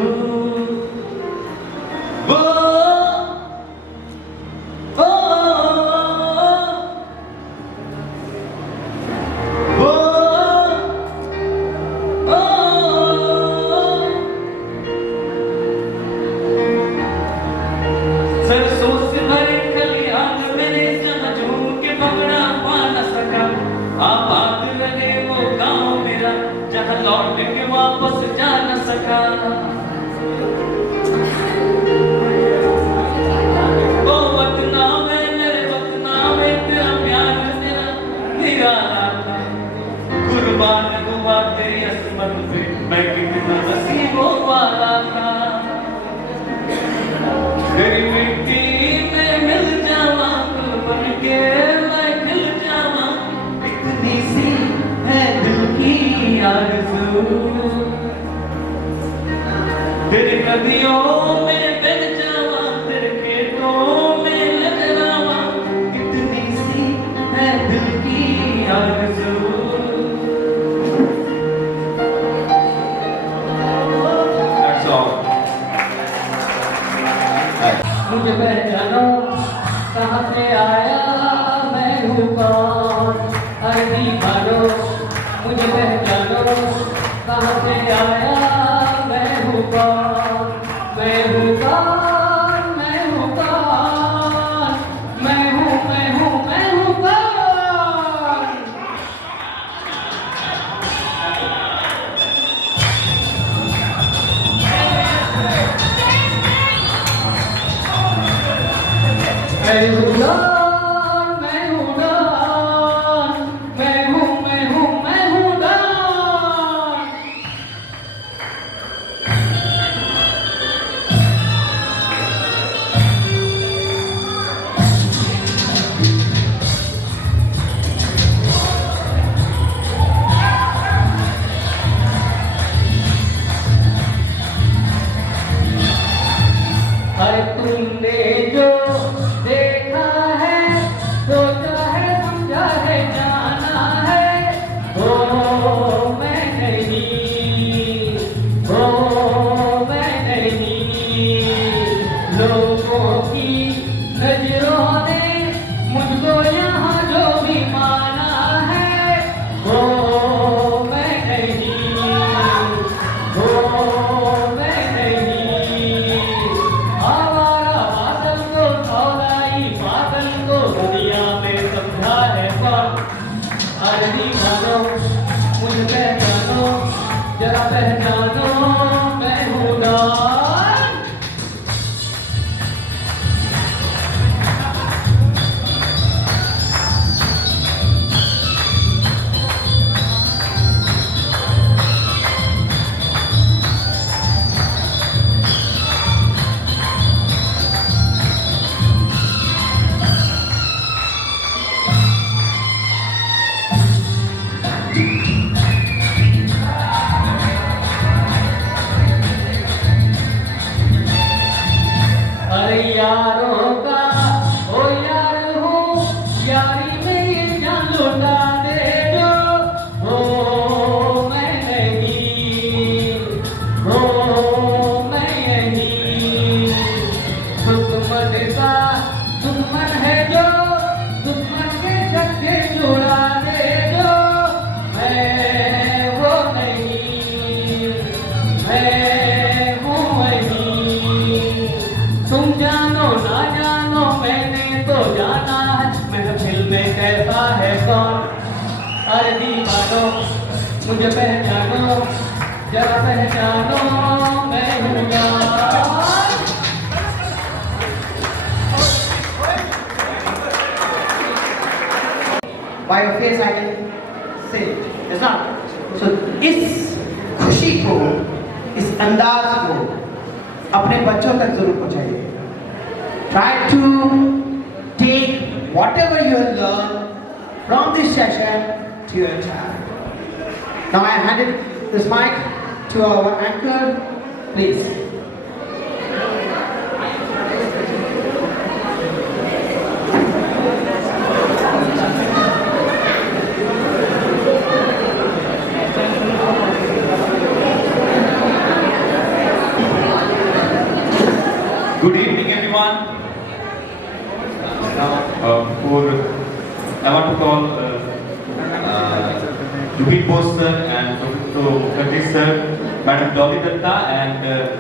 मैं कितना नसीबों वाला था, तेरी मिट्टी में मिल जावा, गुल बन के मैं खिल जावा, इतनी सी है दिल की आरज़ू। तेरी नदियों में बह जावा, तेरे खेतों में लहरावा, इतनी सी है दिल की आरज़ू। मुझे पहचानो कहाँ से आया मैं हूँ कौन, अरे दीवानो मुझे पहचानो कहाँ से आया मैं हूँ कौन, मैं हूँ कौन, मैं हूँ कौन, मैं हूँ मैं हूँ मैं हूँ कौन। मैं हूँ डॉन, मैं हूँ डॉन, मैं हूँ मैं हूँ मैं हूँ डॉन। अरे तुमने जो देखा है, सोचा है, समझा है, जाना है, वो मैं नहीं, वो मैं नहीं। लोगों की नजरों ने मुझको यहाँ जो भी माना है, वो मैं नहीं, वो मैं नहीं। आवारा बादल को सौदाई बादल को दुनिया में समझा है कौन, अरे दीवानो मुझे पहचानो, जरा पहचानो मैं हूँ डॉन। अरे यारों का ओ यार हूँ, यारी में ये जान लुटा दे जो, हो मैं नहीं, हो मैं नहीं। दुश्मन का दुश्मन है जो, दुश्मन के धक्के छुड़ा दे जो, मैं वो नहीं, मैं हूँ वही। तुम जानो ना जरा पहचानो मैं हूँ यार। By your face I can say it. It's not. So इस खुशी को, इस अंदाज को अपने बच्चों तक जरूर पहुंचाइए. Try to take whatever you have learned from this session to your child. Now I hand it this mic to our anchor, please. Good evening, everyone. I want to call Jubin Bose sir and Professor Kurtis sir, Madam Dolly Datta and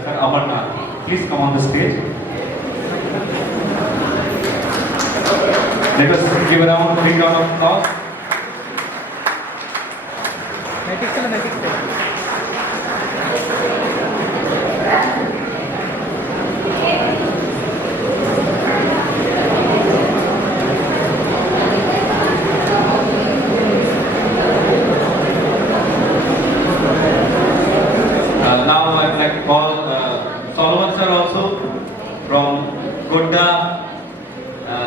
Sir Amarnath. Please come on the stage. Let us give a round of applause. Now I would like to call Solomon sir also from Godda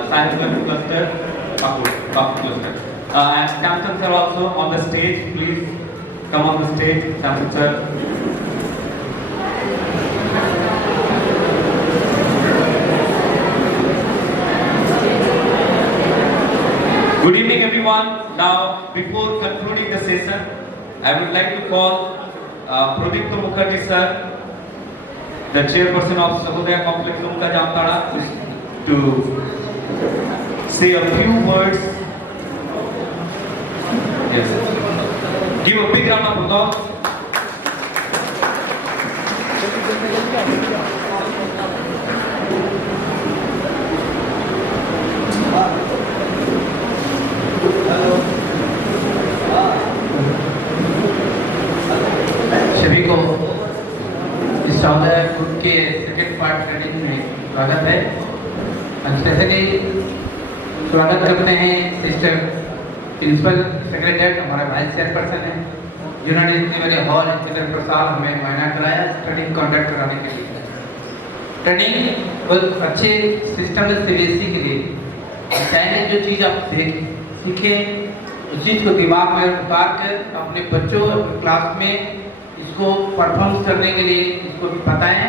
Science Cluster, Kapoor Cluster. And Samson sir also on the stage. Please come on the stage, Samson sir. Good evening, everyone. Now, before concluding the session, I would like to call Pradipta Mukherjee sir, the chairperson of Sahodaya Complex Dumka Jamtara, to say a few words. Yes. Give a big round of applause. सभी को इस सौदा group के second part training में स्वागत है। Specially स्वागत करते हैं सिस्टर प्रिंसिपल सेक्रेटरी, हमारे वाइस चेयरपर्सन हैं, जिन्होंने इतने बड़े हॉल इतने प्रसार हमें मुआयना कराया ट्रेनिंग कंडक्ट कराने के लिए। ट्रेनिंग बहुत अच्छे सिस्टम है सीबीएसई के लिए। चाहे जो चीज़ आप सीखें उस चीज़ को दिमाग में उतार कर अपने बच्चों क्लास में इसको परफॉर्म करने के लिए इसको बताएं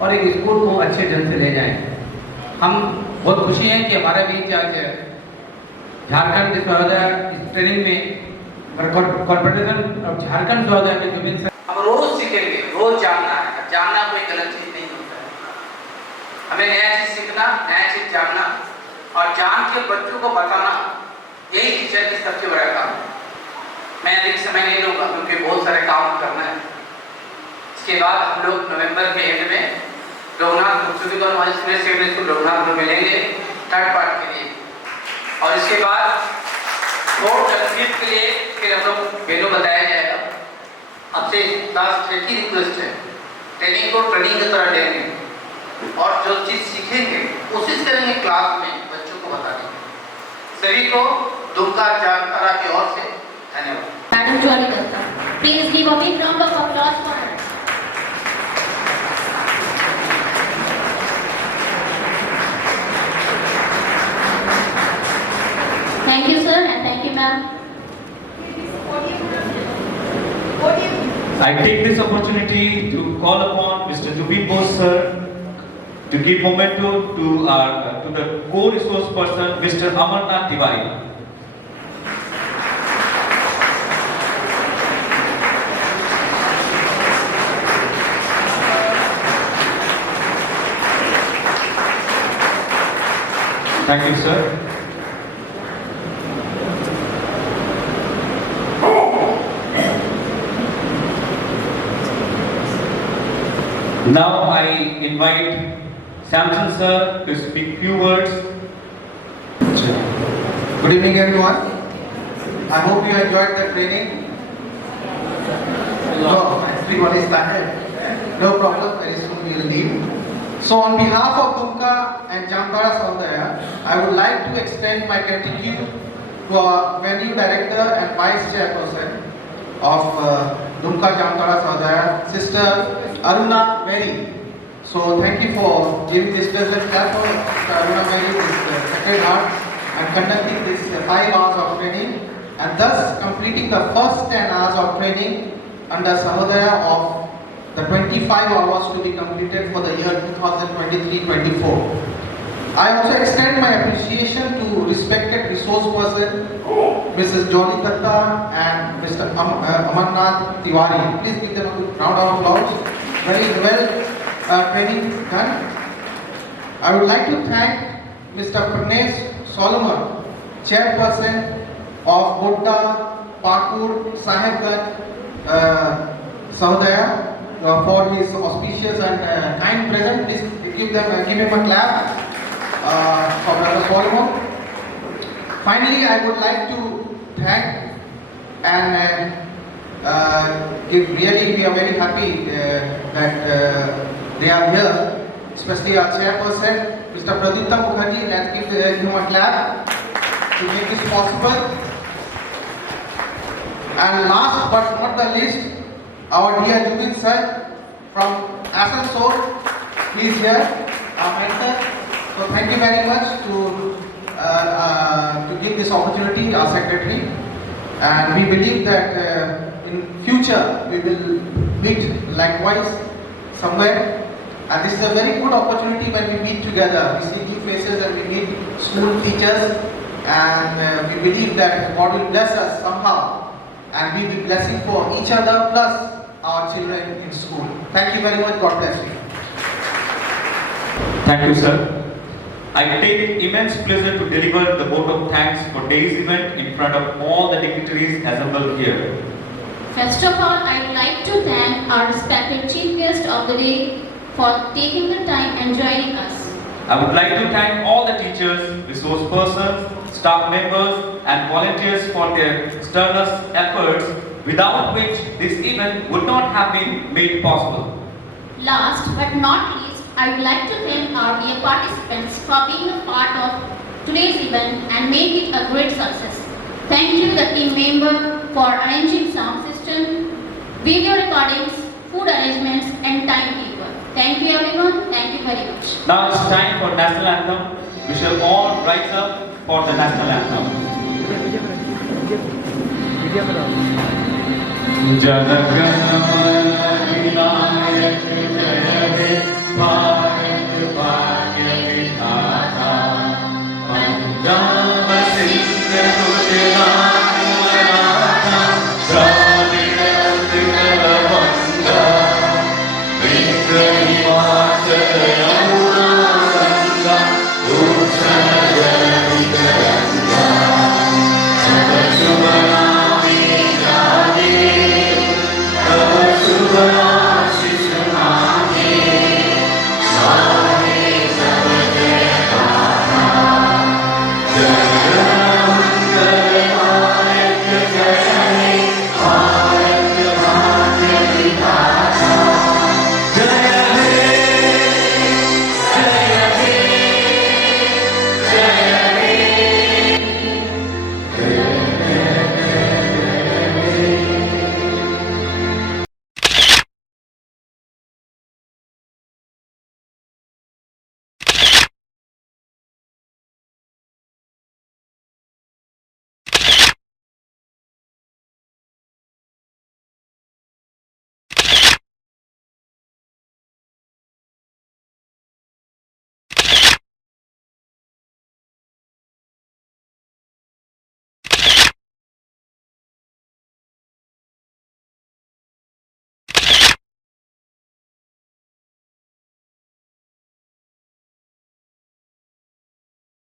और एक स्कूल को अच्छे ढंग से ले जाएं। हम बहुत खुशी हैं कि हमारे बीच आज झारखंड के स्वागत इस ट्रेनिंग में कॉर्पोरेशन ऑफ झारखंड स्वागत में जुबिन सर। हम रोज सीखेंगे, रोज जानना है। जानना कोई गलत चीज नहीं होता है। हमें नया चीज सीखना, नया चीज जानना और जान के बच्चों को बताना, यही टीचर की सबसे बड़ा काम है। मैं अधिक समय नहीं लूँगा क्योंकि बहुत सारे काम करना है। इसके बाद हम लोग नवंबर के एंड में रघुनाथ सेकेंडरी स्कूल रघुनाथ में मिलेंगे थर्ड पार्ट के लिए, और इसके बाद फोर्थ और फिफ्थ के लिए फिर हम लोग वेन्यू बताया जाएगा। आपसे लास्ट एक ही रिक्वेस्ट है, ट्रेनिंग को ट्रेनिंग की तरह लेंगे और जो चीज़ सीखेंगे कोशिश करेंगे क्लास में बच्चों को बताने की। सभी को दुमका जामताड़ा की ओर से धन्यवाद। Madam Dolly Datta, please give a big round of applause for her. Thank you, sir, and thank you, ma'am. I take this opportunity to call upon Mr. Jubin Bose sir to give memento to the co-resource person, Mr. Amarnath Tiwari. Thank you, sir. Now I invite Samson sir to speak few words. Good evening, everyone. I hope you enjoyed the training. So everyone is tired. No problem, very soon we will leave. So on behalf of Dumka and Jamtara Saudaya, I would like to extend my gratitude to our venue director and vice chairperson of Dumka Jamtara Saudaya, Sister Aruna Mary. So thank you for giving this pleasant platform to Aruna Mary, this Sacred Heart, and conducting this 5 hours of training, and thus completing the first 10 hours of training under Sahodaya of the 25 hours to be completed for the year 2023-24. I also extend my appreciation to respected resource person, Mrs. Jolly Datta and Mr. Amarnath Tiwari. Please give them a good round of applause. Very well training done. I would like to thank Mr. Pranesh Solomon, chairperson of Godda, Pakur, Sahibganj, Sahodaya, for his auspicious and kind present. Please give him a clap for Brother Solomon. Finally, I would like to thank and really we are very happy that they are here, especially our chairperson, Mr. Pradipta Mukherjee. Let's give him a clap to make this possible. And last but not the least, our dear Jubin sir from Asansol, he is here, our mentor. So thank you very much to give this opportunity, our secretary. And we believe that in future we will meet likewise somewhere. And this is a very good opportunity when we meet together. We see new faces and we meet school teachers. And we believe that God will bless us somehow. And we will be blessing for each other plus our children in school. Thank you very much. God bless you. Thank you, sir. I take immense pleasure to deliver the vote of thanks for today's event in front of all the dignitaries assembled here. First of all, I would like to thank our respected chief guest of the day for taking the time and joining us. I would like to thank all the teachers, resource persons, staff members and volunteers for their strenuous efforts, without which this event would not have been made possible. Last but not least, I would like to thank our dear participants for being a part of today's event and make it a great success. Thank you the team member for arranging sound system, video recordings, food arrangements and timekeeper. Thank you everyone. Thank you very much. Now it's time for national anthem. We shall all rise up for the national anthem. Jana Gana